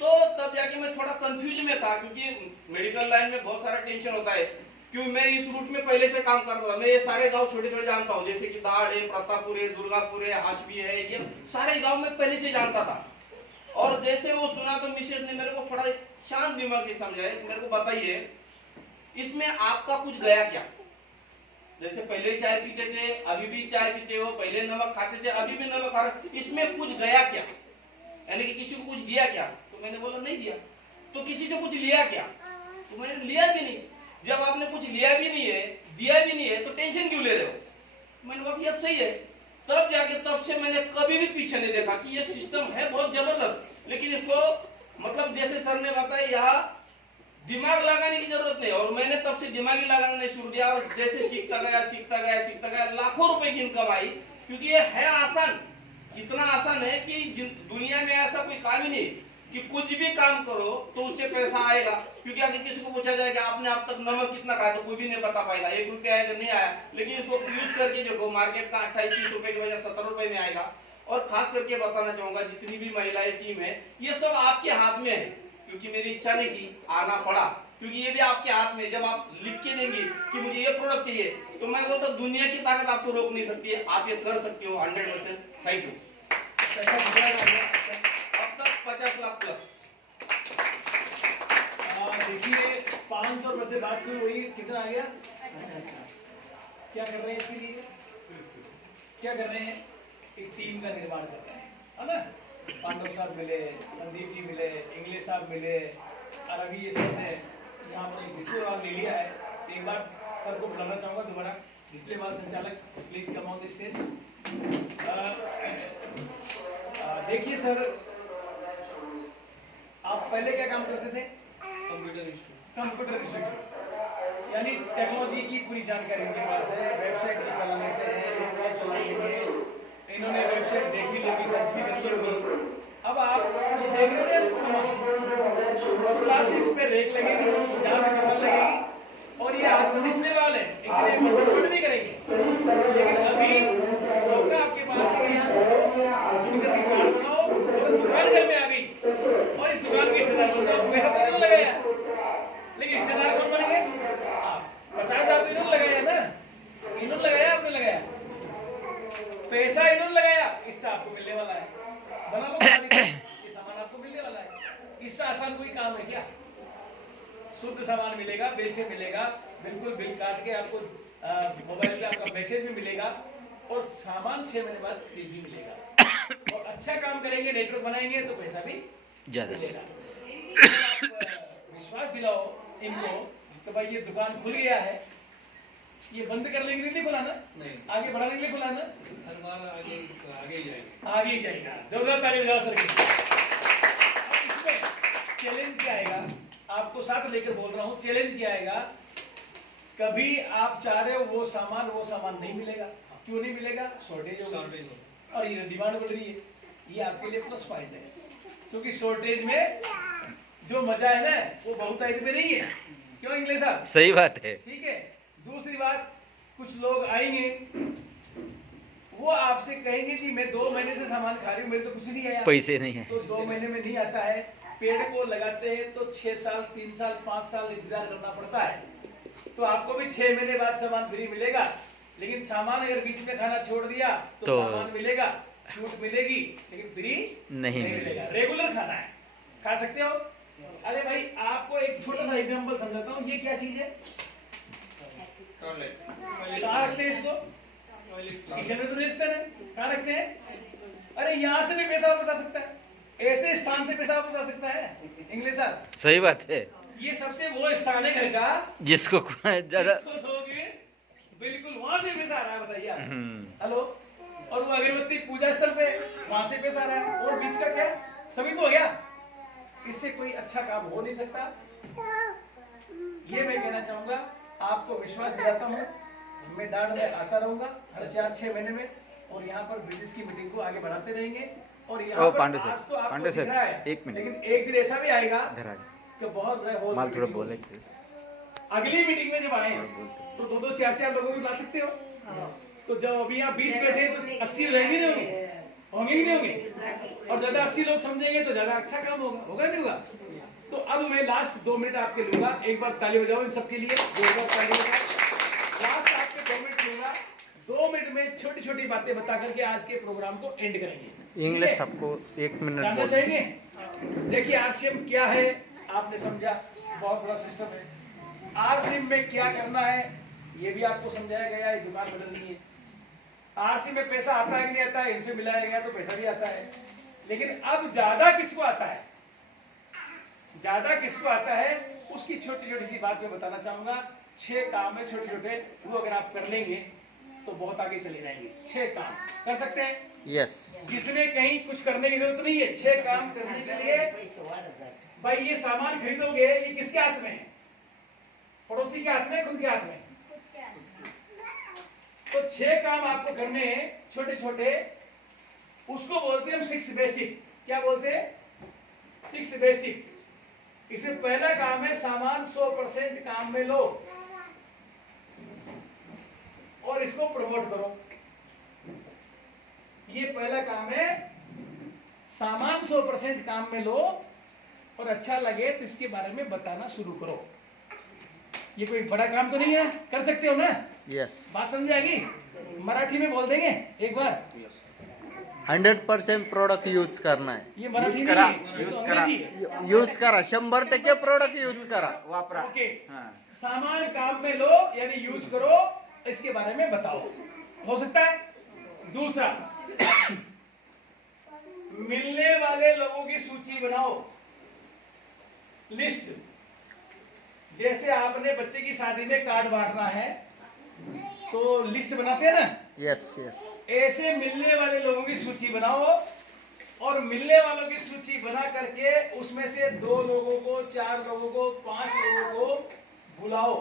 तो तब जाके मैं थोड़ा कंफ्यूज में था, क्योंकि मेडिकल लाइन में बहुत सारा टेंशन होता है। क्यों मैं इस रूट में पहले से काम करता था। मैं ये सारे गांव छोटे छोटे जानता हूँ, जैसे कि दाड़ है, प्रतापपुर है, दुर्गापुर है, हाशबी है, ये सारे गांव में पहले से जानता था। और जैसे वो सुना तो मिसेज ने मेरे को थोड़ा शांत दिमाग से समझाया कि मेरे को बताइए, इसमें आपका कुछ गया क्या? जैसे पहले चाय पीते थे, अभी भी चाय पीते हो, पहले नमक खाते थे, अभी भी नमक खा रहे, इसमें कुछ गया क्या? यानी कि किसी को कुछ दिया क्या? तो मैंने बोला नहीं दिया। तो किसी से कुछ लिया क्या? तो मैंने लिया भी नहीं। जब आपने कुछ लिया भी नहीं है, दिया भी नहीं है, तो टेंशन क्यों ले रहे हो? मैंने कहा ये सही है। तब जाके तब से मैंने कभी भी पीछे नहीं देखा कि ये सिस्टम है बहुत जबरदस्त, लेकिन इसको मतलब जैसे सर ने बताया, यहाँ दिमाग लगाने की जरूरत नहीं। और मैंने तब से दिमाग ही लगाना नहीं शुरू किया, और जैसे सीखता गया, लाखों रुपए की इनकम आई। क्योंकि ये है आसान, इतना आसान है कि दुनिया में ऐसा कोई काम ही नहीं कि कुछ भी काम करो तो उससे पैसा आएगा। क्योंकि अगर किसी को पूछा जाए कि आपने अब तक नमक कितना खाया तो कोई भी नहीं बता पाएगा, 1 रुपया आएगा नहीं आया। लेकिन इसको यूज करके देखो, मार्केट का 28-30 रुपए की वजह 70 रुपए में आएगा। और खास करके बताना चाहूंगा, जितनी भी महिलाएं टीम है, ये सब आपके हाथ में है। क्योंकि मेरी इच्छा नहीं थी, आना पड़ा, क्योंकि ये भी आपके हाथ में। जब आप लिख के देंगे कि मुझे ये प्रोडक्ट चाहिए, तो मैं बोलता दुनिया की ताकत आपको रोक नहीं सकती है, आप ये कर सकते हो 100%। Thank you. अब तक 50 लाख प्लस। देखिए 500 रुपए से बात शुरू हुई, कितना आ गया? क्या कर रहे हैं इसके लिए? क्या कर रहे हैं? एक टीम का निर्माण कर रहे हैं, है ना? पांडव साहब मिले, संदीप जी मिले, इंग्लिश साहब मिले, और अभी ये सब ने यहाँ पर एक डिस्प्ले वाल ले लिया है। एक बार सर को बुलाना चाहूँगा दोबारा, डिस्प्ले वाल संचालक, please come on the stage. देखिए सर, आप पहले क्या काम करते थे? कंप्यूटर इंस्टीट्यूट, यानी टेक्नोलॉजी की पूरी जानकारी इनके पास है, वेबसाइट भी चला लेते हैं, API चला लेंगे, इन्होंने वेबसाइट देख भी ली, सर्च भी कर ली होगी। अब आप ये देख रहे हो ना सामान, फर्स्ट क्लास इस पे रेक लगेगी, जहाँ भी दीवार लगेगी, और ये हाथ मिलने वाले इतने मोटर नहीं करेंगे। लेकिन अभी मौका आपके पास है, यहाँ जुड़कर के कार्ड बनाओ और दुकान घर में आ गई, और इस दुकान के हिस्सेदार बन जाओ। पैसा तो नहीं लगाया, लेकिन हिस्सेदार कौन बनेंगे आप? 50,000 तो इन्होंने लगाया ना, इन्होंने लगाया, आपने लगाया, पैसा इन्होंने लगाया, इससे आपको मिलने वाला है। बना लो ये सामान आपको मिलने वाला है। इससे आसान कोई काम है क्या? शुद्ध सामान मिलेगा, बिल से मिलेगा, बिल्कुल बिल काट के आपको मोबाइल पे आपका मैसेज भी मिलेगा, और सामान 6 महीने बाद फ्री भी मिलेगा। और अच्छा काम करेंगे, नेटवर्क बनाएंगे तो पैसा भी ज्यादा मिलेगा। विश्वास दिलाओ इनको तो भाई ये दुकान खुल गया है, ये बंद करने के लिए नहीं खुला ना, नहीं आगे बढ़ाने के लिए खुला ना, आगे ही जाएगा। जोरदार ताली बजाओ सर की। इसमें चैलेंज क्या आएगा, आपको साथ लेकर बोल रहा हूँ, चैलेंज क्या आएगा, कभी आप चाह रहे हो वो सामान नहीं मिलेगा। क्यों नहीं मिलेगा? शॉर्टेज होगा, और ये डिमांड बढ़ रही है। ये आपके लिए प्लस पॉइंट है, क्योंकि शॉर्टेज में जो मजा है ना, वो बहुतायत में नहीं है। क्यों इंग्लिश साहब? सही बात है। ठीक है। दूसरी बात, कुछ लोग आएंगे, वो आपसे कहेंगे कि मैं 2 महीने से सामान खा रही हूँ, मेरे तो कुछ नहीं आया, पैसे नहीं है, तो 2 महीने में नहीं आता है। पेड़ को लगाते हैं तो 6 साल, 3 साल, 5 साल इंतजार करना पड़ता है। तो आपको भी 6 महीने बाद सामान फ्री मिलेगा, लेकिन सामान अगर बीच में खाना छोड़ दिया तो सामान मिलेगा, छूट मिलेगी, लेकिन फ्री नहीं मिलेगा। रेगुलर खाना है, खा सकते हो। अरे भाई, आपको एक छोटा सा एग्जांपल समझाता हूँ। ये क्या चीज है? कहाँ रखते हैं इसको? किचन में तो देखते नहीं, कहाँ रखते हैं? अरे यहाँ से भी पैसा वापस आ सकता है, ऐसे स्थान से पैसा वापस आ सकता है। इंग्लिश साहब, सही बात है। ये सबसे वो स्थान है घर का जिसको ज्यादा बिल्कुल वहां से पैसा आ रहा है, बताइए आप। हेलो, और वो अगरबत्ती पूजा स्थल पे, वहां से पैसा आ रहा है, और बीच का क्या? सभी तो हो गया। इससे कोई अच्छा काम हो नहीं सकता। ये मैं कहना चाहूंगा, आपको विश्वास दिलाता हूँ, मैं डांड में आता रहूंगा हर 4-6 महीने में, और यहाँ पर बिजनेस की मीटिंग को आगे बढ़ाते रहेंगे। और यहाँ पर पांडे आज तो आपको पांडे दिख रहा है, एक मिनट, लेकिन एक दिन ऐसा भी आएगा कि बहुत बड़ा माल थोड़ा बोले। अगली मीटिंग में जब आए तो 2-2, 4-4 लोगों को ला सकते हो। तो जब अभी यहाँ 20 बैठे तो 80 रहेंगे नहीं होंगे ही नहीं होंगे, और ज्यादा 80 लोग समझेंगे तो ज्यादा अच्छा काम होगा नहीं होगा। तो अब मैं लास्ट 2 मिनट आपके लूंगा, एक बार ताली बजाओ इन सबके लिए, 2 बार ताली बजाओ। लास्ट आपके 2 मिनट लूंगा, 2 मिनट में छोटी छोटी बातें बता करके आज के प्रोग्राम को एंड करेंगे। इंग्लिश सबको 1 मिनट जानना चाहेंगे? देखिए RCM क्या है, आपने समझा, बहुत बड़ा सिस्टम है। RCM में क्या करना है ये भी आपको समझाया गया है, दुकान बदलनी है। RCM में पैसा आता है कि नहीं आता है, इनसे मिलाया गया तो पैसा भी आता है। लेकिन अब ज्यादा किसको आता है, ज्यादा किसको आता है, उसकी छोटी छोटी सी बात मैं बताना चाहूंगा। 6 काम है छोटे छोटे, वो अगर आप कर लेंगे तो बहुत आगे चले जाएंगे। 6 काम कर सकते हैं। यस, जिसमें कहीं कुछ करने की जरूरत नहीं है। 6 काम करने के लिए भाई, ये सामान खरीदोगे, ये किसके हाथ में है? पड़ोसी के हाथ में, खुद के हाथ में? तो 6 काम आपको करने हैं छोटे छोटे, उसको बोलते हैं हम 6 बेसिक। क्या बोलते हैं? 6 बेसिक। इसमें पहला काम है सामान 100% काम में लो और इसको प्रमोट करो। ये पहला काम है, सामान 100% काम में लो और अच्छा लगे तो इसके बारे में बताना शुरू करो। ये कोई बड़ा काम तो नहीं है, कर सकते हो ना? यस। बात समझ आएगी? मराठी में बोल देंगे एक बार। 100% प्रोडक्ट यूज करना है। ये मराठी यूज करा, नहीं है, ये तो यूज करा, अंग्रेजी है। यूज करा, 100% प्रोडक्ट यूज करा, वापरा। ओके, हाँ। सामान काम में लो यानी यूज करो, इसके बारे में बताओ। हो सकता है? दूसरा, मिलने वाले लोगों की सूची बनाओ, लिस्ट। जैसे आपने बच्चे की शादी में कार्ड बांटना है तो लिस्ट बनाते हैं ना? Yes yes. ऐसे मिलने वाले लोगों की सूची बनाओ और मिलने वालों की सूची बना करके उसमें से 2 लोगों को, 4 लोगों को, 5 लोगों को बुलाओ।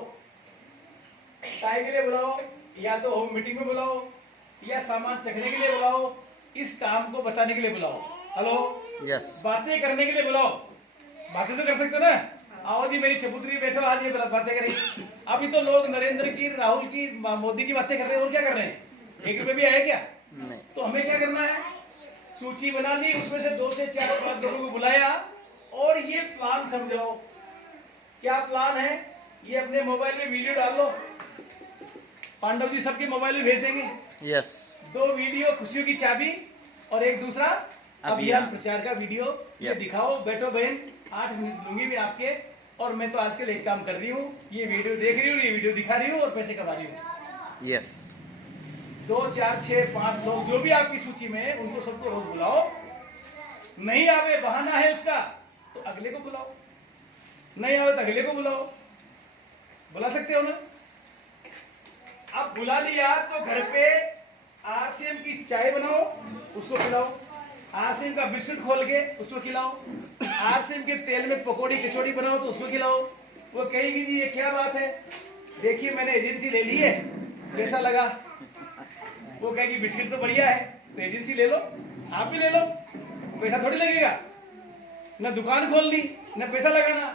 काय के लिए बुलाओ? या तो होम मीटिंग में बुलाओ या सामान चखने के लिए बुलाओ, इस काम को बताने के लिए बुलाओ। Hello, yes. बातें करने के लिए बुलाओ। बातें तो कर सकते हो ना? आओ जी मेरी चबूतरी बैठो, आज ये बातें करें। अभी तो लोग नरेंद्र की, राहुल की, मोदी की बातें कर रहे हैं, और क्या कर रहे हैं? 1 रुपए भी आया क्या? नहीं। तो हमें क्या करना है? सूची बना ली, उसमें से 2 से 4 5 लोगों को बुलाया और ये प्लान समझाओ। क्या प्लान है? ये अपने मोबाइल में वीडियो डाल लो, पांडव जी सबके मोबाइल में भेज देंगे। यस। 2 वीडियो खुशियों की चाबी और एक दूसरा अभियान प्रचार का वीडियो। ये दिखाओ, बैठो बहन, 8 मिनट लूंगी भी आपके, और मैं तो आजकल एक काम कर रही हूँ, ये वीडियो देख रही हूँ, ये वीडियो दिखा रही हूँ और पैसे कमा रही हूँ। यस। 2 4 6 5 लोग जो भी आपकी सूची में है उनको सबको रोज बुलाओ। नहीं आवे, बहाना है उसका, तो अगले को बुलाओ। नहीं आवे तो अगले को बुलाओ। बुला सकते हो ना? अब बुला लिया तो घर पे आरसीएम की चाय बनाओ, उसको खिलाओ। आरसीएम का बिस्कुट खोल के उसको खिलाओ। आरसीएम के तेल में पकौड़ी कचौड़ी बनाओ तो उसको खिलाओ। वो कहेगी जी ये क्या बात है, देखिए मैंने एजेंसी ले ली है, कैसा लगा? वो कहेगी बिस्किट तो बढ़िया है, तो एजेंसी ले लो, आप भी ले लो, पैसा थोड़ी लगेगा, ना दुकान खोल ली ना पैसा लगाना।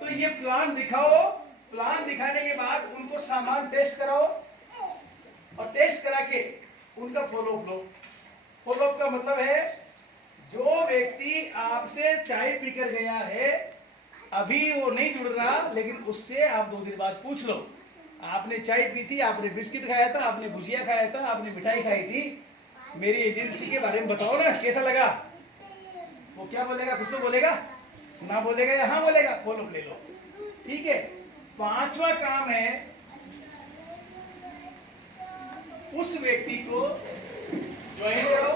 तो ये प्लान दिखाओ। प्लान दिखाने के बाद उनको सामान टेस्ट कराओ और टेस्ट करा के उनका फॉलोअप लो। फॉलोअप का मतलब है जो व्यक्ति आपसे चाय पीकर गया है, अभी वो नहीं जुड़ रहा, लेकिन उससे आप 2 दिन बाद पूछ लो, आपने चाय पी थी, आपने बिस्किट खाया था, आपने भुजिया खाया था, आपने मिठाई खाई थी, मेरी एजेंसी के बारे में बताओ ना, कैसा लगा? वो क्या बोलेगा? कुछ तो बोलेगा ना, बोलेगा या हाँ बोलेगा? फॉलोअप ले लो। ठीक है। 5वां काम है उस व्यक्ति को ज्वाइन करो,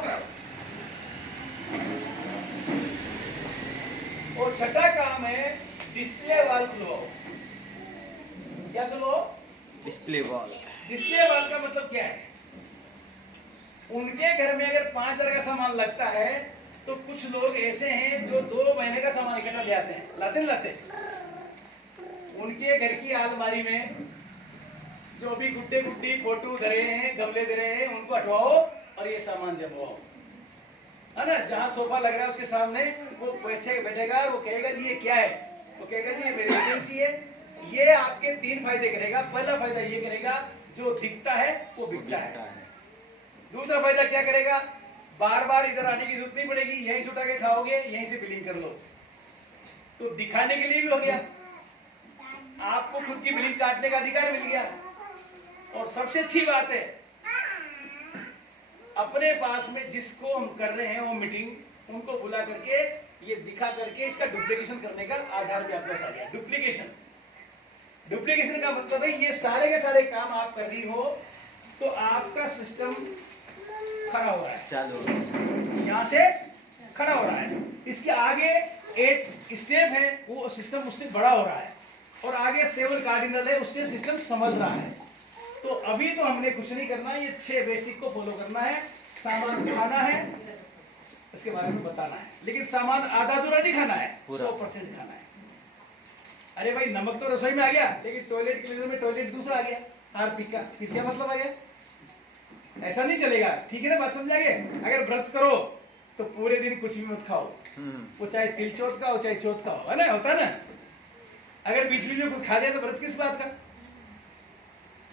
और 6ठा काम है डिस्प्ले वॉल खुलवाओ। क्या खुलवाओ? Display wall. डिस्प्ले वॉल का मतलब क्या है? उनके घर में अगर 5,000 का सामान लगता है तो कुछ लोग ऐसे हैं जो 2 महीने का सामान इकट्ठा ले आते हैं, लाते उनके घर की अलमारी में जो भी गुड्डे गुड्डी फोटो धरे हैं, गमले धरे हैं, उनको हटवाओ और ये सामान जमवाओ, है ना? जहाँ सोफा लग रहा है उसके सामने वो पैसे बैठेगा, वो कहेगा जी ये क्या है? वो कहेगा जी ये मेरी एजेंसी है। ये आपके 3 फायदे करेगा। पहला फायदा ये करेगा, जो दिखता है वो बिकता है। दूसरा फायदा क्या करेगा? बार बार इधर आने की जरूरत नहीं पड़ेगी, यहीं से उठा के खाओगे, यहीं से बिलिंग कर लो। तो दिखाने के लिए भी हो गया, आपको खुद की बिलिंग काटने का अधिकार मिल गया। और सबसे अच्छी बात है, अपने पास में जिसको हम कर रहे हैं वो मीटिंग, उनको बुला करके ये दिखा करके इसका डुप्लीकेशन करने का आधार भी आपके पास आ गया। डुप्लीकेशन का मतलब है ये सारे के सारे काम आप कर रही हो तो आपका सिस्टम खड़ा हो रहा है, चालू यहाँ से खड़ा हो रहा है। इसके आगे एक स्टेप है, वो सिस्टम उससे बड़ा हो रहा है, और आगे 7 कार्डिनल है, उससे सिस्टम संभल रहा है। तो अभी तो हमने कुछ नहीं करना है, ये 6 बेसिक को फॉलो करना है। सामान खाना है, इसके बारे में बताना है, लेकिन सामान आधा अधूरा नहीं खाना है, 100% खाना है। अरे भाई नमक तो रसोई में आ गया, लेकिन टॉयलेट क्लीनर में टॉयलेट दूसरा आ गया, हार्पिक का, फिर क्या मतलब आ गया? ऐसा नहीं चलेगा, ठीक है ना, बात समझ गए। अगर व्रत करो तो पूरे दिन कुछ भी मत खाओ, वो चाहे तिल चौथ का हो चाहे चौथ का हो, है ना, होता है ना। अगर बीच बीच में कुछ खा दिया तो व्रत किस बात का।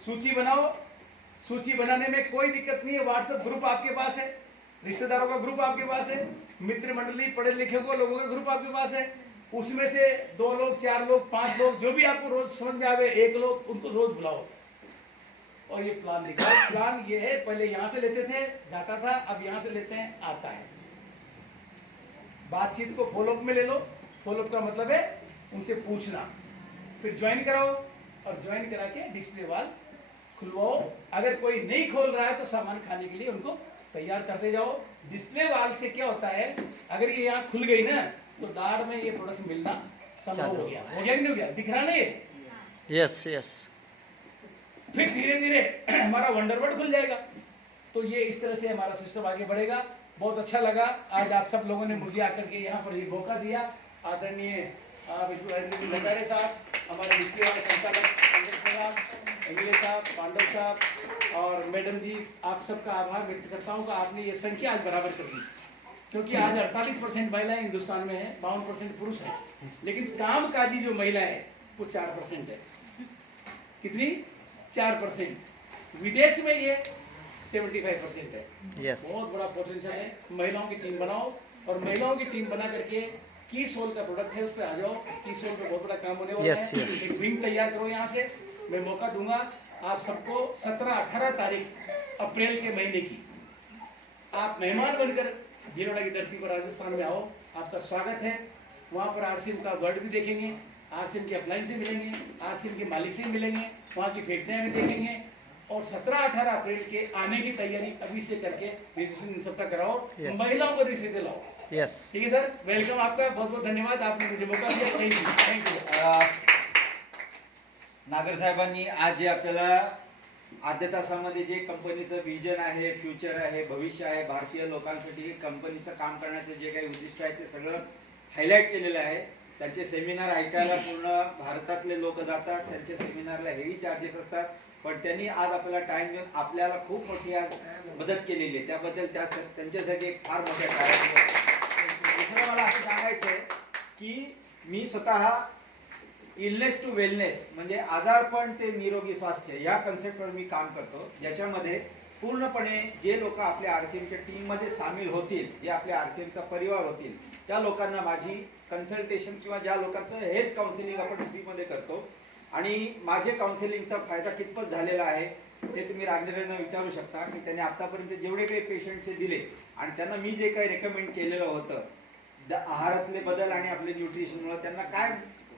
सूची बनाओ, सूची बनाने में कोई दिक्कत नहीं है। व्हाट्सएप ग्रुप आपके पास है, रिश्तेदारों का ग्रुप आपके पास है, मित्र मंडली पढ़े लिखे लोगों का ग्रुप आपके पास है। उसमें से 2 लोग 4 लोग 5 लोग जो भी आपको रोज समझ में आवे, 1 लोग उनको रोज बुलाओ और ये प्लान दिखाओ। प्लान ये है, पहले यहां से लेते थे जाता था, अब यहां से लेते हैं आता है। बातचीत को फॉलोअप में ले लो। फॉलोअप का मतलब है उनसे पूछना, फिर ज्वाइन कराओ और ज्वाइन करा के डिस्प्ले वाल खुलवाओ। अगर कोई नहीं खोल रहा है तो सामान खाने के लिए उनको तैयार करते जाओ। डिस्प्ले वाल से क्या होता है, अगर ये यहाँ खुल गई ना तो दाढ़ में ये प्रोडक्ट मिलना संभव हो गया कि नहीं हो गया, दिख रहा नहीं। Yes yes. फिर धीरे धीरे हमारा वंडरवर्ड खुल जाएगा। तो ये इस तरह से हमारा सिस्टम आगे बढ़ेगा। बहुत अच्छा लगा आज आप सब लोगों ने मुझे आकर के यहाँ पर ये मौका दिया। आदरणीय भंडारे साहब, हमारे डिस्प्ले वाले संचालक एमएलए साहब, पांडव साहब और मैडम जी, आप सबका आभार व्यक्त करता हूँ कि आपने ये संख्या आज बराबर कर दी। क्योंकि आज 48% महिलाएं हिंदुस्तान में हैं, 52% पुरुष हैं, लेकिन कामकाजी जो महिला है वो 4% है। कितनी? 4%। विदेश में ये 75% है। Yes. बहुत बड़ा पोटेंशियल है। महिलाओं की टीम बनाओ और महिलाओं की टीम बना करके की सोल का प्रोडक्ट है उस पर आ जाओ। की सोल पे बहुत बड़ा काम होने वाला Yes, है। yes. एक विंग तैयार करो यहाँ से। मैं मौका दूंगा आप सबको 17-18 तारीख अप्रैल के महीने की आप मेहमान बनकर भीलवाड़ा की धरती पर राजस्थान में आओ। आपका स्वागत है। वहाँ पर आरसीएम का वर्ड भी देखेंगे, आरसीएम के अपलाइन से मिलेंगे, आरसीएम के मालिक से मिलेंगे, वहाँ की फैक्ट्रियाँ भी देखेंगे और 17-18 अप्रैल के आने की तैयारी अभी से करके रजिस्ट्रेशन सबका कराओ। Yes. महिलाओं को रिसीव लाओ। यस। ठीक है सर, वेलकम आपका। बहुत बहुत धन्यवाद, आपने मुझे मौका दिया। Thank you. नागर साहेबांनी आज जे आपल्याला आद्य तासामध्ये जे कंपनीचं विजन आहे, फ्युचर आहे, भविष्य आहे, भारतीय लोकांसाठी कंपनीचं काम करण्याचं जे काही उद्दिष्ट आहे ते सगळं हायलाईट केलेलं आहे। त्यांचे सेमिनार ऐकायला पूर्ण भारतातले लोक जातात, त्यांचे सेमिनारला हेवी चार्जेस असतात, पण त्यांनी आज आपल्याला टाइम देऊन आपल्याला खूप मोठी आज मदत केलेली आहे। त्याबद्दल त्यांच्यासाठी एक फार मोठ्या दुसरं मला असं सांगायचं आहे की मी स्वतः इलनेस टू वेलनेस म्हणजे आजारपण ते निरोगी स्वास्थ्य या कन्सेप्टवर मी काम करतो, ज्याच्यामध्ये पूर्णपणे जे लोक आपल्या आरसीएमच्या टीम मध्ये सामील होतील, जे आपल्या आरसीएमचा परिवार होतील, त्या लोकांना माझी कन्सल्टेशन किंवा ज्या लोकांचं हेल्थ काउन्सिलिंग आपण फ्रीमध्ये करतो आणि माझे काउन्सिलिंगचा फायदा कितपत झालेला आहे ते तुम्ही राजनगरांना विचारू शकता की त्यांनी आतापर्यंत जेवढे काही पेशंटचे दिले आणि त्यांना मी जे काही रेकमेंड केलेलं होतं आहारातले बदल आणि आपले न्यूट्रिशनमुळे त्यांना काय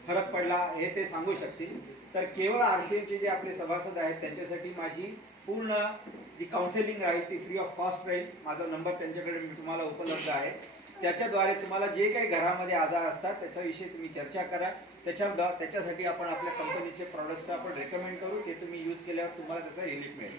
फरक पडला हे ते सांगू शकतील। तर केवळ आरसीएमचे जे आपले सभासद आहेत त्यांच्यासाठी माझी पूर्ण जी काउन्सिलिंग राहील ती फ्री ऑफ कॉस्ट राहील। माझा नंबर त्यांच्याकडे तुम्हाला उपलब्ध आहे, त्याच्याद्वारे तुम्हाला जे काही घरामध्ये आजार असतात त्याच्याविषयी तुम्ही चर्चा करा, त्याच्यासाठी आपण आपल्या कंपनीचे प्रॉडक्ट्स आपण रेकमेंड करू, ते तुम्ही यूज केल्यावर तुम्हाला त्याचा रिलीफ मिळेल।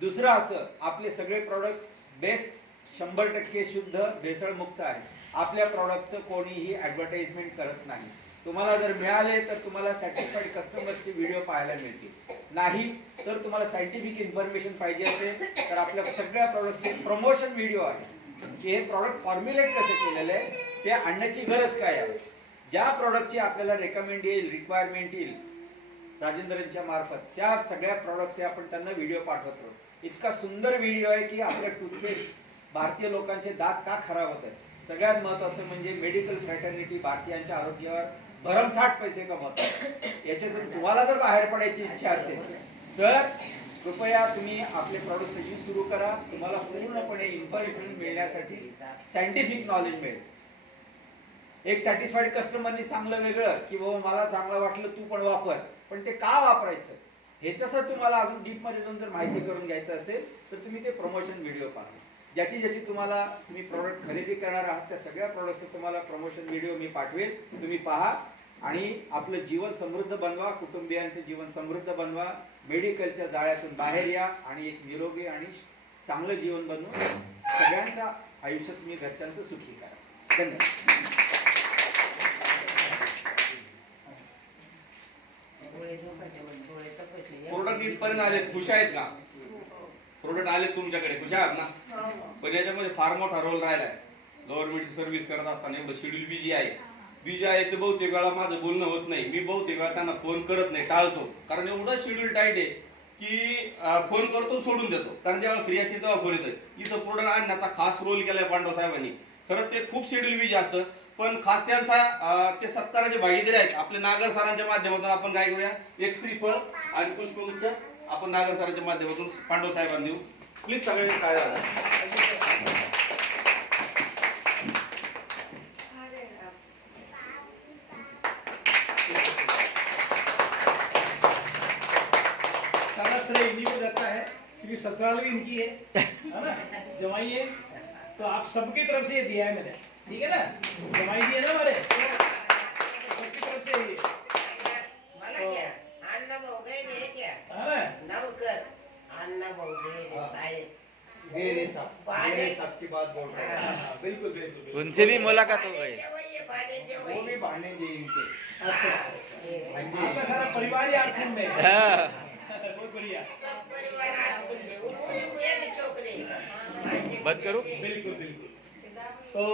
दुसरं असं आपले सगळे प्रॉडक्ट्स बेस्ट 100% शुद्ध भेसळमुक्त आहे। आपल्या प्रॉडक्टचं कोणीही ऍडव्हर्टाइजमेंट करत नाही। तुम्हाला जर मिळाले तर तुम्हाला सॅटिस्फाईड कस्टमर्सचे व्हिडिओ पाहायला मिळतील, नाही तर तुम्हाला सायंटिफिक इन्फॉर्मेशन पाहिजे असेल तर आपल्या सगळ्या प्रॉडक्टचे प्रमोशन व्हिडिओ आहे की हे प्रॉडक्ट फॉर्म्युलेट कसे केलेले आहे, ते आणण्याची गरज काय आहे, ज्या प्रॉडक्टची आपल्याला रेकमेंड येईल, रिक्वायरमेंट येईल राजेंद्रच्या मार्फत, त्या सगळ्या प्रॉडक्टचे आपण त्यांना व्हिडिओ पाठवतो। इतका सुंदर व्हिडिओ आहे की आपल्या टूथपेस्ट भारतीय लोकांचे दात का खराब होत आहेत, सगळ्यात महत्त्वाचं म्हणजे मेडिकल फ्रॅटर्निटी भारतीयांच्या आरोग्यावर भरमसाठ पैसे कमवतात। याच्यातून तुम्हाला जर बाहेर पडायची इच्छा असेल तर कृपया तुम्ही आपले प्रॉडक्ट यूज सुरू करा। तुम्हाला पूर्णपणे इन्फॉर्मेशन मिळण्यासाठी सायंटिफिक नॉलेज मिळेल। एक सॅटिस्फाईड कस्टमरनी सांगलं वेगळं की बाबा मला चांगलं वाटलं तू पण वापर, पण ते का वापरायचं ह्याच्यासाठी तुम्हाला अजून डीप मध्ये जाऊन जर माहिती करून घ्यायचं असेल तर तुम्ही ते प्रमोशन व्हिडिओ पहा। ज्याची तुम्हाला तुम्ही प्रोडक्ट खरेदी करणार आहात त्या सगळ्या प्रोडक्टचे तुम्हाला प्रमोशन व्हिडिओ मी पाठवेल, तुम्ही पहा आणि आपलं जीवन समृद्ध बनवा, कुटुंबियांचे जीवन समृद्ध बनवा, मेडिकलच्या जाळ्यातून बाहेर या आणि एक निरोगी आणि चांगलं जीवन बनवून सगळ्यांचं आयुष्य तुम्ही घरच्यांचं सुखी करा। धन्यवाद। प्रोडक्ट इथपर्यंत आले, खुश आहेत का? प्रोडक्ट आले तुमच्याकडे खुश आहात ना. पण याच्यामध्ये फार मोठा रोल राहिलाय. गव्हर्नमेंटची सर्व्हिस करत असताना एवढं शेड्यूल बिजी आहे ते बहुतेक वेळा माझं बोलणं होत नाही. मी बहुतेक वेळा त्यांना फोन करत नाही, टाळतो. कारण एवढं शेड्यूल टाईट आहे की फोन करतो सोडून देतो. कारण जेव्हा फ्री असते तेव्हा फोन येतोय. इथं प्रोडक्ट आणण्याचा खास रोल केलाय पांडव साहेबांनी. खरंच ते खूप शेड्यूल बिजी असतं. पण खास त्यांचा ते सत्काराचे भागीदारी आहेत. आपल्या नागर सरांच्या माध्यमातून आपण काय करूया, एक श्रीफळ आणि पुष्पगुच्छ आपण नागर सरांच्या माध्यमातून पांडव साहेबांना देऊ. प्लीज सगळ्यांनी काय सारा श्रेय इन्हीं को जाता है क्योंकि ससुराल भी इनकी है ना, जमाई है, तो आप सबकी तरफ से ये दिया है मैंने, ठीक है ना. जमाई दिए ना हमारे, सबकी तरफ से ये. मला क्या अण्णा भाऊ गैरे क्या नवकर अण्णा भाऊ गैरे साहेब गेरे साहब की बात बोल रहे हैं. बिल्कुल बिल्कुल. उनसे भी मुलाकात हो गई. वो भी भानेजे इनके. अच्छा आपका सारा परिवार ही आरसीएम में है. हाँ. बहुत बढ़िया. बंद करूं? बिल्कुल बिल्कुल. तो